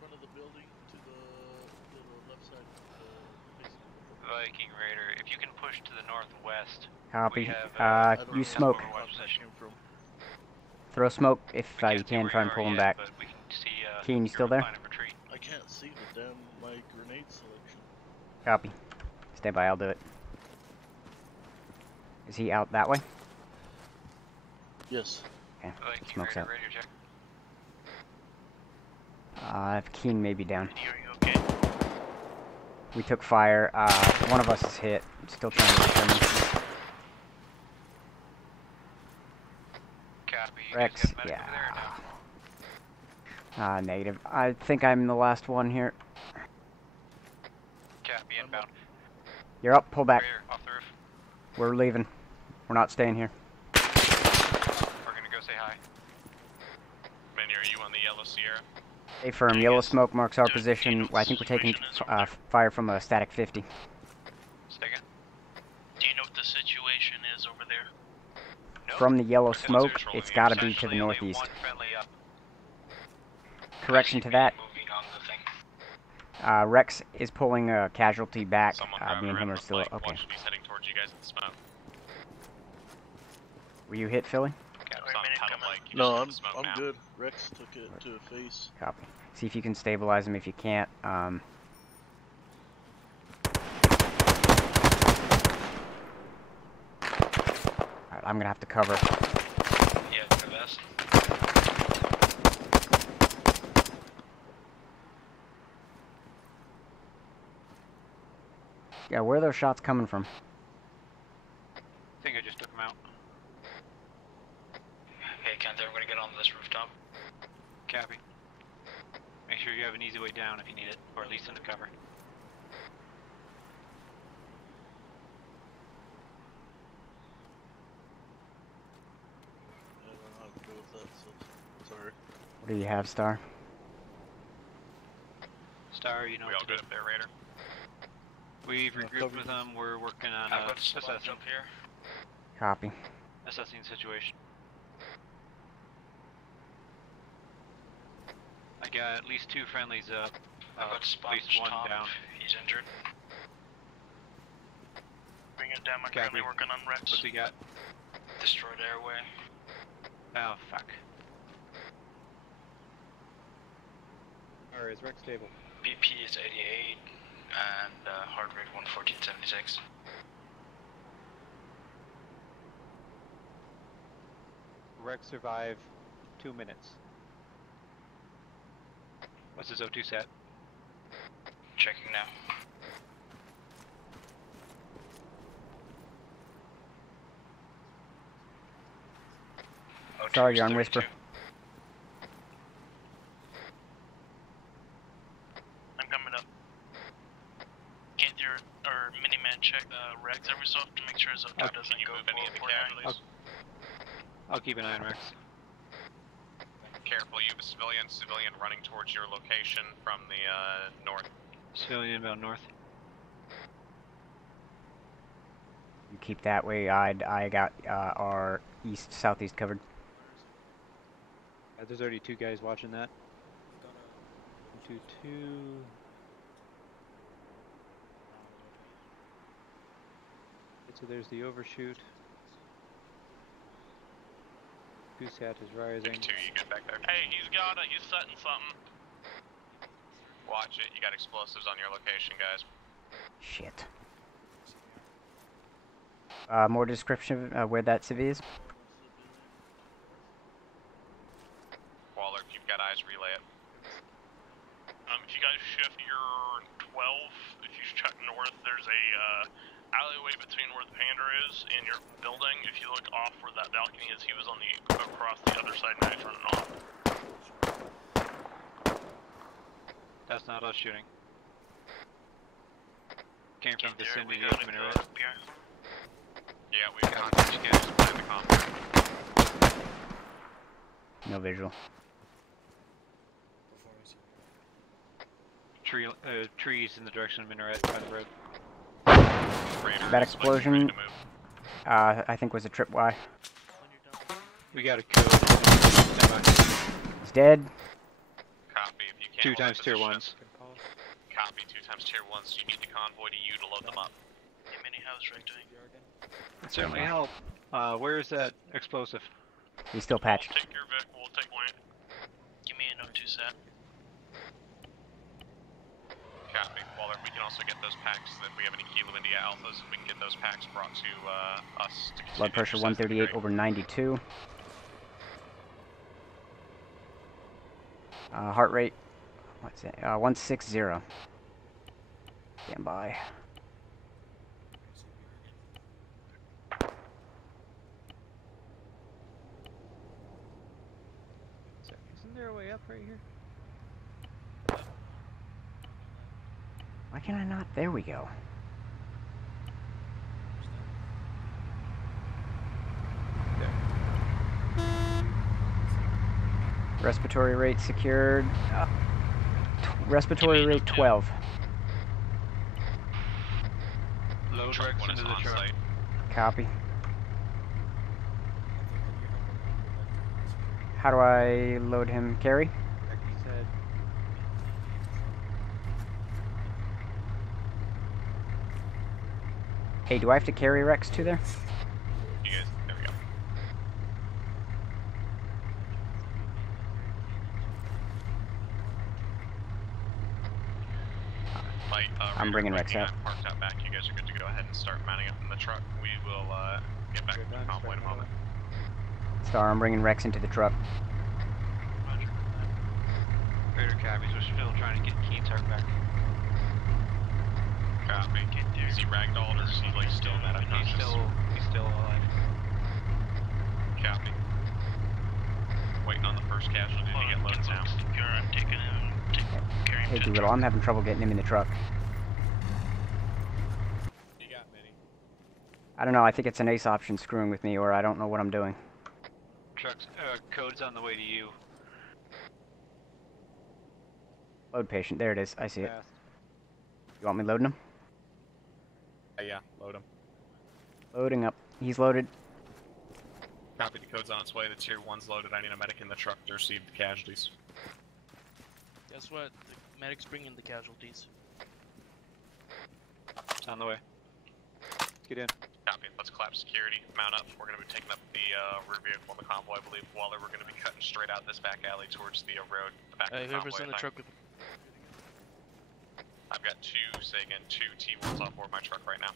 front of the building to the left side of the Viking Raider, if you can push to the northwest. Copy. We have, Use smoke. Throw smoke if you can. Try and pull him back. Keen, you still there? I can't see the damn my grenade selection. Copy. Stand by, I'll do it. Is he out that way? Yes. Okay, Viking smoke's Raider, out. radio check. Keen may be down. Are you okay? We took fire. One of us is hit. Still trying to determine. Copy. You Rex, guys got medic yeah. over there or no? Negative. I think I'm the last one here. Copy, inbound. You're up, pull back. Raider, off the roof. We're leaving. We're not staying here. We're gonna go say hi. Manny, are you on the yellow Sierra? Stay firm. Yellow smoke marks our position. I think we're taking fire from a static 50. Second. Do you know what the situation is over there? Nope. From the yellow Because smoke, there's it's rolling got to in. be to the Essentially only northeast. one friendly up. Correction to that. Moving on the thing. Rex is pulling a casualty back. Someone Me driving and him around are the still flank. okay. One should be heading towards you guys in the smoke. Were you hit, Philly? It's on tunnel like. You No, just I'm hit the smoke now. good. Rex took it to a face. Copy. See if you can stabilize him. If you can't, alright, I'm gonna have to cover. Yeah, the best. Yeah, where are those shots coming from? I think I just took him out. Hey, Kent, we're gonna get onto this rooftop. Copy. Make sure you have an easy way down if you need it, or at least into cover. Sorry. What do you have, Star? Star, you know We all good up there, Raider? we've regrouped with them. We're working on I've got sponge assessing. up here. Copy. Assessing the situation. I got at least 2 friendlies up. I've got at sponge least 1 top. down. He's injured. Bring it down. I'm currently working on Rex. What's he got? Destroyed airway. Oh, fuck. Alright, is Rex stable? BP is 88 and heart rate 114.76. Rex survived 2 minutes. What's his O2 set? Checking now. Sorry, you're on whisper. I'm coming up. Can't do or miniman check Rex every so often to make sure his O2 doesn't go move any of the casualties. I'll keep an eye on Rex. Careful, you have a civilian running towards your location from the north. Civilian inbound north. You keep that way. I got our southeast covered. There's already 2 guys watching that. 1, 2, 2. So there's the overshoot. Goosehat is rising. 2, you get back there. Hey, he's setting something. Watch it, you got explosives on your location, guys. Shit. More description of where that civ is? Waller, if you've got eyes, relay it. If you guys shift your 12, if you check north, there's a alleyway between where the Panda is and your building. If you look off where that balcony is, he was on across the other side now he's running off. That's not us shooting. Came from the vicinity we of the minaret. Yeah, we've got you guys behind the compound. No visual. Trees in the direction of minaret by the road. That explosion, I think was a tripwire. We got a kill. He's dead. Copy, if you can't 2 hold times the tier position. 1s. Copy, 2 times tier 1s. You need the convoy to you to load them up. Hey, Mini, how's Rick doing? Certainly help. Where is that explosive? He's still patched. We'll take your Vic, we'll take point. Give me an O2 set. Copy. Waller, we can also get those packs, if we have any Kilo India Alphas, we can get those packs brought to us. To Blood pressure 138 over 92. Heart rate, what's it? 160. Stand by. Isn't there a way up right here? Why can I not? There we go. Respiratory rate secured. Respiratory rate 12. Load Rex into the truck. Copy. How do I load him? Carry? Hey, do I have to carry Rex to there? You guys, there we go. I'm bringing Rex out. Parked out back. You guys are good to go ahead and start mounting up in the truck. We will get back to the convoy in a moment. Star, I'm bringing Rex into the truck. Raider cabbies are still trying to get Keytart back. Copy. Is he ragdolled or is he like still in that unconscious? He's still alive. Copy. Waiting on the first casualty to get loaded now. I'm taking him, carrying Hey, him to the Doolittle, I'm having trouble getting him in the truck. You got Mini. I don't know, I think it's an ace option screwing with me, or I don't know what I'm doing. Trucks, code's on the way to you. Load patient. There it is. I see it. You want me loading him? Yeah, load him. Loading up. He's loaded. Copy, the code's on its way. The tier 1's loaded. I need a medic in the truck to receive the casualties. Guess what? The medic's bringing the casualties. It's on the way. Get in. Copy. Let's collapse security. Mount up. We're going to be taking up the rear vehicle in the convoy, I believe. Waller, we're going to be cutting straight out this back alley towards the road. The back of the Whoever's convoy, in the truck with... I've got two T1s off board my truck right now.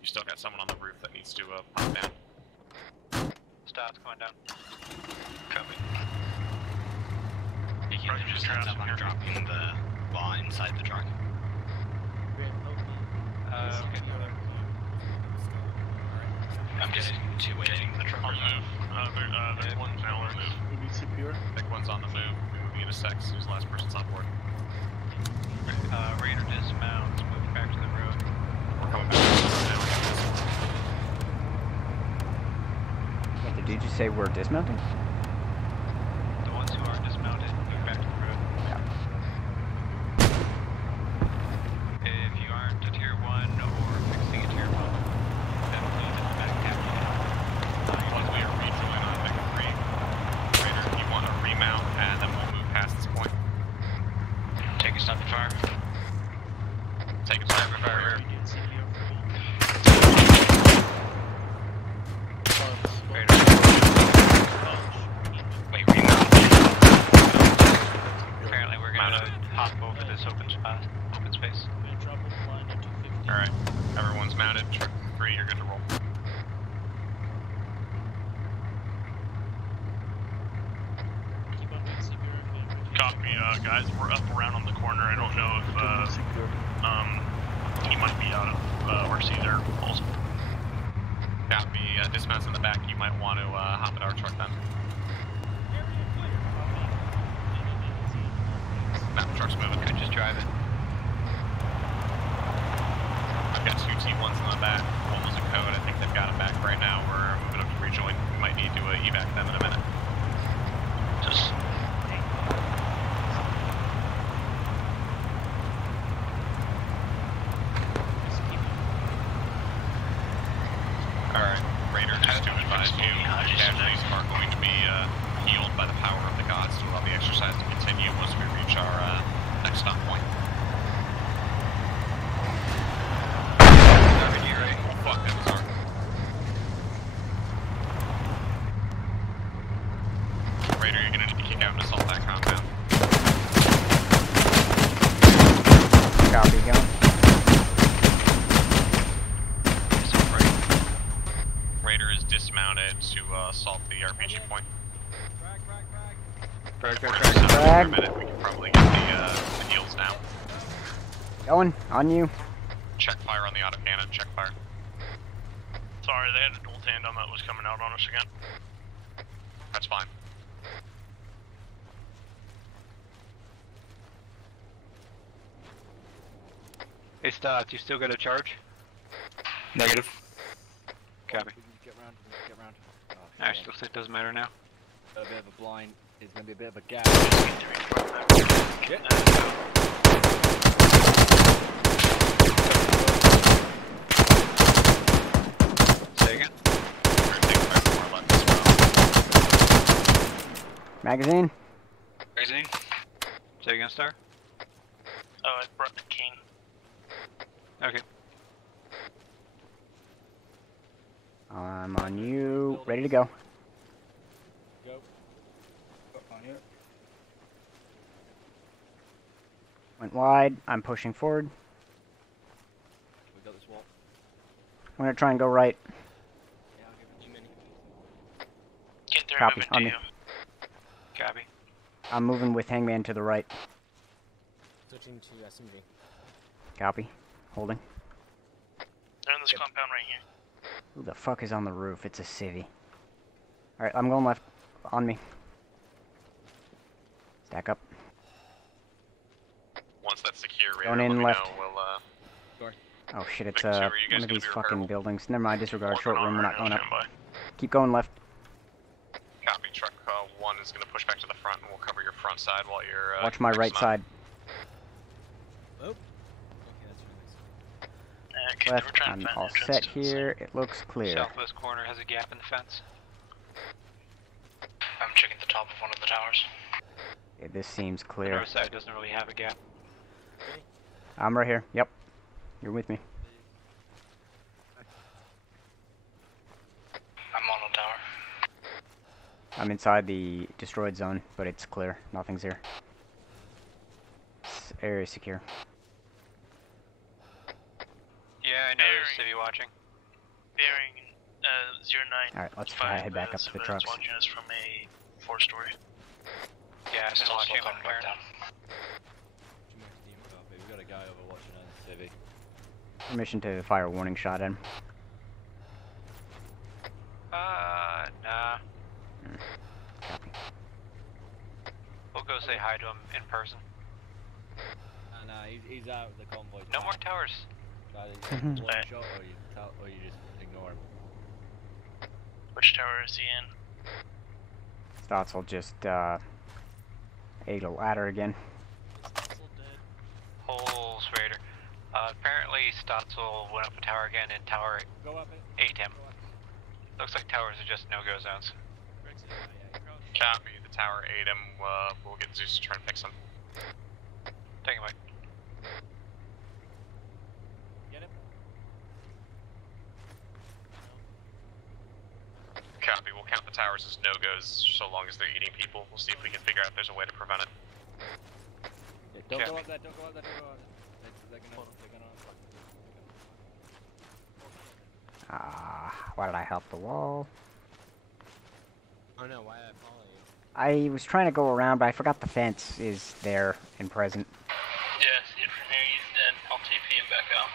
You still got someone on the roof that needs to pop down. Stop's going down. Copy. You can either just heads up, I'm dropping the law inside the truck. Okay. I'm just two-waiting the truck. On the move. There's one now on the move. We need CPR. Big one's on the move. We're moving in a sec. Who's the last person's on board? Raider dismounts, moving back to the road. We're coming back to the road now. Wait, did you say we're dismounting? The ones who aren't dismounted, move back to the road. Yeah. If you aren't a tier 1 or fixing a tier 1, then please it's back after. Once we are rejoin on Mega 3, Raider, you want to remount, and then we'll move past this point. Take a step to fire. Take a step to fire. Wait, remount. Apparently we're gonna hop over this open space. Alright, everyone's mounted. Truck 3, you're good to roll. Copy, guys. We're up around on the corner. I don't know if he might be out of RC there also. Copy, dismounts in the back. You might want to hop at our truck then. Nah, the truck's moving. Could just drive it. I've got two T1s in the back. One was a code. I think they've got him back right now. We're moving up to rejoin. We might need to evac them in a minute. Just... Alright, Raider, just to advise you, casualties are going to be healed by the power of the gods to allow the exercise to continue once we reach our next stop point. Oh, fuck, that was hard. Raider, you're gonna need to kick out and assault that compound. Copy, going. Raider is dismounted to assault the RPG point. Frag. For a minute, we can probably get the heals now. Going, on you. Check fire on the autocannon, check fire. Sorry, they had a dual tandem that was coming out on us again. That's fine. Hey, Stott, you still got a charge? Negative. Copy. Get round. Oh, I still think it doesn't matter now. A bit of a blind. It's gonna be a bit of a gap. Shit. Say again. Magazine. Magazine. Say again, Star. Oh, I brought the king. Okay. I'm on you. Ready to go. Go. On you. Went wide. I'm pushing forward. We got this wall. I'm gonna try and go right. Yeah, I'll give it you many. Get there, Copy, moving on to me. you. Copy. I'm moving with Hangman to the right. Switching to SMG. Copy. Holding. They're in this compound right here. Who the fuck is on the roof? It's a civvy. Alright, I'm going left. On me. Stack up. Once that's secure, Raider, Going in let me left. know. We'll, Oh shit, it's Victor, are you guys one of gonna these be fucking repairable? buildings. Never mind, disregard. Short room, we're not going up. Standby. Keep going left. Copy. Truck 1 is going to push back to the front, and we'll cover your front side while you're. Watch my right fixing up. side. Oh. Okay, that's really nice. Left, I'm all set here. It looks clear. Southwest corner has a gap in the fence. I'm checking the top of one of the towers. Okay, this seems The clear. north side doesn't really have a gap. I'm right here. Yep. You're with me. I'm on the tower. I'm inside the destroyed zone, but it's clear. Nothing's here. This area is secure. Yeah, I know there's civvy watching. Bearing 09. Alright, let's head back up to the trucks. Watching us from a 4-story. Yeah, I'm still watching. I'm clearing. We got a guy over watching on civvy. Permission to fire a warning shot at him. Nah. We'll go say hi to him in person. Nah, he's out with the convoy. No more towers. One shot, or you just ignore him. Which tower is he in? Stotzel just ate a ladder again. Holes Raider. Apparently Stotzel went up a tower again in tower 8 him. Looks like towers are just no-go zones. Copy. The tower 8 him. We'll get Zeus to try and fix him. Take him away. Get him? Copy. We'll count the towers as no-goes so long as they're eating people. We'll see if we can figure out if there's a way to prevent it. Yeah, don't go up there, don't go up there, don't go up there. They're gonna... Why did I help the wall? Oh no, why did I follow you? I was trying to go around, but I forgot the fence is there and present. Yeah, see it from here, and I'll TP him back out.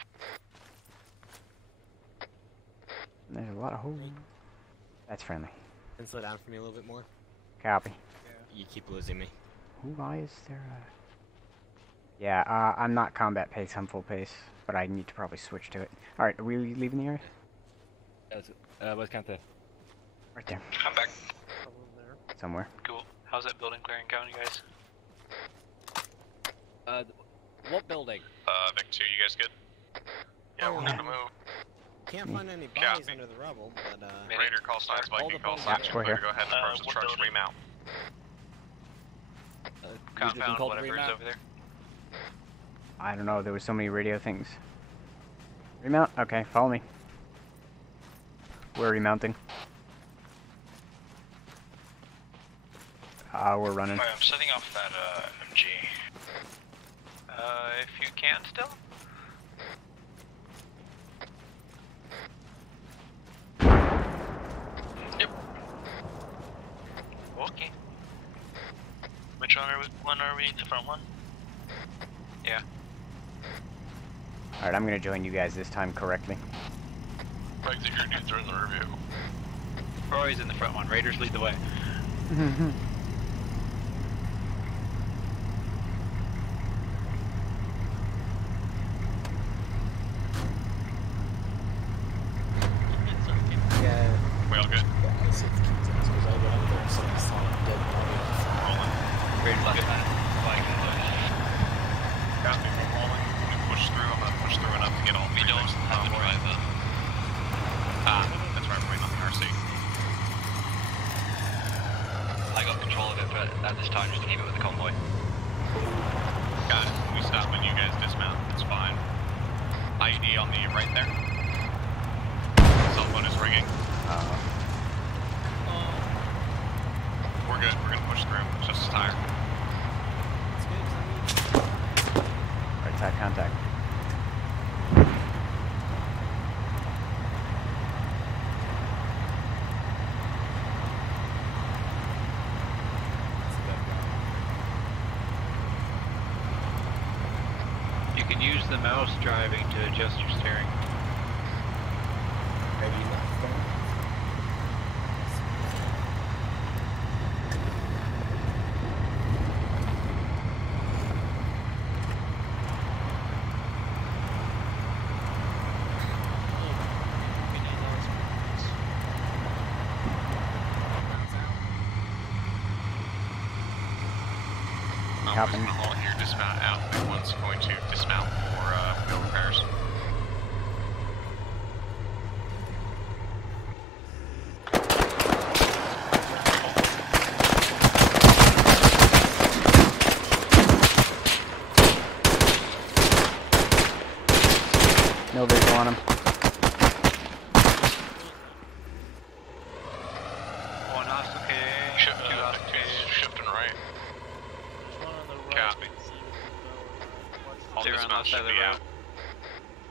There's a lot of holes. That's friendly. Can you slow down for me a little bit more? Copy. You keep losing me. Why is there a... Yeah, I'm not combat pace, I'm full pace, but I need to probably switch to it. Alright, are we leaving the area? Yeah, where's Kante? Right there. I'm back. Somewhere. Cool. How's that building clearing going, you guys? What building? Vic 2, you guys good? Yeah, we're good to move. Can't find any bodies under the rubble, but Raider, call signs, Viking, call signs. we're here. Go ahead and approach the trucks, remount. Compound, whatever is over there. I don't know, there was so many radio things. Remount? Okay, follow me. We're remounting. We're running. Alright, I'm setting off that MG. If you can still? Yep. Okay. Which one are we? The front one? Yeah. Alright, I'm gonna join you guys this time correctly. Right, your dudes are in the review. Roy's in the front one. Raiders lead the way. yeah. We all good? Guys, it's because I went up there and suddenly saw a dead body. Rolling. Raiders left that. Viking push. Copy, we're rolling. We push through. I'm gonna push through enough to get all We three don't things to the have to convoy. drive that. That's right, we're waiting on the RC. I got control of it, but at this time, just keep it with the convoy. Got it. We stop when you guys dismount. It's fine. ID on the right there. Cell phone is ringing. We're good. We're gonna push through. It's just a tire. Right side contact. You can use the mouse driving to adjust your steering. Ready left then? Chopping. I'll here dismount out. One's going to dismount for repairs. No visual on him. One hostile cage, two hostile cage. Shifting right. There's one on the right. Copy. See if we can go or not. All They're on dismount the side should of the be road. out.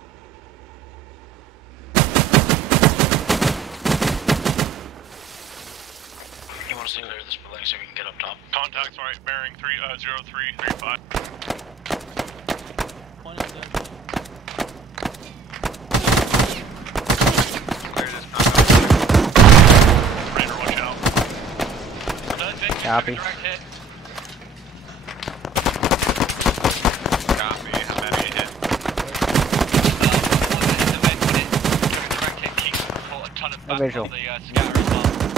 You want us to clear this building so we can get up top? Contacts right, bearing 0335. One is dead. Clear this compound. Raider, watch out. Copy. Direct hit. Copy. How many hit? No visual.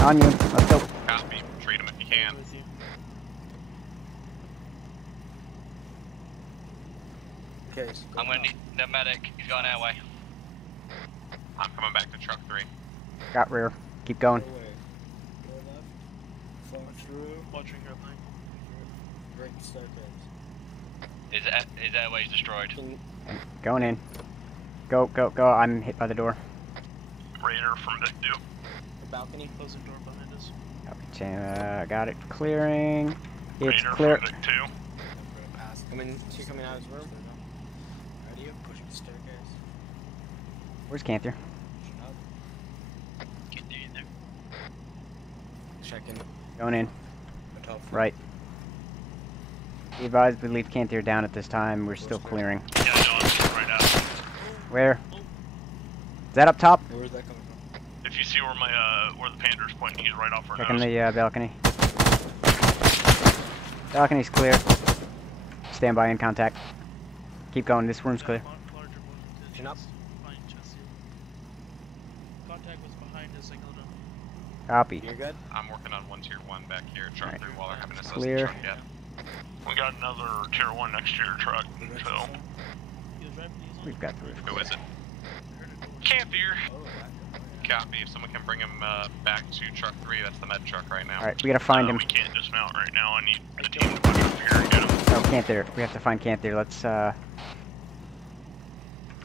On you. Let's go. Copy. Treat him if you can. Okay. I'm gonna need the medic. He's got airway. I'm coming back to truck 3. Got rear. Keep going. Go left. Far through. Watching your thing. Break the staircase. His airway's destroyed. Going in. Go, go, go. I'm hit by the door. Raider from Vic 2. The balcony, closing door behind us. Got it. Clearing. It's Raider clear. from Vic 2. Two coming out of his room. Ready? Pushing the staircase. Where's Canther? Can't do you there. Checking. Going in. Right. Be advised, we leave Canther down at this time. We're still clearing. Yeah, no, I'm getting right out. Where? Is that up top? Where's that coming from? If you see where my where the pander's pointing, he's right off our Checking nose. the balcony. Balcony's clear. Stand by in contact. Keep going. This room's clear. Chin up. Behind chest here. Contact was behind us, signaled him. Copy. You're good? I'm working on 1 tier 1 back here. Truck 3 while they're having a Clear. truck yet. We got another tier 1 next to your truck, so. He was right when he was on. We've got the roof. Who is it? Canther. Copy. If someone can bring him back to truck 3, that's the med truck right now. Alright, we gotta find him. We can't dismount right now. I need the team to push up here and get him. No, Canther. We have to find Canther. Let's,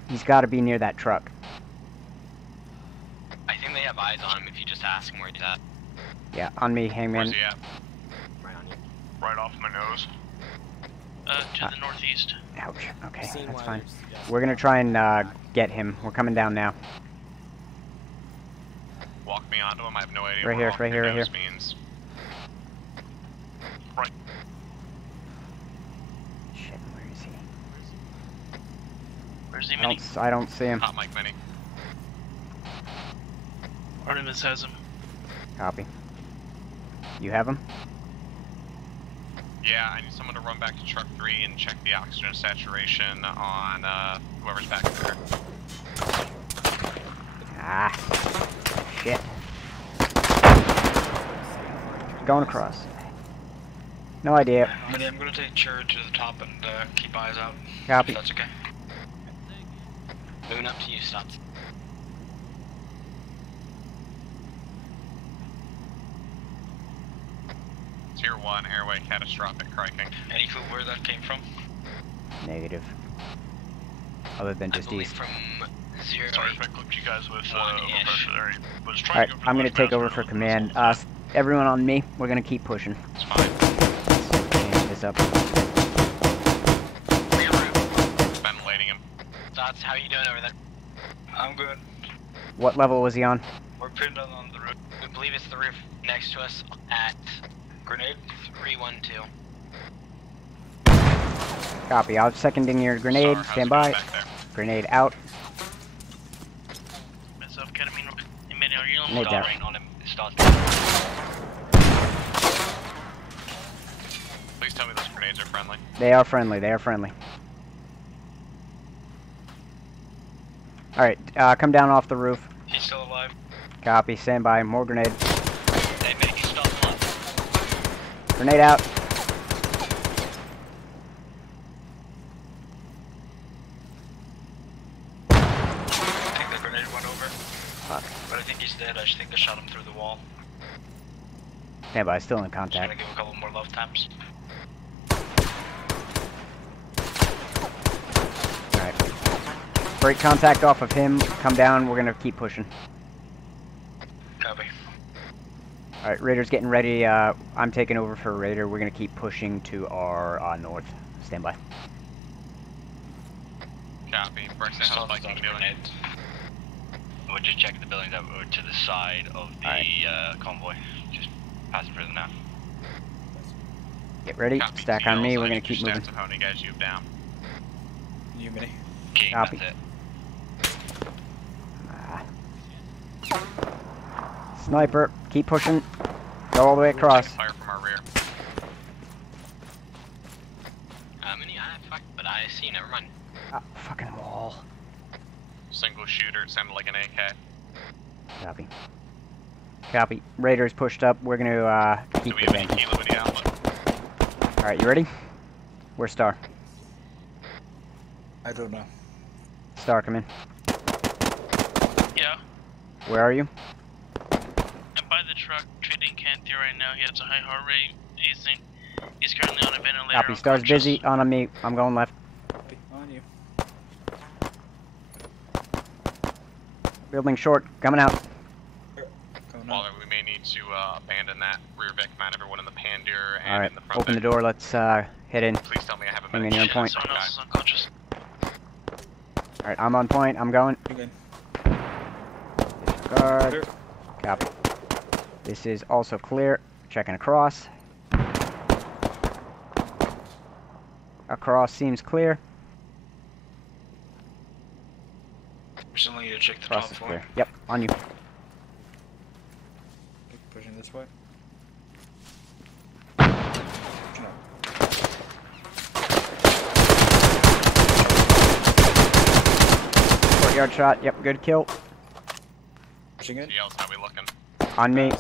he's gotta be near that truck. I think they have eyes on him if you just ask him where he's at. Yeah, on me, Where's hangman. he at? Right on you. Right off my nose. To the northeast. Ouch. Okay, Seen that's why fine. there's- yes. We're gonna try and, get him. We're coming down now. Walk me onto him. I have no idea Right what here, off right your here, right nose here. means. Right. Shit, where is he? Where's the I mini? I don't see him. Hot mic mini. Artemis has him. Copy. You have him? Yeah, I need someone to run back to truck 3 and check the oxygen saturation on whoever's back there. Ah. Shit. Going across. No idea. I'm gonna take charge to the top and keep eyes out. Copy. If that's okay. Moving up to you, stops. Tier 1, airway catastrophic criking. Any clue where that came from? Negative. Other than just east. From 0 Sorry if I clipped you guys with pressure there. I was trying Alright, to go for I'm the gonna left take mouse over button for on the command. missile. Everyone on me. We're gonna keep pushing. It's fine. Change this up. Ventilating him. Dots, how you doing over there? I'm good. What level was he on? We're pinned on the roof. We believe it's the roof next to us at grenade 312. Copy. I'll seconding your grenade. Sar, how's Stand it going by. back there? Grenade out. Myself, ketamine. Are you on Grenade down. On him. It starts. Please tell me those grenades are friendly. They are friendly. They are friendly. Alright, come down off the roof. He's still alive. Copy. Stand by. More grenade. They make you stop left. Grenade out. over. Fuck. But I think he's dead. I just think I shot him through the wall. Stand by, still in Just contact. gonna give a couple more love taps. Alright. Break contact off of him. Come down. We're gonna keep pushing. Copy. Alright, Raider's getting ready. I'm taking over for Raider. We're gonna keep pushing to our north. Stand by. Copy. Brexit, how's Viking doing? We'll just check the buildings that were to the side of the convoy. Just passing through them now. Get ready. Copy. Stack on me. We're gonna keep moving. Stats of how many guys you've down. You, mini. King, Copy. that's it. Sniper. Keep pushing. Go all the way across. Fire from our rear. But I see, never mind. Fucking wall. Single shooter, it sounded like an AK. Copy. Copy. Raiders pushed up. We're gonna keep Do we have any advancing. kilo with the outlet? Alright, you ready? Where's Star? I don't know. Star, come in. Yeah, Where are you? I'm by the truck trading Canthia right now. He has a high heart rate. He's currently on a ventilator. Copy. Star's busy. On me. I'm going left. On you. Building short. Coming out. Waller, we may need to abandon that rear Vic mount, everyone in the Pandir and Alright. in the front Open the Vic. door. Let's head in. Please tell me I have a Hang minute. in, you're on point. Someone else is unconscious. Alright, I'm on point. I'm going. Again. Guard. Copy. This is also clear. Checking across. Across seems clear. Still need to check the Across top is floor. clear. Yep, on you. Pushing this way. Courtyard shot. Yep, good kill. Pushing in. CL's how we looking? On me.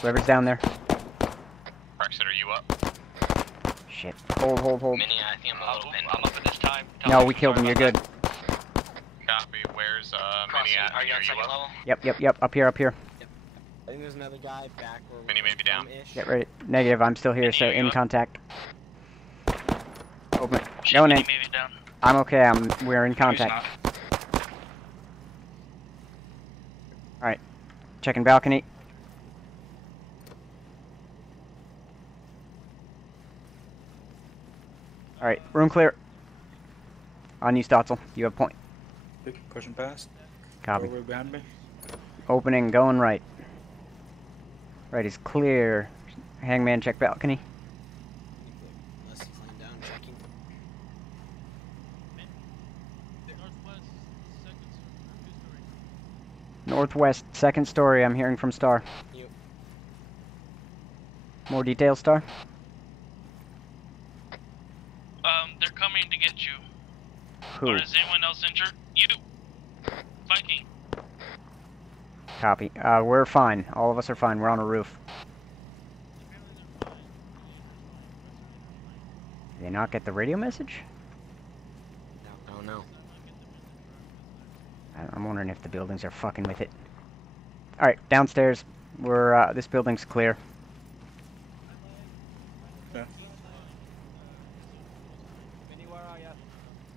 Whoever's down there. Brexit, are you up? Shit. Hold. Mini, I think I'm a little pinned. I'm up at this time. No, we killed him. You're good. Copy. Where's Mini at? Are you on second level? Yep. Up here. I think there's another guy back where Mini may be down. Get ready. Negative. I'm still here, so are you in up? contact. Open. Going in. Maybe down. I'm okay. We're in contact. Alright. Checking balcony. Alright, room clear. On you, Stotzel. You have point. Pushing past. Copy. Over behind me. Opening, going right. Right is clear. Hangman, check balcony. Unless he's laying down, checking. Northwest, second story. I'm hearing from Star. Yep. More details, Star? They're coming to get you. Who? Or is anyone else injured? You! Viking! Copy. We're fine. All of us are fine. We're on a roof. Did they not get the radio message? No. I'm wondering if the buildings are fucking with it. Alright, downstairs. We're, this building's clear. Yeah.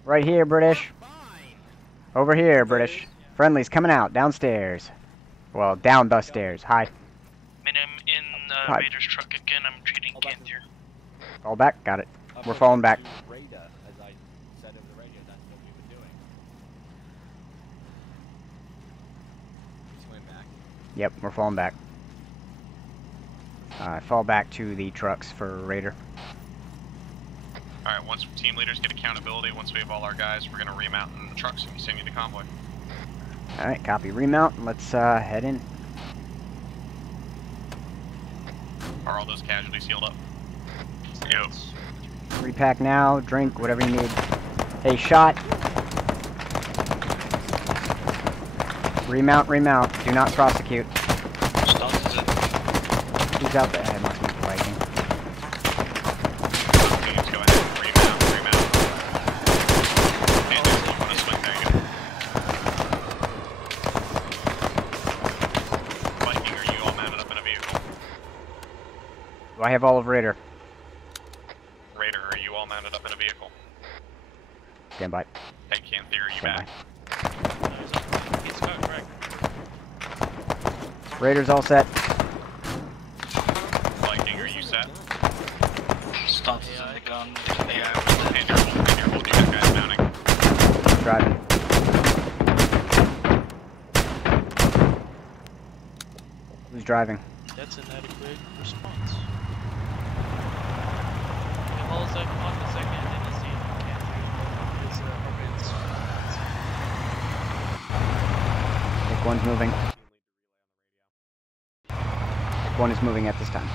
Right here, British. Over here, British. Friendly's coming out, downstairs. Well, down the stairs. Hi. I'm in Hi. Raider's truck again. I'm treating Canthia. Fall back. Got it. We're falling back. Raider, as I said over the radio, that's what we've been doing. He's going back. Yep, we're falling back. Fall back to the trucks for Raider. Alright, once team leaders get accountability, once we have all our guys, we're gonna remount in the trucks and continue the convoy. Alright, copy. Remount. Let's head in. Are all those casualties healed up? Yo. Repack now. Drink, whatever you need. Hey, shot. Remount. Do not prosecute. He's out there. It must be Viking. Teams, go ahead and remount. And you wanna swing, there you go. I have all of Raider? Raider, are you all mounted up in a vehicle? Stand by. Hey, Canther, are you Stand back? He's got correct. Raiders all set. Viking, are you set? Stance is in the gun. Yeah. Panther, hold you guys mounting. Driving. Who's driving? That's an adequate response. It holds like on the second and the scene can't do his Pick one's moving. Pick one is moving at this time.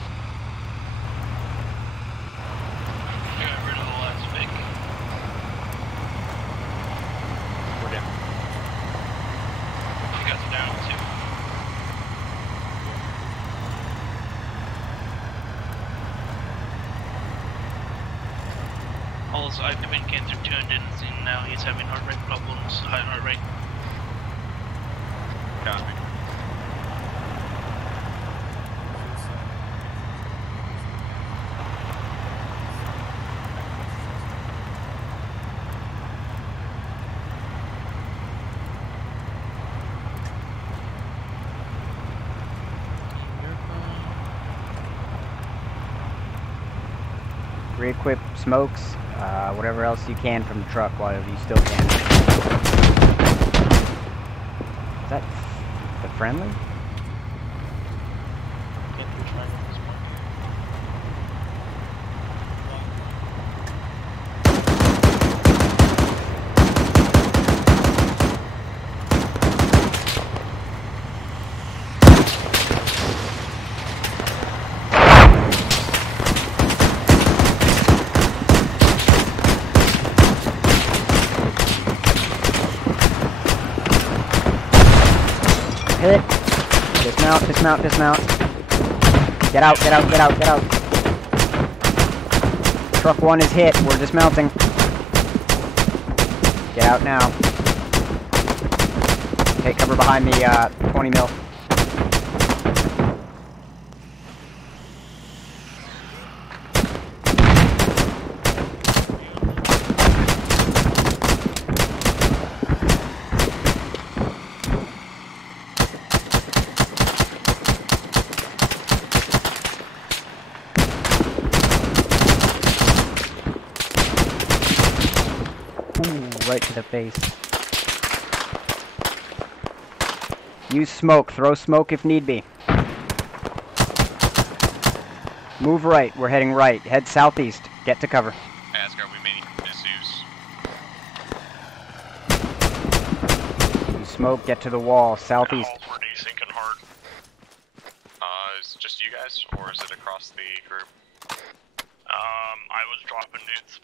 Get rid of the last pick. We're down. You guys are down too. Also, I've been Cancer tuned in and now he's having heart rate problems, high heart rate. Got me. Re-equip smokes, whatever else you can from the truck while you still can. Is that the friendly? Hit. Dismount, dismount, dismount. Get out, get out, get out, get out. Truck 1 is hit. We're dismounting. Get out now. Take cover behind the 20 mil. Right to the face. Use smoke. Throw smoke if need be. Move right. We're heading right. Head southeast. Get to cover. Asgard, we may need to Use smoke. Get to the wall. Southeast. We're desyncing hard. Is it just you guys, or is it across the group? I was dropping dudes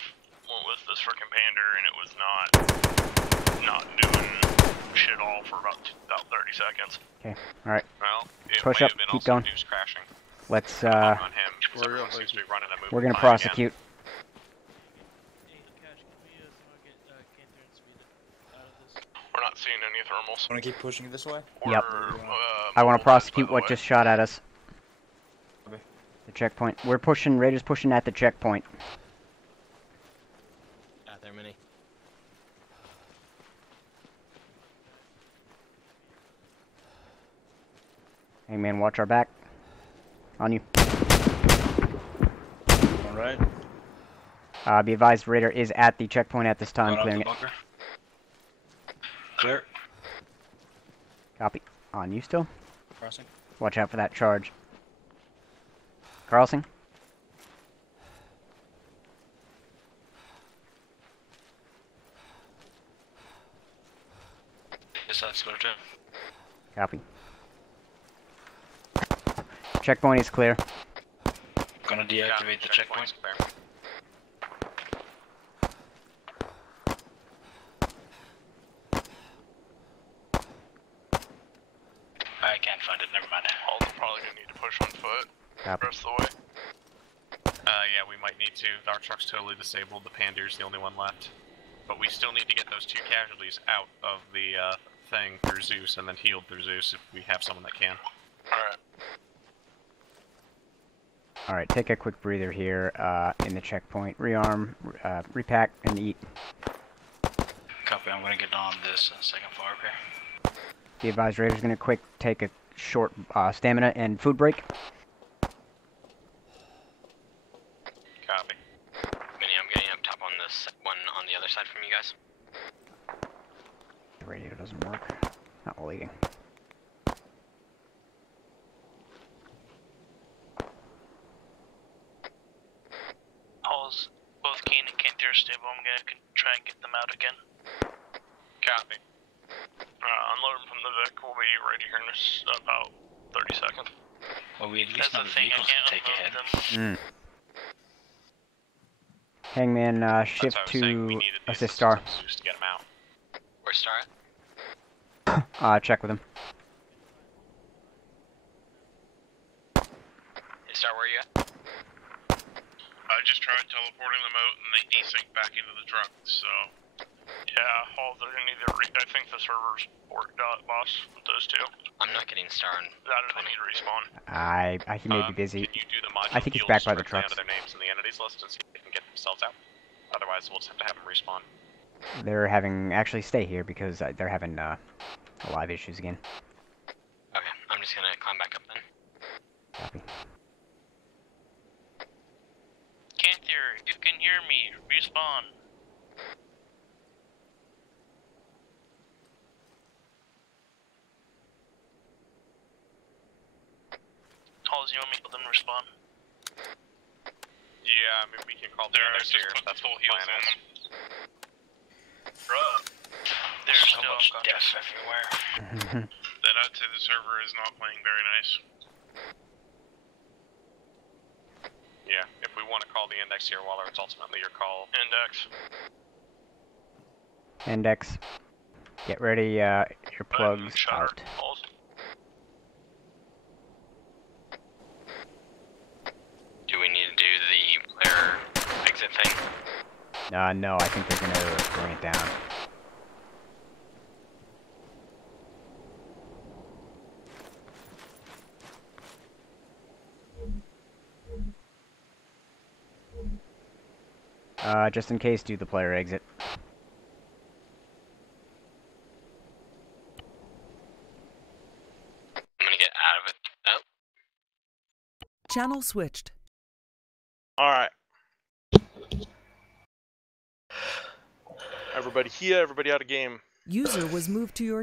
with this freaking pander, and it was not doing shit all for about 30 seconds. Okay. All right. Well, it push may up. have been Keep also going. dudes crashing. Let's. On him. Someone seems to be running a moving We're gonna line prosecute. We're not seeing any thermals. Want to keep pushing this way? Yep. I want to prosecute what just shot at us. Okay. The checkpoint. We're pushing. Raiders pushing at the checkpoint. Out there, Mini. Hey man, watch our back. On you. Alright. Be advised, Raider is at the checkpoint at this time, clearing it. Clear. Copy. On you still? Crossing. Watch out for that charge. Carlson? Yes, that's clear too. Copy. Checkpoint is clear. Gonna deactivate the checkpoint. I can't find it, never mind. Also probably gonna need to push on foot the rest of the way. Yeah, we might need to. Our truck's totally disabled. The Pander's the only one left. But we still need to get those 2 casualties out of the thing through Zeus and then healed through Zeus if we have someone that can. Alright. Alright, take a quick breather here in the checkpoint. Rearm, repack, and eat. Copy, I'm gonna get on this second floor up here. Be advised, Raider's gonna take a short stamina and food break. Copy. Vinny, I'm getting up top on this one on the other side from you guys. The radio doesn't work. Not leading. Paul's both Keen and Kent are stable. I'm gonna try and get them out again. Copy. Unload them from the Vic. We'll be ready here in about 30 seconds. Well, we at least know the vehicles to take a hit. Hangman, shift to assist Star. Just to get him out. Where's Star at? Check with him. Hey, Star, where are you at? I just tried teleporting them out and they desync back into the truck, so... Yeah, all they're gonna need to I think the server's worked out, boss, with those two. I'm not getting Star on. That or they need to respawn. He may be busy. Can you do the module I think he's deals back by the directly trucks. under their names in the entities list and see if they can get themselves out? Otherwise, we'll just have to have them respawn. They're having... Actually, stay here because they're having live issues again. Okay, I'm just gonna climb back up then. Copy. Canther, you can hear me. Respawn. Halls, you want me to let them respawn? Yeah, I mean, we can call the index here. That's what the plan is. Bruh. There's so still much death everywhere. Then I'd say the server is not playing very nice. Yeah, if we want to call the index here, Waller, it's ultimately your call. Index. Index. Get ready, your plugs out. Halls. Do we need to do the player exit thing? No, I think they're gonna bring it down. Just in case, do the player exit. I'm gonna get out of it. Oh. Channel switched. Alright. Everybody here, everybody out of game. User was moved to your